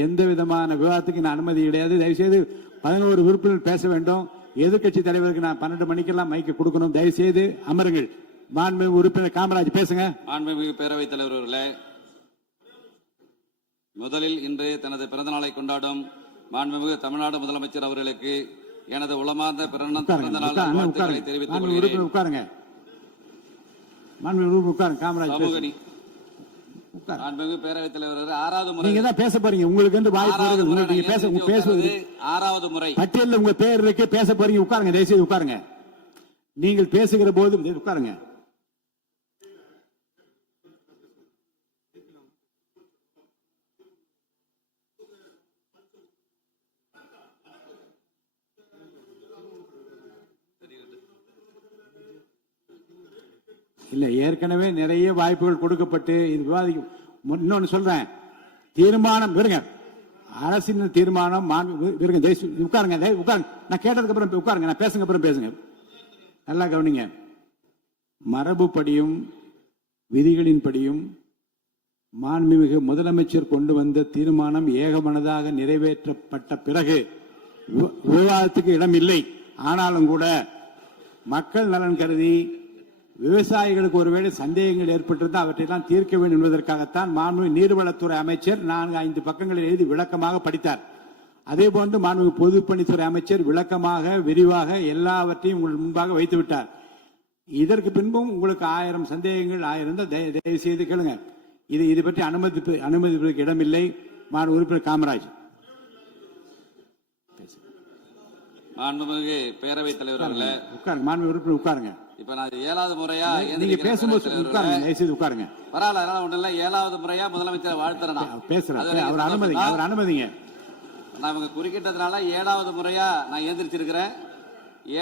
எந்த விதமான விவாதத்துக்கு நான் அனுமதி கிடையாது. தயவு செய்து 11 உறுப்பினர் பேச வேண்டும். எதிர்கட்சி தலைவருக்கு நான் 12 மணிக்கெல்லாம் மைக்கு கொடுக்கணும். தயவு செய்து அமருங்கள். மாண்புமிகு உறுப்பினர் காமராஜ் பேசுங்க. மாண்புமிகு பேரவைத் தலைவர் அவர்களே, முதலில் இன்று தனது பிறந்த நாளை கொண்டாடும் மாண்புமிகு தமிழ்நாடு முதலமைச்சர் அவர்களுக்கு எனது உளமார்ந்த பிறந்த நாள் வாழ்த்துக்களை தெரிவித்துக் கொள்கிறேன். உட்காருங்க. மாண்புமிகு உட்காருங்க. காமராஜ் மாண்புமிகு பேரவைத் தலைவர் 6வது முறை நீங்க தான் பேச போறீங்க. உங்களுக்கு வாய்ப்பு நீங்க பேசுவது 6வது முறை பட்டியலில் உங்க பேர் இருக்கு, பேச போறீங்க. உட்காருங்க, தயவுசெய்து உட்காருங்க. நீங்கள் பேசுகிற போது உட்காருங்க. இல்ல, ஏற்கனவே நிறைய வாய்ப்புகள் கொடுக்கப்பட்டு இது விவாதிக்கும். இன்னொன்னு சொல்றேன், தீர்மானம் இருங்க, அரசின் தீர்மானம் இருங்க. உட்காருங்க, உட்காருங்க. நான் கேட்டதுக்கு அப்புறம் உட்காருங்க, நான் பேசுங்க அப்புறம் பேசுங்க. நல்லா கவனிங்க. மரபுப்படியும் விதிகளின்படியும் மாண்புமிகு முதலமைச்சர் கொண்டு வந்த தீர்மானம் ஏகமனதாக நிறைவேற்றப்பட்ட பிறகு விவாதத்துக்கு இடம் இல்லை. ஆனாலும் கூட மக்கள் நலன் கருதி விவசாயிகளுக்கு ஒருவேளை சந்தேகங்கள் ஏற்பட்டிருந்தால் அவற்றையெல்லாம் தீர்க்க வேண்டும் என்பதற்காகத்தான் மாண்புமிகு நீர்வளத்துறை அமைச்சர் 4-5 பக்கங்களில் எழுதி விளக்கமாக படித்தார். அதே போன்று மாண்புமிகு பொதுப்பணித்துறை அமைச்சர் விளக்கமாக விரிவாக எல்லாவற்றையும் உங்கள் முன்பாக வைத்து விட்டார். இதற்கு பின்பும் உங்களுக்கு 1000 சந்தேகங்கள் 1000 தயவு செய்து கேளுங்க. இது பற்றி அனுமதிப்பதற்கு இடமில்லை. மாண்புமிகு உறுப்பினர் காமராஜ். மாண்புமிகு பேரவைத் தலைவர் அவர்களே, உட்காருங்க. மாண்புமிகு உறுப்பினர் உட்காருங்க. இப்ப நான் 7வது முறையா நீங்க பேசும்போது உட்காருங்க, தயவுசெய்து உட்காருங்க. பரவாயில்ல, அதனால ஒண்ணு இல்ல. 7வது முறையா முதலமைச்சர் வாழ்த்துறேன். பேசுறேன், அவர் அனுமதிங்க. நான் இவங்க குறுக்கிட்டதுனால 7வது முறையா நான் எந்திரிச்சிருக்கிறேன்.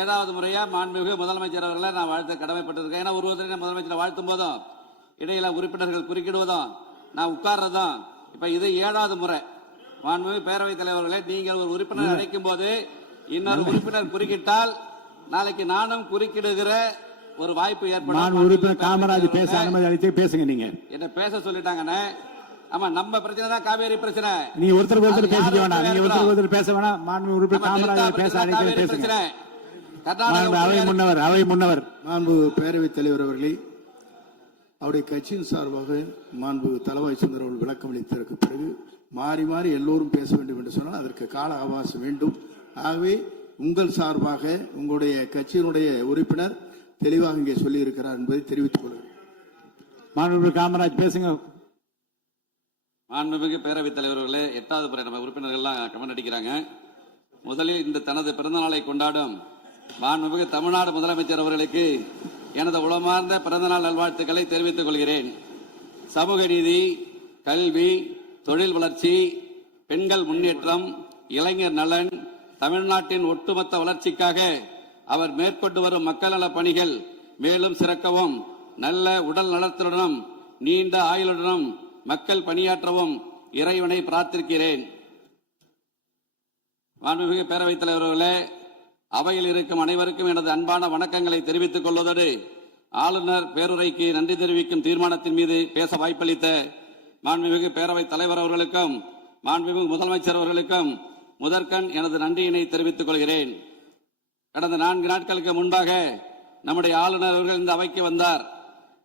7வது முறையா மாண்புமிகு முதலமைச்சர் அவர்களை நான் வாழ்த்த கடமைப்பட்டிருக்கேன். ஏன்னா ஒருவரை முதலமைச்சரை வாழ்த்தும் போதும் இடையில உறுப்பினர்கள் குறுக்கிடுவதும் நான் உட்கார்றதும் இப்ப இது 7வது முறை. மாண்புமிகு பேரவைத் தலைவர்களை, நீங்கள் ஒரு உறுப்பினர் அழைக்கும் போது இன்னொரு உறுப்பினர் குறுக்கிட்டால் நாளைக்கு நானும் குறுக்கிடுகிற ஒரு வாய்ப்பு ஏற்படும். உறுப்பினர் காமராஜ் பேச அனுமதி அளித்து பேசுங்க. நீங்க என்ன பேச சொல்லிட்டாங்கன்னு. ஆமா, நம்ம பிரச்சனை தான் காவேரி பிரச்சனை. நீங்க ஒருத்தர் பேசிக்க வேண்டாம். நீங்க ஒருத்தர் பேச வேணாம். மாண்பு உறுப்பினர் காமராஜ் பேச அழைத்து பேசுங்க. அவை முன்னவர் மாண்பு பேரவைத் தலைவர் அவர்களே, அவருடைய கட்சியின் சார்பாக மாண்பு தளவாய் சுந்தர் அவர்கள் விளக்கம் அளித்ததற்கு பிறகு மாறி மாறி எல்லோரும் பேச வேண்டும் என்று சொன்னால் அதற்கு கால அவகாசம் வேண்டும். ஆகவே உங்கள் சார்பாக உங்களுடைய கட்சியினுடைய உறுப்பினர் தெளிவாக இங்கே சொல்லி இருக்கிறார் என்பதை தெரிவித்துக் கொள்கிறேன். மாண்புமிகு காமராஜ் பேசுங்க. மாண்புமிகு பேரவைத் தலைவர்களே, 8வது முறை நம்ம உறுப்பினர்கள்லாம் கமெண்ட் அடிக்கிறாங்க. முதலில் இந்த தனது பிறந்த நாளை கொண்டாடும் மாண்புமிகு தமிழ்நாடு முதலமைச்சர் அவர்களுக்கு எனது உளமார்ந்த பிறந்தநாள் நல்வாழ்த்துக்களை தெரிவித்துக் கொள்கிறேன். சமூக நீதி, கல்வி, தொழில் வளர்ச்சி, பெண்கள் முன்னேற்றம், இளைஞர் நலன், தமிழ்நாட்டின் ஒட்டுமொத்த வளர்ச்சிக்காக அவர் மேற்கொண்டு வரும் மக்கள் நல பணிகள் மேலும் சிறக்கவும், நல்ல உடல் நலத்துடனும் நீண்ட ஆயுளுடனும் மக்கள் பணியாற்றவும் இறைவனை பிரார்த்திக்கிறேன். மாண்புமிகு பேரவைத் தலைவர்களே, அவையில் இருக்கும் அனைவருக்கும் எனது அன்பான வணக்கங்களை தெரிவித்துக் கொள்வதோடு ஆளுநர் பேருரைக்கு நன்றி தெரிவிக்கும் தீர்மானத்தின் மீது பேச வாய்ப்பளித்த மாண்புமிகு பேரவைத் தலைவர் அவர்களுக்கும் மாண்புமிகு முதலமைச்சர் அவர்களுக்கும் முதற்கண் எனது நன்றியினை தெரிவித்துக் கொள்கிறேன். கடந்த 4 நாட்களுக்கு முன்பாக நம்முடைய ஆளுநர் அவர்கள் இந்த அவைக்கு வந்தார்.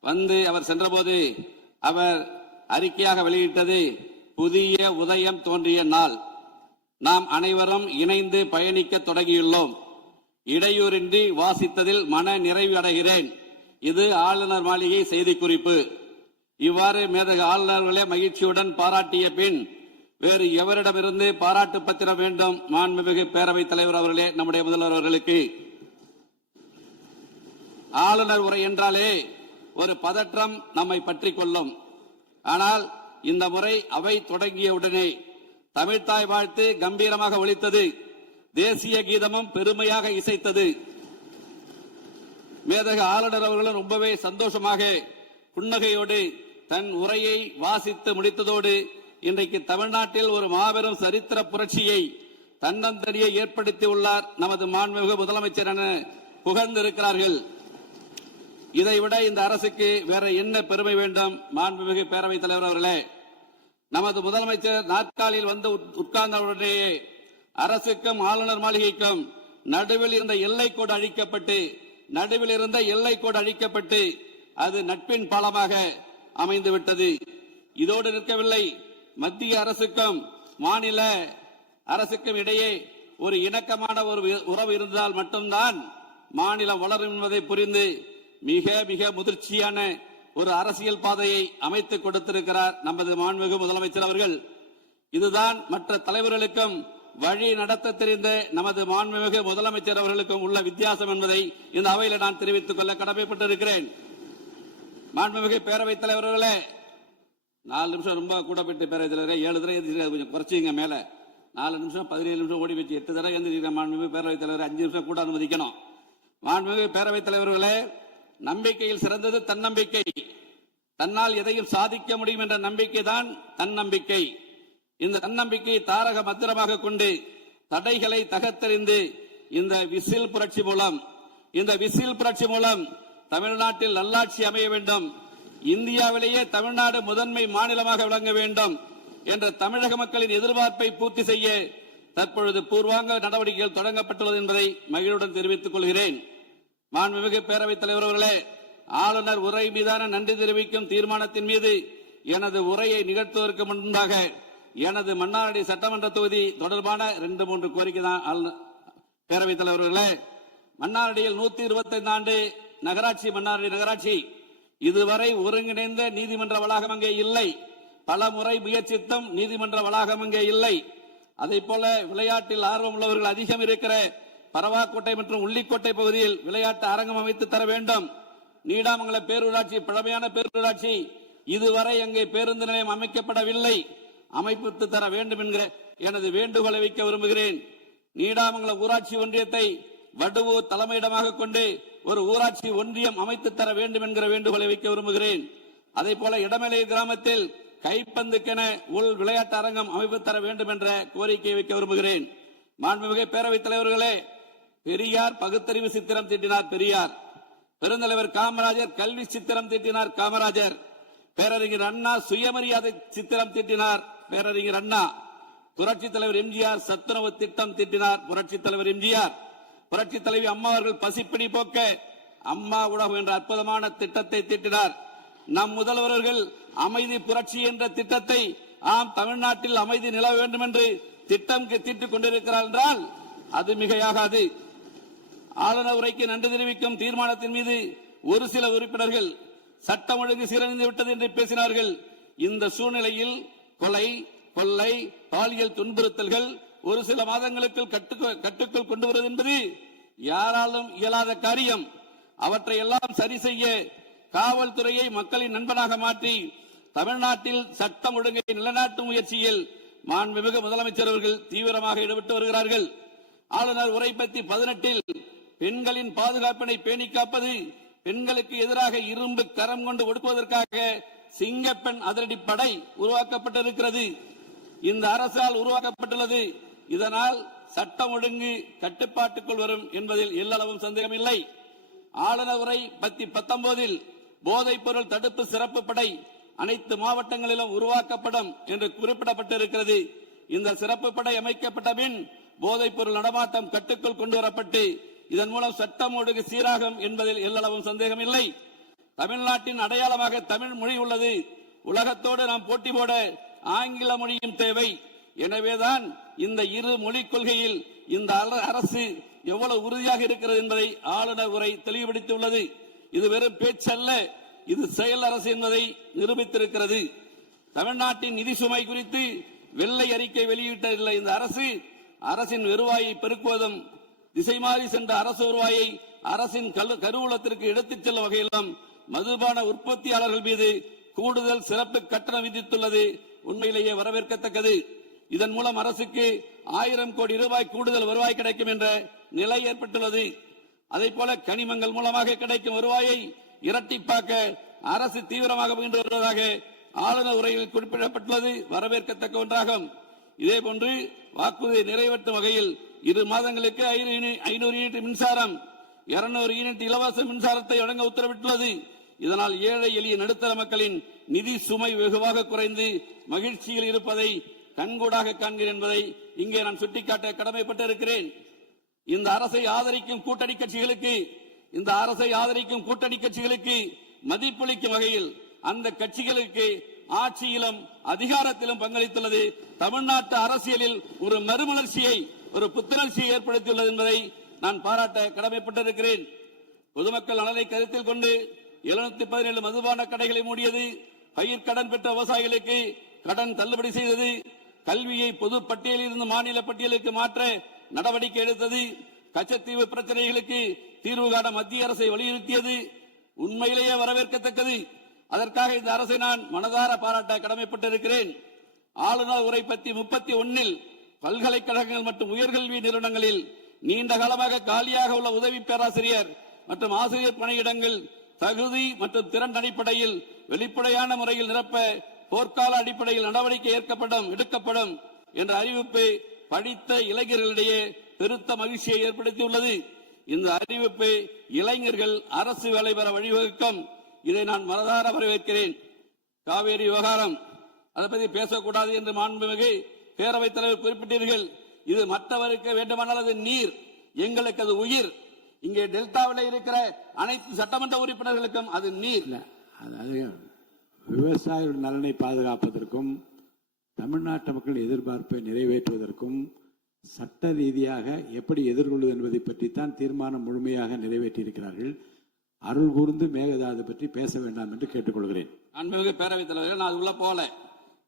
வந்து அவர் சென்றபோது அவர் அறிக்கையாக வெளியிட்டது புதிய உதயம் தோன்றிய நாள். நாம் அனைவரும் இணைந்து பயணிக்க தொடங்கியுள்ளோம். இடையூறின்றி வாசித்ததில் மன நிறைவு அடைகிறேன். இது ஆளுநர் மாளிகை செய்திக்குறிப்பு. இவ்வாறு மேதகு ஆளுநர்களே மகிழ்ச்சியுடன் பாராட்டிய பின் வேறு எவரிடமிருந்து பாராட்டு பத்திரம் வேண்டும்? மாண்புமிகு பேரவைத் தலைவர் அவர்களே, நம்முடைய முதல்வர் அவர்களுக்கு. ஆளுநர் உரை என்றாலே ஒரு பதற்றம் நம்மை பற்றி கொள்ளும். ஆனால் இந்த முறை அவை தொடங்கிய உடனே தமிழ்த்தாய் வாழ்த்து கம்பீரமாக ஒலித்தது. தேசிய கீதமும் பெருமையாக இசைத்தது. மேதகு ஆளுநர் அவர்களும் ரொம்பவே சந்தோஷமாக புன்னகையோடு தன் உரையை வாசித்து முடித்ததோடு இன்றைக்கு தமிழ்நாட்டில் ஒரு மாபெரும் சரித்திர புரட்சியை தன்னந்தனியே ஏற்படுத்தி உள்ளார் நமது மாண்புமிகு முதலமைச்சர் என புகழ்ந்திருக்கிறார்கள். இதைவிட இந்த அரசுக்கு வேற என்ன பெருமை வேண்டும்? மாண்புமிகு பேரவைத் தலைவர் அவர்களே, நமது முதலமைச்சர் நாற்காலியில் வந்து உட்கார்ந்தவுடனேயே அரசுக்கும் ஆளுநர் மாளிகைக்கும் நடுவில் இருந்த எல்லைக்கோடு அழிக்கப்பட்டு அது நட்பின் பாலமாக அமைந்துவிட்டது. இதோடு நிற்கவில்லை. மத்திய அரசுக்கும் மாநில அரசுக்கும் இடையே ஒரு இணக்கமான ஒரு உறவு இருந்தால் மட்டும்தான் மாநிலம் வளரும் என்பதை புரிந்து மிக மிக முதிர்ச்சியான ஒரு அரசியல் பாதையை அமைத்துக் கொடுத்திருக்கிறார் நமது மாண்புமிகு முதலமைச்சர் அவர்கள். இதுதான் மற்ற தலைவர்களுக்கும் வழி நடத்த தெரிந்த நமது மாண்புமிகு முதலமைச்சர் அவர்களுக்கும் உள்ள வித்தியாசம் என்பதை இந்த அவையில் நான் தெரிவித்துக் கொள்ள கடமைப்பட்டிருக்கிறேன். மாண்புமிகு பேரவைத் தலைவர்களே, 4 நிமிஷம் ரொம்ப கூட போயிட்டு பேரவைத் தலைவரே, 7 தடவை கொஞ்சம் குறைச்சிங்க. மேல 4 நிமிஷம் 17 நிமிஷம் ஓடி வச்சு 8 தடவை எந்திரிக்கிற மாண்புமிகு பேரவைத் தலைவர் 5 நிமிஷம் கூட அனுமதிக்கணும். மாண்புமிகு பேரவைத் தலைவர்களே, நம்பிக்கையில் சிறந்தது தன்னம்பிக்கை. தன்னால் எதையும் சாதிக்க முடியும் என்ற நம்பிக்கை தான் தன்னம்பிக்கை. இந்த தன்னம்பிக்கையை தாரக மந்திரமாக கொண்டு தடைகளை தகர்த்தெறிந்து இந்த விசில் புரட்சி மூலம் தமிழ்நாட்டில் நல்லாட்சி அமைய வேண்டும், இந்தியாவிலேயே தமிழ்நாடு முதன்மை மாநிலமாக விளங்க வேண்டும் என்ற தமிழக மக்களின் எதிர்பார்ப்பை பூர்த்தி செய்ய தற்பொழுது பூர்வாங்க நடவடிக்கைகள் தொடங்கப்பட்டுள்ளது என்பதை மகிழ்வுடன் தெரிவித்துக் கொள்கிறேன். மாண்புமிகு பேரவைத் தலைவர் அவர்களே, ஆளுநர் உரை மீதான நன்றி தெரிவிக்கும் தீர்மானத்தின் மீது எனது உரையை நிகழ்த்துவதற்கு முன்பாக எனது மன்னார்குடி சட்டமன்ற தொகுதி தொடர்பான 2-3 கோரிக்கை தான். பேரவைத் தலைவர்களே, மன்னார்குடியில் 125 ஆண்டு நகராட்சி மன்னார்குடி நகராட்சி இதுவரை ஒருங்கிணைந்த நீதிமன்ற வளாகம் அங்கே இல்லை. பல முறை முயற்சித்தும் நீதிமன்ற வளாகம் அங்கே இல்லை. அதே போல விளையாட்டில் ஆர்வம் உள்ளவர்கள் அதிகம் இருக்கிற பரவாக்கோட்டை மற்றும் உள்ளிக்கோட்டை பகுதியில் விளையாட்டு அரங்கம் அமைத்து தர வேண்டும். நீடாமங்கல பேரூராட்சி பழமையான பேரூராட்சி, இதுவரை அங்கே பேருந்து நிலையம் அமைக்கப்படவில்லை, அமைப்பு தர வேண்டும் என்கிற எனது வேண்டுகோளை வைக்க விரும்புகிறேன். நீடாமங்கலம் ஊராட்சி ஒன்றியத்தை வடுவூர் தலைமையிடமாக கொண்டு ஒரு ஊராட்சி ஒன்றியம் அமைத்து தர வேண்டும் என்கிற வேண்டுகோளை வைக்க விரும்புகிறேன். அதே போல இடமலை கிராமத்தில் கைப்பந்துக்கென உள் விளையாட்டு அரங்கம் அமைப்பு தர வேண்டும் என்ற கோரிக்கையை வைக்க விரும்புகிறேன். மாண்புமிகு பேரவைத் தலைவர்களே, பெரியார் பகுத்தறிவு சித்திரம் தீட்டினார் பெரியார், பெருந்தலைவர் காமராஜர் கல்வி சித்திரம் தீட்டினார் காமராஜர், பேரறிஞர் அண்ணா சுயமரியாதை சித்திரம் தீட்டினார் பேரறிஞர் அண்ணா, புரட்சித் தலைவர் எம்ஜிஆர் சத்துணவு திட்டம் தீட்டினார் புரட்சித் தலைவர் எம்ஜிஆர், புரட்சித் தலைவி அம்மா அவர்கள் பசிப்பிணி போக்க அம்மா உணவு என்ற அற்புதமான திட்டத்தை தீட்டினார். நம் முதல்வர்கள் அமைதி புரட்சி என்ற திட்டத்தை தமிழ்நாட்டில் அமைதி நிலவ வேண்டும் என்று திட்டம் தீட்டிக் கொண்டிருக்கிறார் என்றால் அது மிகையாகாது. ஆளுநர் உரைக்கு நன்றி தெரிவிக்கும் தீர்மானத்தின் மீது ஒரு சில உறுப்பினர்கள் சட்டம் ஒழுங்கு சீரழிந்து விட்டது என்று பேசினார்கள். இந்த சூழ்நிலையில் கொலை, கொள்ளை, பாலியல் துன்புறுத்தல்கள் ஒரு சில மாதங்களுக்குள் கட்டுக்குள் கொண்டு வருவது என்பது யாராலும் இயலாத காரியம். அவற்றை எல்லாம் சரி செய்ய காவல்துறையை மக்களின் நண்பனாக மாற்றி தமிழ்நாட்டில் சட்டம் ஒழுங்கை நிலைநாட்டும் முயற்சியில் மாண்புமிகு முதலமைச்சர் அவர்கள் தீவிரமாக ஈடுபட்டு வருகிறார்கள். ஆளுநர் உரை பத்தி 18 பெண்களின் பாதுகாப்பினை பேணி காப்பது, பெண்களுக்கு எதிராக இரும்பு கரம் கொண்டு ஒடுக்குவதற்காக சிங்கப்பெண் அதிரடிப்படை உருவாக்கப்பட்டிருக்கிறது. இந்த அரசால் உருவாக்கப்பட்டுள்ளது. இதனால் சட்டம் ஒழுங்கு கட்டுப்பாட்டுக்குள் வரும் என்பதில் எல்லளவும் சந்தேகமில்லை. ஆளுநர் உரை பத்தி 19 போதைப் பொருள் தடுப்பு சிறப்பு படை அனைத்து மாவட்டங்களிலும் உருவாக்கப்படும் என்று குறிப்பிடப்பட்டிருக்கிறது. இந்த சிறப்பு படை அமைக்கப்பட்ட பின் போதைப் பொருள் நடமாட்டம் கட்டுக்குள் கொண்டு வரப்பட்டு இதன் மூலம் சட்டம் ஒழுங்கு சீராகும் என்பதில் எல்லளவும் சந்தேகமில்லை. தமிழ்நாட்டின் அடையாளமாக தமிழ் மொழி உள்ளது. உலகத்தோடு நாம் போட்டி போட ஆங்கில மொழியும் தேவை. எனவேதான் இந்த இரு மொழிக் கொள்கையில் இந்த அரசு எவ்வளவு உறுதியாக இருக்கிறது என்பதை ஆளுநர் உரை தெளிவுபடுத்தியுள்ளது. இது வெறும் பேச்சல்ல, இது செயல் அரசு என்பதை நிரூபித்திருக்கிறது. தமிழ்நாட்டின் நிதி சுமை குறித்து வெள்ளை அறிக்கை வெளியிட்டுள்ள இந்த அரசு அரசின் வருவாயை பெருக்குவதும் திசை மாறி சென்ற அரசு வருவாயை அரசின் கருவூலத்திற்கு எடுத்துச் செல்லும் வகையிலும் மதுபான உற்பத்தியாளர்கள் மீது கூடுதல் சிறப்பு கட்டணம் விதித்துள்ளது உண்மையிலேயே வரவேற்கத்தக்கது. இதன் மூலம் அரசுக்கு 1000 கோடி ரூபாய் கூடுதல் வருவாய் கிடைக்கும் என்ற நிலை ஏற்பட்டுள்ளது. அதே போல கனிமங்கள் மூலமாக கிடைக்கும் வருவாயை இரட்டிப்பாக்க அரசு தீவிரமாக முயன்று வருவதாக ஆளுநர் உரையில் குறிப்பிடப்பட்டுள்ளது வரவேற்கத்தக்க ஒன்றாகும். இதேபோன்று வாக்குறுதியை நிறைவேற்றும் வகையில் 2 மாதங்களுக்கு 500 யூனிட் மின்சாரம் 200 யூனிட் இலவச மின்சாரத்தை வழங்க உத்தரவிட்டுள்ளது. இதனால் ஏழை எளிய நடுத்தர மக்களின் நிதி சுமை வெகுவாக குறைந்து மகிழ்ச்சியில் இருப்பதை கண்கூடாக காண்கிறேன் என்பதை இங்கே நான் சுட்டிக்காட்ட கடமைப்பட்டிருக்கிறேன். இந்த அரசை ஆதரிக்கும் கூட்டணி கட்சிகளுக்கு மதிப்பளிக்கும் வகையில் அந்த கட்சிகளுக்கு ஆட்சியிலும் அதிகாரத்திலும் பங்களித்துள்ளது தமிழ்நாட்டு அரசியலில் ஒரு மறுமலர்ச்சியை ஒரு புத்துணர்ச்சியை ஏற்படுத்தியுள்ளது என்பதை நான் பாராட்ட கடமைப்பட்டிருக்கிறேன். பொதுமக்கள் நலனை கருத்தில் கொண்டு 717 மதுபான கடைகளை மூடியது, பயிர்க்கடன் பெற்ற விவசாயிகளுக்கு கடன் தள்ளுபடி செய்தது, கல்வியை பொது பட்டியலில் இருந்து மாநில பட்டியலுக்கு மாற்ற நடவடிக்கை எடுத்தது, கச்சத்தீவு பிரச்சனைகளுக்கு தீர்வு காண மத்திய அரசை வலியுறுத்தியது உண்மையிலேயே வரவேற்கத்தக்கது. அதற்காக இந்த அரசை நான் மனதார பாராட்ட கடமைப்பட்டிருக்கிறேன். ஆளுநர் உரை பத்தி 31 பல்கலைக்கழகங்கள் மற்றும் உயர்கல்வி நிறுவனங்களில் நீண்ட காலமாக காலியாக உள்ள உதவி பேராசிரியர் மற்றும் ஆசிரியர் பணியிடங்கள் தகுதி மற்றும் திறன் அடிப்படையில் வெளிப்படையான முறையில் நிரப்ப போர்க்கால அடிப்படையில் நடவடிக்கை எடுக்கப்படும் என்ற அறிவிப்பு படித்த இளைஞர்களிடையே பெருத்த மகிழ்ச்சியை ஏற்படுத்தியுள்ளது. இந்த அறிவிப்பு இளைஞர்கள் அரசு வேலை பெற வழிவகுக்கும். இதை நான் மனதார வரவேற்கிறேன். காவேரி விவகாரம் அதை பற்றி பேசக்கூடாது என்று மாண்புமிகு பேரவைத் தலைவர் குறிப்பிட்டீர்கள். இது மற்றவருக்கு வேண்டுமானால் அது நீர், எங்களுக்கு அது உயிர். இங்கே டெல்டாவில் இருக்கிற அனைத்து சட்டமன்ற உறுப்பினர்களுக்கும் அது நீர். அதாவது விவசாயிகள் நலனை பாதுகாப்பதற்கும் தமிழ்நாட்டு மக்கள் எதிர்பார்ப்பை நிறைவேற்றுவதற்கும் சட்ட ரீதியாக எப்படி எதிர்கொள்வது என்பதை பற்றித்தான் தீர்மானம் முழுமையாக நிறைவேற்றியிருக்கிறார்கள். அருள் கூர்ந்து மேகதாது பற்றி பேச வேண்டாம் என்று கேட்டுக்கொள்கிறேன். அன்புமிகு பேரவைத் தலைவர்கள், நான் உள்ள போல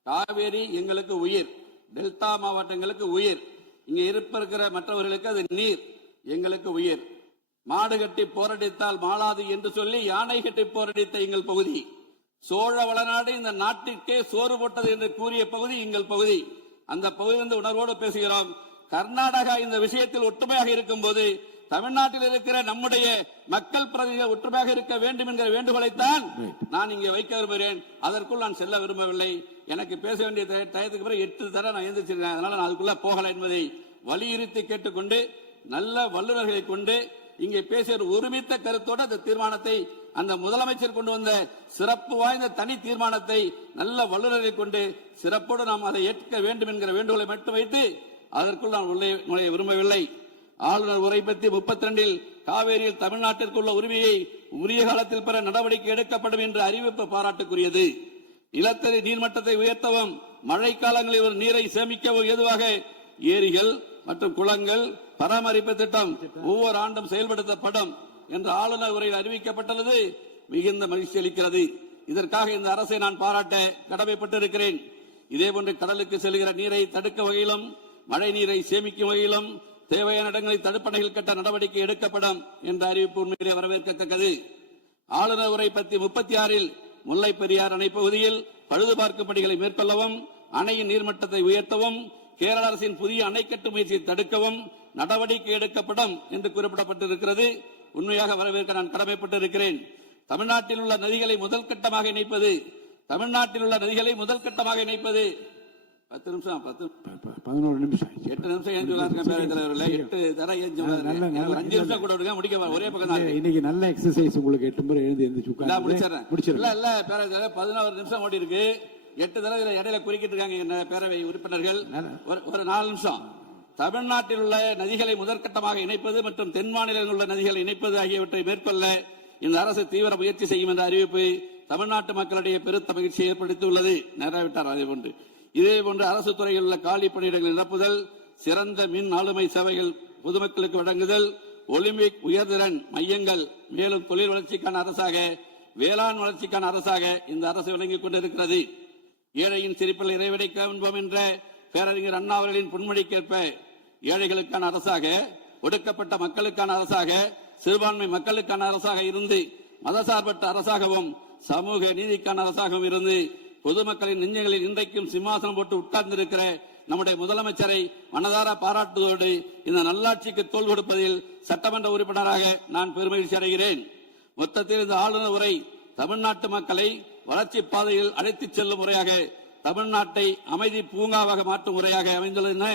காவேரி எங்களுக்கு உயிர், டெல்டா மாவட்டங்களுக்கு உயிர், இங்க இருக்கிற மற்றவர்களுக்கு அது நீர், எங்களுக்கு உயிர். மாடு கட்டி போரடித்தால் மாளாது என்று சொல்லி யானை கட்டி போரடித்த எங்கள் பகுதி, சோழ வளநாடு இந்த நாட்டிற்கே சோறு போட்டது என்று கூறிய பகுதி எங்கள் பகுதி. அந்த பகுதியிலிருந்து உணர்வோடு பேசுகிறோம். கர்நாடகா இந்த விஷயத்தில் ஒற்றுமையாக இருக்கும் போது தமிழ்நாட்டில் இருக்கிற நம்முடைய மக்கள் பிரதிநிதிகள் ஒற்றுமையாக இருக்க வேண்டும் என்கிற வேண்டுகோளைத்தான் நான் இங்கே வைக்க விரும்புகிறேன். அதற்குள் நான் செல்ல விரும்பவில்லை. எனக்கு பேச வேண்டிய டயத்துக்கு பிறகு 8 தடவை நான் எழுந்திருச்சிருக்கேன். அதனால நான் அதுக்குள்ள போகல என்பதை வலியுறுத்தி கேட்டுக்கொண்டு நல்ல வல்லுநர்களை கொண்டு இங்கே பேசிய ஒருமித்த கருத்தோடு அந்த தீர்மானத்தை, அந்த முதலமைச்சர் கொண்டு வந்த சிறப்பு வாய்ந்த தனி தீர்மானத்தை நல்ல வல்லுநர்களை கொண்டு சிறப்போடு நாம் அதை ஏற்க வேண்டும் என்கிற வேண்டுகோளை மட்டும் வைத்து அதற்குள் நான் நுழைய விரும்பவில்லை. ஆளுநர் உரை பற்றி 32 காவேரியில் தமிழ்நாட்டிற்கு உள்ள உரிமையை உரிய காலத்தில் பெற நடவடிக்கை எடுக்கப்படும் என்ற அறிவிப்பு பாராட்டுக்குரியது. நிலத்தடி நீர்மட்டத்தை உயர்த்தவும் மழைக்காலங்களில் ஒரு நீரை சேமிக்கவும் ஏதுவாக ஏரிகள் மற்றும் குளங்கள் பராமரிப்பு திட்டம் ஒவ்வொரு ஆண்டும் செயல்படுத்தப்படும் என்ற ஆளுநர் உரையில் அறிவிக்கப்பட்டுள்ளது மிகுந்த மகிழ்ச்சி அளிக்கிறது. இதற்காக இந்த அரசை நான் பாராட்ட கடமைப்பட்டிருக்கிறேன். இதேபோன்று கடலுக்கு செல்கிற நீரை தடுக்க வகையிலும் மழை நீரை சேமிக்கும் வகையிலும் தேவையான இடங்களில் தடுப்பணைகள் கட்ட நடவடிக்கை எடுக்கப்படும் என்ற அறிவிப்பு உண்மையிலே வரவேற்கத்தக்கது. ஆளுநர் உரை பத்தி 36 முல்லை பெரியார் அணை பகுதியில் பழுது பார்க்கும் பணிகளை மேற்கொள்ளவும் அணையின் நீர்மட்டத்தை உயர்த்தவும் கேரள அரசின் புதிய அணை கட்டும் முயற்சியை தடுக்கவும் நடவடிக்கை எடுக்கப்படும் என்று குறிப்பிடப்பட்டிருக்கிறது. உண்மையாக வரவேற்க நான் கடமைப்பட்டிருக்கிறேன். தமிழ்நாட்டில் உள்ள நதிகளை முதல் கட்டமாக இணைப்பது 10 நிமிஷம் 11 நிமிஷம் 8 நிமிஷம் பேரவைத் தலைவர்களே 8 தடவை 5 நிமிஷம் கூட விடுங்க, முடிக்க ஒரே பக்கம் தான். இன்னைக்கு நல்ல எக்ஸசைஸ் உங்களுக்கு 8 முறை எழுதி முடிச்சிடறேன். இல்ல பேரவைத் தலைவர் 11 நிமிஷம் ஓடி இருக்கு. 8 தடவை இடையில குறுக்கிட்டு இருக்காங்க பேரவை உறுப்பினர்கள். ஒரு 4 நிமிஷம். தமிழ்நாட்டில் உள்ள நதிகளை முதற்கட்டமாக இணைப்பது மற்றும் தென் மாநிலங்களில் உள்ள நதிகளை இணைப்பது ஆகியவற்றை மேற்கொள்ள இந்த அரசு தீவிர முயற்சி செய்யும் என்ற அறிவிப்பு தமிழ்நாட்டு மக்களிடையே பெருத்த மகிழ்ச்சியை ஏற்படுத்தியுள்ளது. நிறைவேற்றார். அதேபோன்று இதேபோன்று அரசு துறையில் உள்ள காலி பணியிடங்களை நிரப்புதல், சிறந்த மின் ஆளுமை சேவைகள் பொதுமக்களுக்கு வழங்குதல், ஒலிம்பிக் உயர்திறன் மையங்கள், மேலும் தொழில் வளர்ச்சிக்கான அரசாக வேளாண் வளர்ச்சிக்கான அரசாக இந்த அரசு விளங்கிக் கொண்டிருக்கிறது. ஏழையின் சிரிப்பில் இறைவனை காண்போம் என்ற பேரறிஞர் அண்ணா அவர்களின் பொன்மொழிக்கேற்ப ஏழைகளுக்கான அரசாக, ஒடுக்கப்பட்ட மக்களுக்கான அரசாக, சிறுபான்மை மக்களுக்கான அரசாக இருந்து, மதசார்பற்ற அரசாகவும் சமூக நீதிக்கான அரசாகவும் இருந்து பொதுமக்களின் நெஞ்சங்களில் இன்றைக்கும் சிம்மாசனம் போட்டு உட்கார்ந்திருக்கிற நம்முடைய முதலமைச்சரை மனதார பாராட்டுவதோடு இந்த நல்லாட்சிக்கு தோள் கொடுப்பதில் சட்டமன்ற உறுப்பினராக நான் பெருமகிழ்ச்சி அடைகிறேன். மொத்தத்தில் இந்த ஆளுநர் உரை தமிழ்நாட்டு மக்களை வளர்ச்சி பாதையில் அழைத்துச் செல்லும் முறையாக, தமிழ்நாட்டை அமைதி பூங்காவாக மாற்றும் முறையாக அமைந்துள்ளது என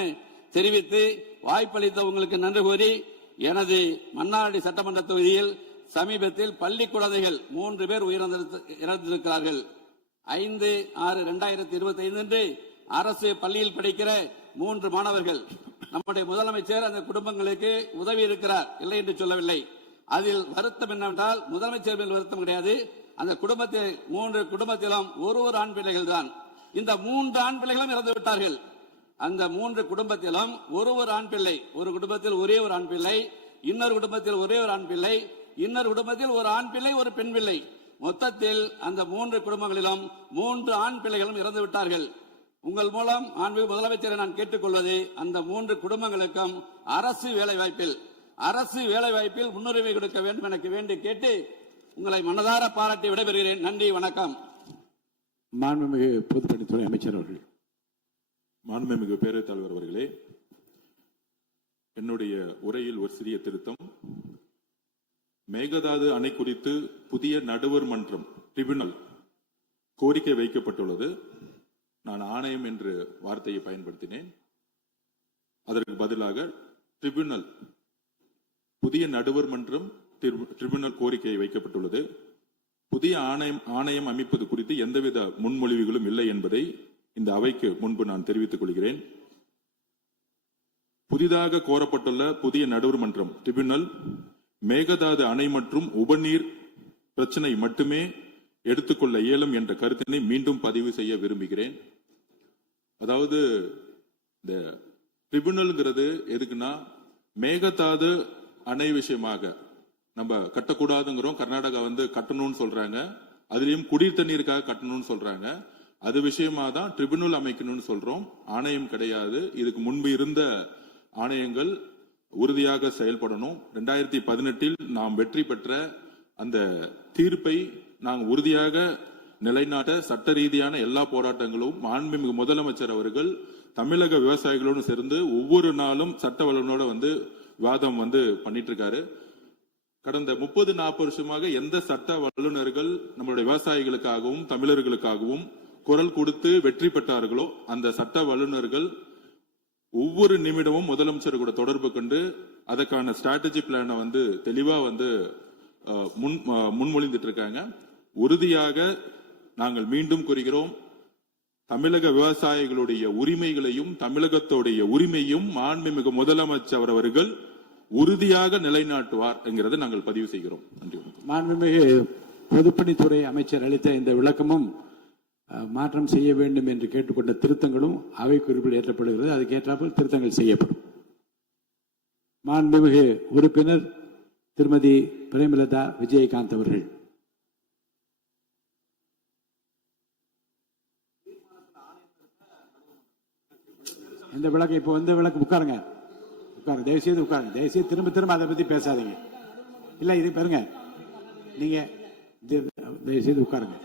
தெரிவித்து வாய்ப்பளித்த உங்களுக்கு நன்றி கூறி, எனது மன்னார்குடி சட்டமன்ற தொகுதியில் சமீபத்தில் பள்ளி குழந்தைகள் 3 பேர் இறந்திருக்கிறார்கள். 5/6/2025 அன்று அரசு பள்ளியில் படிக்கிற 3 மாணவர்கள். நம்முடைய முதலமைச்சர் அந்த குடும்பங்களுக்கு உதவி இருக்கிறார், இல்லை என்று சொல்லவில்லை. அதில் வருத்தம் என்னவென்றால், முதலமைச்சர் மேல் வருத்தம் கிடையாது. அந்த குடும்பத்தில் 3 குடும்பத்திலும் ஒரு ஆண் பிள்ளைகள் தான். இந்த 3 ஆண் பிள்ளைகளும் இறந்து விட்டார்கள். அந்த 3 குடும்பத்திலும் ஒரு ஆண் பிள்ளை, ஒரு குடும்பத்தில் ஒரே ஒரு ஆண் பிள்ளை, இன்னொரு குடும்பத்தில் ஒரே ஒரு ஆண் பிள்ளை, இன்னொரு குடும்பத்தில் ஒரு ஆண் பிள்ளை, ஒரு பெண் பிள்ளை. மொத்தத்தில் அந்த 3 குடும்பங்களிலும் 3 ஆண் பிள்ளைகளும் இறந்து விட்டார்கள். உங்கள் மூலம் மாண்புமிகு முதலமைச்சரை நான் கேட்டுக்கொள்வது, அந்த 3 குடும்பங்களுக்கும் அரசு வேலைவாய்ப்பில் முன்னுரிமை கொடுக்க வேண்டும் எனக்கு வேண்டி கேட்டு உங்களை மனதார பாராட்டி விடைபெறுகிறேன். நன்றி, வணக்கம். மாண்புமிகு பொதுப்பணித்துறை அமைச்சர் அவர்கள். மாண்புமிகு பேரவைத் தலைவர் அவர்களே, என்னுடைய உரையில் ஒரு சிறிய திருத்தம். மேகதாது அணை குறித்து புதிய நடுவர் மன்றம் ட்ரிபியூனல் கோரிக்கை வைக்கப்பட்டுள்ளது. நான் ஆணையம் என்று வார்த்தையை பயன்படுத்தினேன். அதற்கு பதிலாக ட்ரிபியூனல், புதிய நடுவர் மன்றம் ட்ரிபியூனல் கோரிக்கை வைக்கப்பட்டுள்ளது. புதிய ஆணையம் அமைப்பது குறித்து எந்தவித முன்மொழிவுகளும் இல்லை என்பதை இந்த அவைக்கு முன்பு நான் தெரிவித்துக் கொள்கிறேன். புதிதாக கோரப்பட்டுள்ள புதிய நடுவர் மன்றம் ட்ரிபியூனல் மேகதாது அணை மற்றும் உபநீர் பிரச்சனை மட்டுமே எடுத்துக்கொள்ள இயலும் என்ற கருத்தினை மீண்டும் பதிவு செய்ய விரும்புகிறேன். அதாவது இந்த ட்ரிபியூனல்ங்கிறது எதுக்குன்னா, மேகதாது அணை விஷயமாக நம்ம கட்டக்கூடாதுங்கிறோம். கர்நாடகா கட்டணும்னு சொல்றாங்க. அதுலயும் குடிநீர் தண்ணீருக்காக கட்டணும்னு சொல்றாங்க. அது விஷயமா தான் ட்ரிபியூனல் அமைக்கணும்னு சொல்றோம். ஆணையம் கிடையாது. இதுக்கு முன்பு இருந்த ஆணையங்கள் உறுதியாக செயல்படணும். 2018 நாம் வெற்றி பெற்ற அந்த தீர்ப்பை நாங்கள் உறுதியாக நிலைநாட்ட சட்ட ரீதியான எல்லா போராட்டங்களும் மாண்புமிகு முதலமைச்சர் அவர்கள் தமிழக விவசாயிகளோடு சேர்ந்து ஒவ்வொரு நாளும் சட்ட வல்லுநரோட விவாதம் பண்ணிட்டு இருக்காரு. கடந்த 30-40 வருஷமாக எந்த சட்ட வல்லுநர்கள் நம்மளுடைய விவசாயிகளுக்காகவும் தமிழர்களுக்காகவும் குரல் கொடுத்து வெற்றி பெற்றார்களோ அந்த சட்ட வல்லுநர்கள் ஒவ்வொரு நிமிடமும் முதலமைச்சர் கூட தொடர்பு கொண்டு அதற்கான ஸ்ட்ராட்டஜி பிளான தெளிவா முன்மொழிந்துட்டு இருக்காங்க. உறுதியாக நாங்கள் மீண்டும் கூறுகிறோம், தமிழக விவசாயிகளுடைய உரிமைகளையும் தமிழகத்துடைய உரிமையும் மாண்புமிகு முதலமைச்சர் அவர்கள் உறுதியாக நிலைநாட்டுவார் என்கிறதை நாங்கள் பதிவு செய்கிறோம். நன்றி. மாண்புமிகு பொதுப்பணித்துறை அமைச்சர் அளித்த இந்த விளக்கமும் மாற்றம் செய்ய வேண்டும் என்று கேட்டுக்கொண்ட திருத்தங்களும் அவை குறிப்பில் ஏற்றப்படுகிறது. அதுக்கேற்றாமல் திருத்தங்கள் செய்யப்படும். மாண்புமிகு உறுப்பினர் திருமதி பிரேமலதா விஜயகாந்த் அவர்கள். இந்த விளக்கு இப்போ விளக்கு உட்காருங்க, தயவுசெய்து உட்காருங்க. தயவுசெய்து திரும்ப அதை பத்தி பேசாதீங்க. இல்ல இது பாருங்க, நீங்க தயவுசெய்து உட்காருங்க.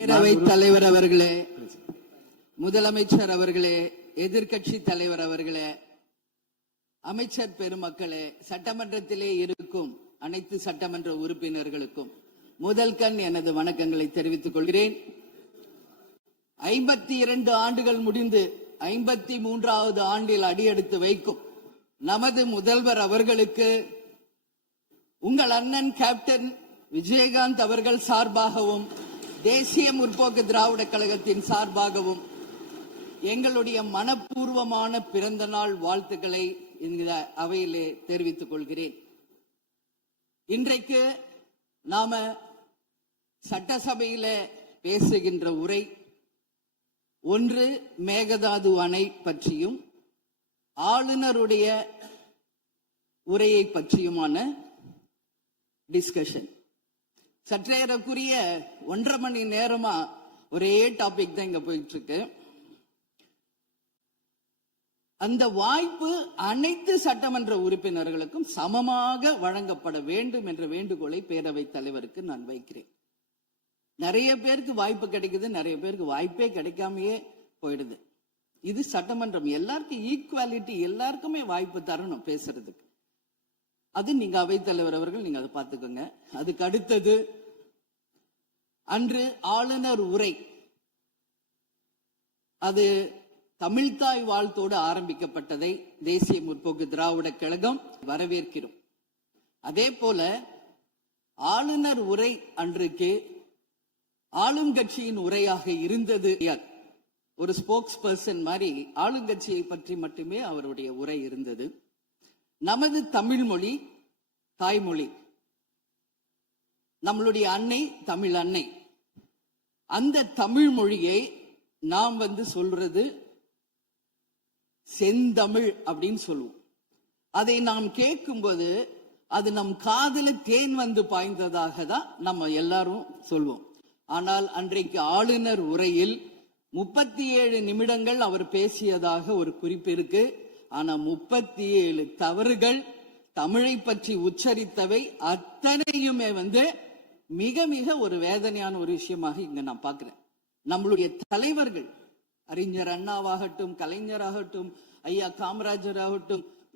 பேரவைத் தலைவர் அவர்களே, முதலமைச்சர் அவர்களே, எதிர்க்கட்சி தலைவர் அவர்களே, அமைச்சர் பெருமக்களே, சட்டமன்றத்திலே இருக்கும் அனைத்து சட்டமன்ற உறுப்பினர்களுக்கும் முதல் கண் எனது வணக்கங்களை தெரிவித்துக் கொள்கிறேன். 52 ஆண்டுகள் முடிந்து 53வது ஆண்டில் அடியெடுத்து வைக்கும் நமது முதல்வர் அவர்களுக்கு உங்கள் அண்ணன் கேப்டன் விஜயகாந்த் அவர்கள் சார்பாகவும் தேசிய முற்போக்கு திராவிட கழகத்தின் சார்பாகவும் எங்களுடைய மனப்பூர்வமான பிறந்த நாள் வாழ்த்துக்களை இந்த அவையிலே தெரிவித்துக் கொள்கிறேன். இன்றைக்கு நாம சட்டசபையில பேசுகின்ற உரை ஒன்று மேகதாது அணை பற்றியும் ஆளுநருடைய உரையை பற்றியுமான டிஸ்கஷன். சற்றேறக்குரிய 1.5 மணி நேரமா ஒரே டாபிக் தான் இங்க போயிட்டு இருக்கு. அந்த வாய்ப்பு அனைத்து சட்டமன்ற உறுப்பினர்களுக்கும் சமமாக வழங்கப்பட வேண்டும் என்ற வேண்டுகோளை பேரவைத் தலைவருக்கு நான் வைக்கிறேன். நிறைய பேருக்கு வாய்ப்பு கிடைக்குது, நிறைய பேருக்கு வாய்ப்பே கிடைக்காமையே போயிடுது. இது சட்டமன்றம், எல்லாருக்கும் ஈக்குவாலிட்டி, எல்லாருக்குமே வாய்ப்பு தரணும் பேசுறதுக்கு. அது நீங்க அவைத்தலைவர் அவர்கள் நீங்க அதை பார்த்துக்கோங்க. அதுக்கு அடுத்தது அன்று ஆளுநர் உரை, அது தமிழ்தாய் வாழ்த்தோடு ஆரம்பிக்கப்பட்டதை தேசிய முற்போக்கு திராவிட கழகம் வரவேற்கிறோம். அதே போல ஆளுநர் உரை அன்றைக்கு ஆளுங்கட்சியின் உரையாக இருந்தது. ஒரு ஸ்போக்ஸ் பர்சன் மாதிரி ஆளுங்கட்சியை பற்றி மட்டுமே அவருடைய உரை இருந்தது. நமது தமிழ் மொழி தாய்மொழி, நம்மளுடைய அன்னை தமிழ் அன்னை. அந்த தமிழ் மொழியை நாம் சொல்றது செந்தமிழ் அப்படின்னு சொல்லுவோம். அதை நாம் கேட்கும்போது அது நம் காதுல தேன் பாய்ந்ததாக தான் நம்ம எல்லாரும் சொல்வோம். ஆனால் அன்றைக்கு ஆளுநர் உரையில் 37 நிமிடங்கள் அவர் பேசியதாக ஒரு குறிப்பு இருக்கு. ஆனா 37 தவறுகள், தமிழை பற்றி உச்சரித்தவை அத்தனையுமே மிக மிக ஒரு வேதனையான ஒரு விஷயமாக இங்க நான் பார்க்கிறேன். நம்மளுடைய தலைவர்கள் அறிஞர் அண்ணாவாகட்டும், கலைஞராகட்டும், ஐயா காமராஜர் ஆகட்டும்,